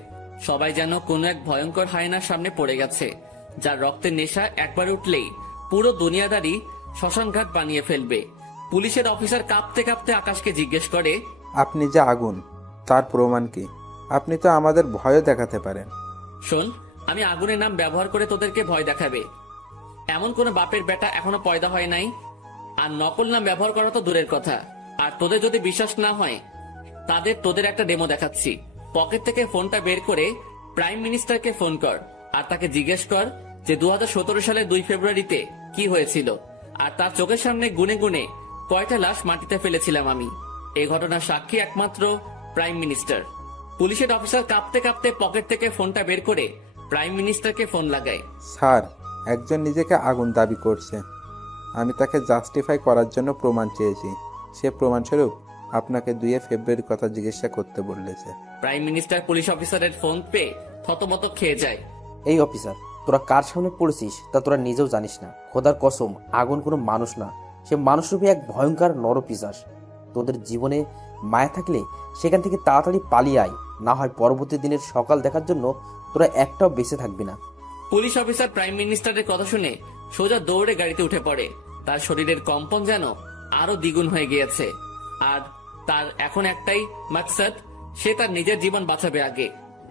সবাই যেন কোনো এক ভয়ঙ্কর হায়নার সামনে পড়ে গেছে, যার রক্তের নেশা একবার উঠলেই পুরো দুনিয়াদারি শ্মশানঘাট বানিয়ে ফেলবে। পুলিশের অফিসার কাঁপতে কাঁপতে আকাশকে জিজ্ঞেস করে, আপনি যে আগুন, তার প্রমাণ কি? আপনি তো আমাদের ভয়ও দেখাতে পারেন। শোন, আমি আগুনের নাম ব্যবহার করে তোদেরকে ভয় দেখাবে এমন কোন বাপের বেটা এখনো পয়দা হয় নাই। আর নকল নাম ব্যবহার করা তো দূরের কথা। আর তোদের যদি বিশ্বাস না হয় তোদের একটা ডেমো দেখাচ্ছি। পকেট থেকে ফোনটা বের করে প্রাইম মিনিস্টারকে ফোন কর, আর তাকে জিজ্ঞেস কর যে 2017 সালের 2 ফেব্রুয়ারিতে কি হয়েছিল, আর তার চোখের সামনে গুনে গুনে কয়টা লাশ মাটিতে ফেলেছিলাম আমি। এই ঘটনার সাক্ষী একমাত্র প্রাইম মিনিস্টার। পুলিশের অফিসার কাঁপতে কাঁপতে পকেট থেকে ফোনটা বের করে প্রাইম মিনিস্টারকে ফোন লাগায়। স্যার, একজন নিজেকে আগুন দাবি করছে। আমি তাকে জাস্টিফাই করার জন্য প্রমাণ চেয়েছি। সে প্রমাণস্বরূপ আপনাকে 2 ফেব্রুয়ারির কথা জিজ্ঞাসা করতে বলেছে। প্রাইম মিনিস্টার পুলিশ অফিসারের ফোন পেয়ে থতমত খেয়ে যায়। এই অফিসার, তোরা কার সামনে পড়েছিস তা তোরা নিজেও জানিস না। খোদার কসম, আগুন কোনো মানুষ না, সে মানুষরূপী এক ভয়ঙ্কর নরপিশাচ। তোদের জীবনে মায়া থাকলে সেখান থেকে তাড়াতাড়ি পালিয়ে আয়, না হয় পরবর্তী দিনের সকাল দেখার জন্য তোরা একটাও বেঁচে থাকবি না। পুলিশ অফিসার প্রাইম মিনিস্টারের কথা শুনে সোজা দৌড়ে গাড়িতে উঠে পড়ে। তার শরীরের কম্পন যেন আরো দ্বিগুণ হয়ে গিয়েছে, আর তার এখন একটাই মাকসাদ, সে তার নিজের জীবন বাঁচাবে আগে।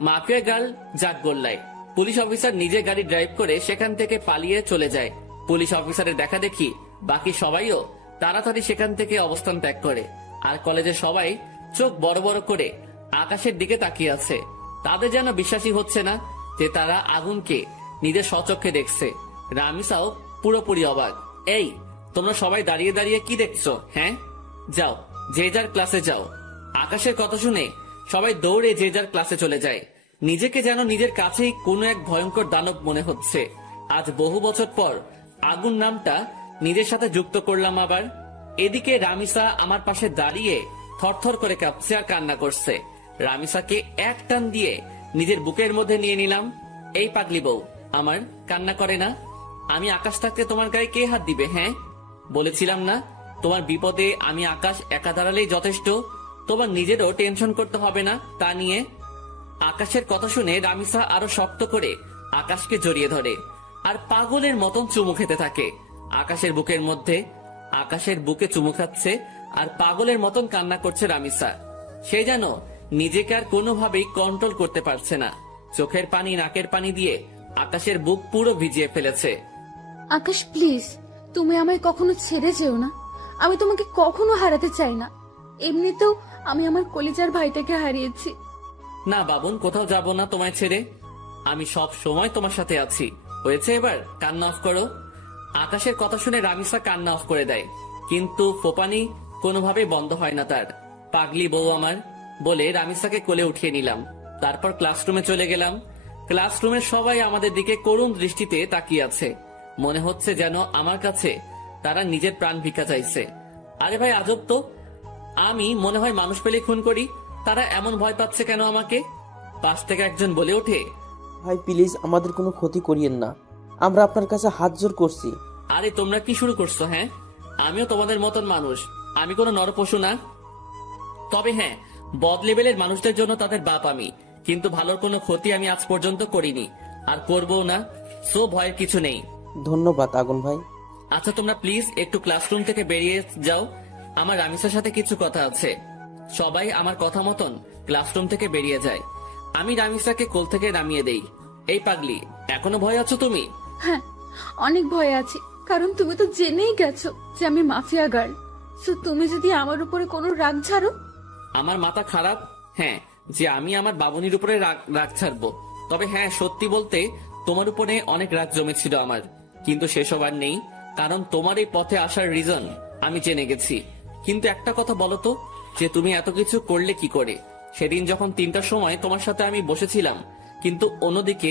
মাফিয়া গার্ল জাগ গোল্লায় পুলিশ অফিসার নিজে গাড়ি ড্রাইভ করে সেখান থেকে পালিয়ে চলে যায়। পুলিশ অফিসারের দেখা দেখি বাকি সবাইও তাড়াতাড়ি সেখান থেকে অবস্থান ত্যাগ করে, আর কলেজের সবাই চোখ বড় বড় করে আকাশের দিকে তাকিয়ে আছে। তাদের যেন বিশ্বাসই হচ্ছে না যে তারা আগুনকে নিজের স্বচক্ষে দেখছে। রামিসাও পুরোপুরি অবাক। এই, তোমরা সবাই দাঁড়িয়ে দাঁড়িয়ে কি দেখছো? হ্যাঁ, যাও যে যার ক্লাসে যাও। আকাশের কথা শুনে সবাই দৌড়ে যে যার ক্লাসে চলে যায়। নিজেকে যেন নিজের কাছেই কোনো এক ভয়ঙ্কর দানব মনে হচ্ছে। আজ বহু বছর পর আগুন নামটা নিজের সাথে যুক্ত করলাম আবার। এদিকে রামিসা আমার পাশে দাঁড়িয়ে থরথর করে কাঁপছে আর কান্না করছে। রামিসাকে এক টান দিয়ে নিজের বুকের মধ্যে নিয়ে নিলাম। এই পাগলি বউ আমার, কান্না করে না। আমি আকাশ থাকতে তোমার গায়ে কে হাত দিবে? হ্যাঁ, বলেছিলাম না তোমার বিপদে আমি আকাশ একা দাঁড়ালেই যথেষ্ট, তোমার নিজেরও টেনশন করতে হবে না তা নিয়ে। আকাশের কথা শুনে রামিসা আরো শক্ত করে আকাশকে জড়িয়ে ধরে আর পাগলের মতন চুমু খেতে থাকে আকাশের বুকের মধ্যে। আকাশের বুকে চুমু খাচ্ছে আর পাগলের মতন কান্না করছে রামিসা। সে যেন নিজেকে আর কোনোভাবেই কন্ট্রোল করতে পারছে না। চোখের পানি নাকের পানি দিয়ে আকাশের বুক পুরো ভিজিয়ে ফেলেছে। আকাশ প্লিজ, তুমি আমায় কখনো ছেড়ে যেও না। আমি তোমাকে কখনো হারাতে চাই না। এমনিতেও আমি আমার কলিজার ভাইটাকে হারিয়েছি। না বাবুন, কোথাও যাব না তোমায় ছেড়ে। আমি সব সময় তোমার সাথে আছি। হয়েছে, এবার কান্না অফ করো। আকাশের কথা শুনে রামিসা কান্না অফ করে দেয়, কিন্তু ফোপানি কোনোভাবেই বন্ধ হয় না তার। পাগলি বউ আমার বলে রামিসাকে কোলে উঠিয়ে নিলাম। তারপর ক্লাসরুমে চলে গেলাম। ক্লাসরুমের সবাই আমাদের দিকে করুণ দৃষ্টিতে তাকিয়ে আছে। মনে হচ্ছে যেন আমার কাছে তারা নিজের প্রাণ ভিক্ষা চাইছে। আরে ভাই, আজব তো, আমি মনে হয় মানুষ পেলে খুন করি, তারা এমন ভয় পাচ্ছে কেন আমাকে? পাশ থেকে একজন বলে ওঠে, ভাই প্লিজ আমাদের কোনো ক্ষতি করিয়েন না, আমরা আপনার কাছে হাত জোর করছি। আরে তোমরা কি শুরু করছো? হ্যাঁ, আমিও তোমাদের মতন মানুষ, আমি কোনো নরপশু না। তবে হ্যাঁ, বদ লেভেলের মানুষদের জন্য তাদের বাপ আমি। কিন্তু ভালোর কোনো ক্ষতি আমি আজ পর্যন্ত করিনি, আর করবও না। সো ভয়ের কিছু নেই। ধন্যবাদ আগুন ভাই। আচ্ছা তোমরা প্লিজ একটু ক্লাসরুম থেকে বেরিয়ে যাও, আমার রামিসার সাথে কিছু কথা আছে। সবাই আমার কথা মতন ক্লাসরুম থেকে বেরিয়ে যায়। আমি রামিসাকে কোল থেকে নামিয়ে দেই। এই পাগলি, এখনো ভয় আছো তুমি? হ্যাঁ, অনেক ভয় আছি, কারণ তুমি তো জেনেই গেছো যে আমি মাফিয়া গার্ল। সো তুমি যদি আমার উপরে কোনো রাগ ছাড়ো। আমার মাথা খারাপ, হ্যাঁ, যে আমি আমার বাবুনির উপরে রাগ ছাড়বো। তবে হ্যাঁ, সত্যি বলতে তোমার উপরে অনেক রাগ জমেছিল আমার, কিন্তু সেসব আর নেই, কারণ তোমার এই পথে আসার রিজন আমি জেনে গেছি। কিন্তু একটা কথা বলো তো, যে তুমি এত কিছু করলে কি করে? সেদিন যখন 3টার সময় তোমার সাথে আমি বসেছিলাম, কিন্তু অন্যদিকে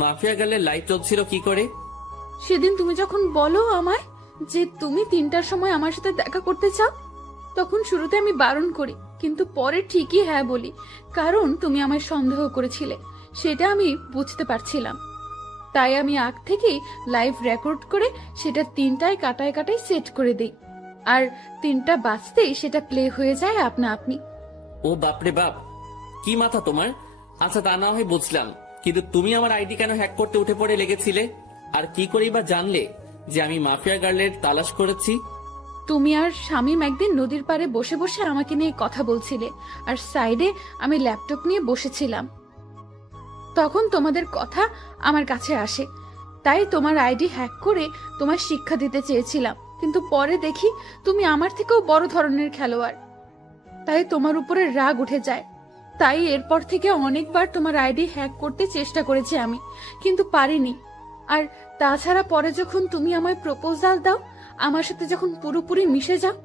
মাফিয়া গার্লের লাইফ চলছিল কি করে? সেদিন তুমি যখন বলো আমায় যে তুমি 3টার সময় আমার সাথে দেখা করতে চাও, তখন শুরুতে আমি বারণ করি, কিন্তু পরে ঠিকই হ্যাঁ বলি, কারণ তুমি আমায় সন্দেহ করেছিলে, সেটা আমি বুঝতে পারছিলাম। তাই আমি আগ থেকেই লাইভ রেকর্ড করে সেটা 3টায় কাটায় কাটায় সেট করে দিই, আর 3টা বাজতেই সেটা প্লে হয়ে যায় আপনা আপনি। ও বাপরে বাপ, কি মাথা তোমার! আচ্ছা তা না হয় বুঝলাম, কিন্তু তুমি আমার আইডি কেন হ্যাক করতে উঠে পড়ে লেগেছিলে? আর কি করেই বা জানলে যে আমি মাফিয়া গার্লের তালাশ করেছি? তুমি আর শামীম একদিন নদীর পাড়ে বসে বসে আমাকে নিয়ে কথা বলছিলে, আর সাইডে আমি ল্যাপটপ নিয়ে বসেছিলাম। তখন তোমাদের কথা আমার কাছে আসে, তাই তোমার আইডি হ্যাক করে তোমার শিক্ষা দিতে চেয়েছিলাম, কিন্তু পরে দেখি তুমি আমার থেকেও বড় ধরনের খেলোয়াড়, তাই তোমার উপরে রাগ উঠে যায়। তাই এরপর থেকে অনেকবার তোমার আইডি হ্যাক করতে চেষ্টা করেছি আমি, কিন্তু পারিনি। আর তাছাড়া পরে যখন তুমি আমায় প্রপোজাল দাও, আমার সাথে যখন পুরোপুরি মিশে যাও,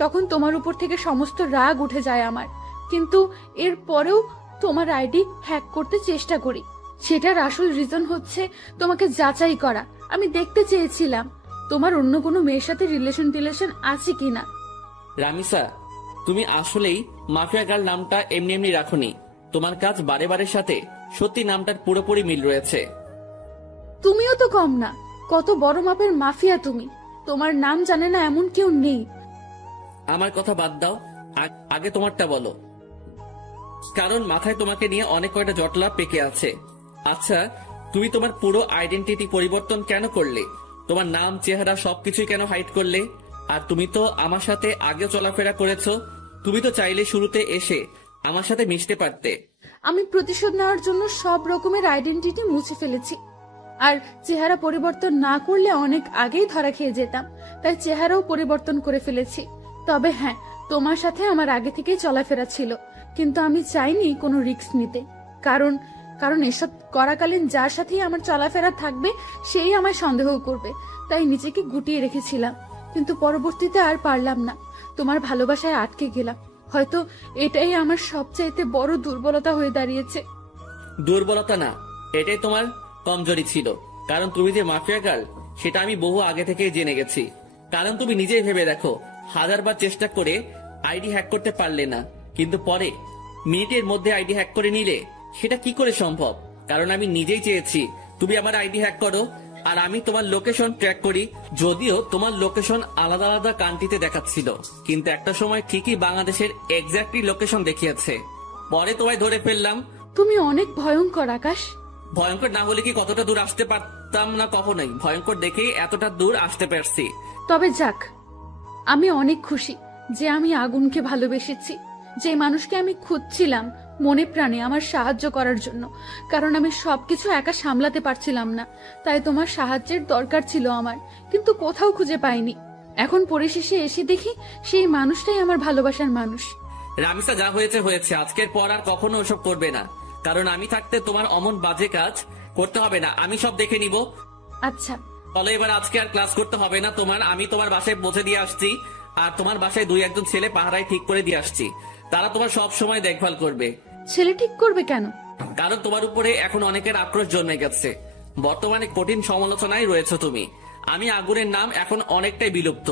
তখন তোমার উপর থেকে সমস্ত রাগ উঠে যায় আমার, কিন্তু এর পরেও তোমার আইডি হ্যাক করতে চেষ্টা করি। সেটার আসল রিজন হচ্ছে তোমাকে যাচাই করা। আমি দেখতে চেয়েছিলাম তোমার অন্য কোনো মেয়ের সাথে রিলেশন আছে কিনা। রামিসা, তুমি আসলেই মাফিয়া গার্ল নামটা এমনি এমনি রাখোনি। তোমার কাজ বারে বারের সাথে সত্যি নামটার পুরোপুরি মিল রয়েছে। তুমিও তো কম না, কত বড় মাপের মাফিয়া তুমি। তোমার নাম জানে না এমন কেউ নেই। আমার কথা বাদ দাও, আগে তোমারটা বলো, কারণ মাথায় তোমাকে নিয়ে অনেক কয়টা জটলা পেকে আছে। আচ্ছা, তুমি তোমার পুরো আইডেন্টিটি পরিবর্তন কেন করলে? তোমার নাম, চেহারা সবকিছুই কেন হাইড করলে? আর তুমি তো আমার সাথে আগে চলাফেরা করেছো, তুমি তো চাইলে শুরুতে এসে আমার সাথে মিশতে পারতে। আমি প্রতিশোধ নেওয়ার জন্য সব রকমের আইডেন্টিটি মুছে ফেলেছি, আর চেহারা পরিবর্তন না করলে অনেক আগেই ধরা খেয়ে যেতাম, তাই চেহারাও পরিবর্তন করে ফেলেছি। তবে হ্যাঁ, তোমার সাথে আমার আগে থেকেই চলাফেরা ছিল, কিন্তু আমি চাইনি কোনো রিস্ক নিতে, কারণ এসব করাকালীন যার সাথেই আমার চলাফেরা থাকবে সেই আমায় সন্দেহ করবে, তাই নিজেকে গুটিয়ে রেখেছিলাম। কিন্তু পরবর্তীতে আর পারলাম না, তোমার ভালোবাসায় আটকে গেলাম। হয়তো এটাই আমার সবচাইতে বড় দুর্বলতা হয়ে দাঁড়িয়েছে। দুর্বলতা না, এটাই তোমার কমজোরি ছিল, কারণ তুমি যে মাফিয়া গার্ল সেটা আমি বহু আগে থেকেই জেনে গেছি। কারণ তুমি নিজেই ভেবে দেখো, 1000বার চেষ্টা করে আইডি হ্যাক করতে পারলে না, কিন্তু পরে মিনিটের মধ্যে আইডি হ্যাক করে নিলে, সেটা কি করে সম্ভব? কারণ আমি নিজেই চেয়েছি তুমি আমার আইডি হ্যাক করো, আর আমি তোমার লোকেশন ট্র্যাক করি। যদিও তোমার লোকেশন আলাদা আলাদা কান্ট্রিতে দেখাচ্ছিল, কিন্তু একটা সময় ঠিকই বাংলাদেশের এক্স্যাক্টলি লোকেশন দেখিয়েছে। পরে তোমায় ধরে ফেললাম। তুমি অনেক ভয়ঙ্কর আকাশ। ভয়ঙ্কর না হলে কি কতটা দূর আসতে পারতাম না? কখনোই। ভয়ঙ্কর দেখেই এতটা দূর আসতে পারছি। তবে যাক, আমি অনেক খুশি যে আমি আগুনকে ভালোবেসেছি, যে মানুষকে আমি খুঁজছিলাম মনে প্রাণে আমার সাহায্য করার জন্য, কারণ আমি সবকিছু একা সামলাতে পারছিলাম না, তাই তোমার সাহায্যের দরকার ছিল আমার, কিন্তু কোথাও খুঁজে পাইনি। এখন পরিশেষে এসে দেখি সেই মানুষটাই আমার ভালোবাসার মানুষ। রামিসা, যা হয়েছে হয়েছে, আজকের পর আর কখনো ওসব করবে না, কারণ আমি থাকতে তোমার অমন বাজে কাজ করতে হবে না, আমি সব দেখে নিব। আচ্ছা ফলে এবার আজকে আর ক্লাস করতে হবে না তোমার। আমি তোমার বাসায় পৌঁছে দিয়ে আসছি, আর তোমার বাসায় 2-1 ছেলে পাহারায় ঠিক করে দিয়ে আসছি, তারা তোমার সব সময় দেখভাল করবে। ছেলে ঠিক করবে কেন? কারণ তোমার উপরে এখন অনেকের আক্রোশ জন্মে গেছে, বর্তমানে কঠিন সমালোচনায় রয়েছে তুমি। আমি আগুনের নাম এখন অনেকটাই বিলুপ্ত,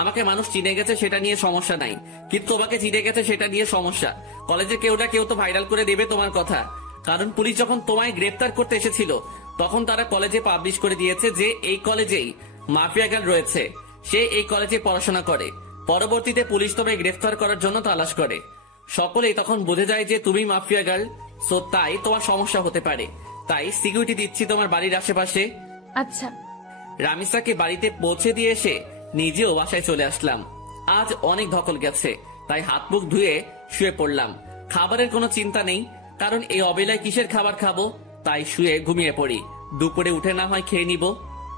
আমাকে মানুষ চিনে গেছে সেটা নিয়ে সমস্যা নাই, কিন্তু তোমাকে চিনে গেছে সেটা নিয়ে সমস্যা। কলেজে কেউ না কেউ তো ভাইরাল করে দেবে তোমার কথা, কারণ পুলিশ যখন তোমায় গ্রেফতার করতে এসেছিল তখন তারা কলেজে পাবলিশ করে দিয়েছে যে এই কলেজেই মাফিয়া গার্ল রয়েছে, সে এই কলেজে পড়াশোনা করে। পরবর্তীতে পুলিশ তোমায় গ্রেফতার করার জন্য তালাশ করে, সকলেই তখন বুঝে যায় যে তুমি মাফিয়া গার্ল। সো তাই তোমার সমস্যা হতে পারে, তাই সিকিউরিটি দিচ্ছি তোমার বাড়ির আশেপাশে। আচ্ছা। রামিসাকে বাড়িতে পৌঁছে দিয়ে এসে নিজেও বাসায় চলে আসলাম। আজ অনেক ধকল গেছে, তাই হাত মুখ ধুয়ে শুয়ে পড়লাম। খাবারের কোনো চিন্তা নেই, কারণ এই অবেলায় কিসের খাবার খাবো, তাই শুয়ে ঘুমিয়ে পড়ি। দুপুরে উঠে না হয় খেয়ে নিব।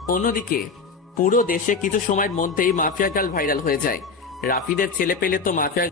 অন্যদিকে পুরো দেশে কিছু সময়ের মধ্যেই মাফিয়া গার্ল ভাইরাল হয়ে যায়। রাফিদের ছেলে পেলে তো মাফিয়া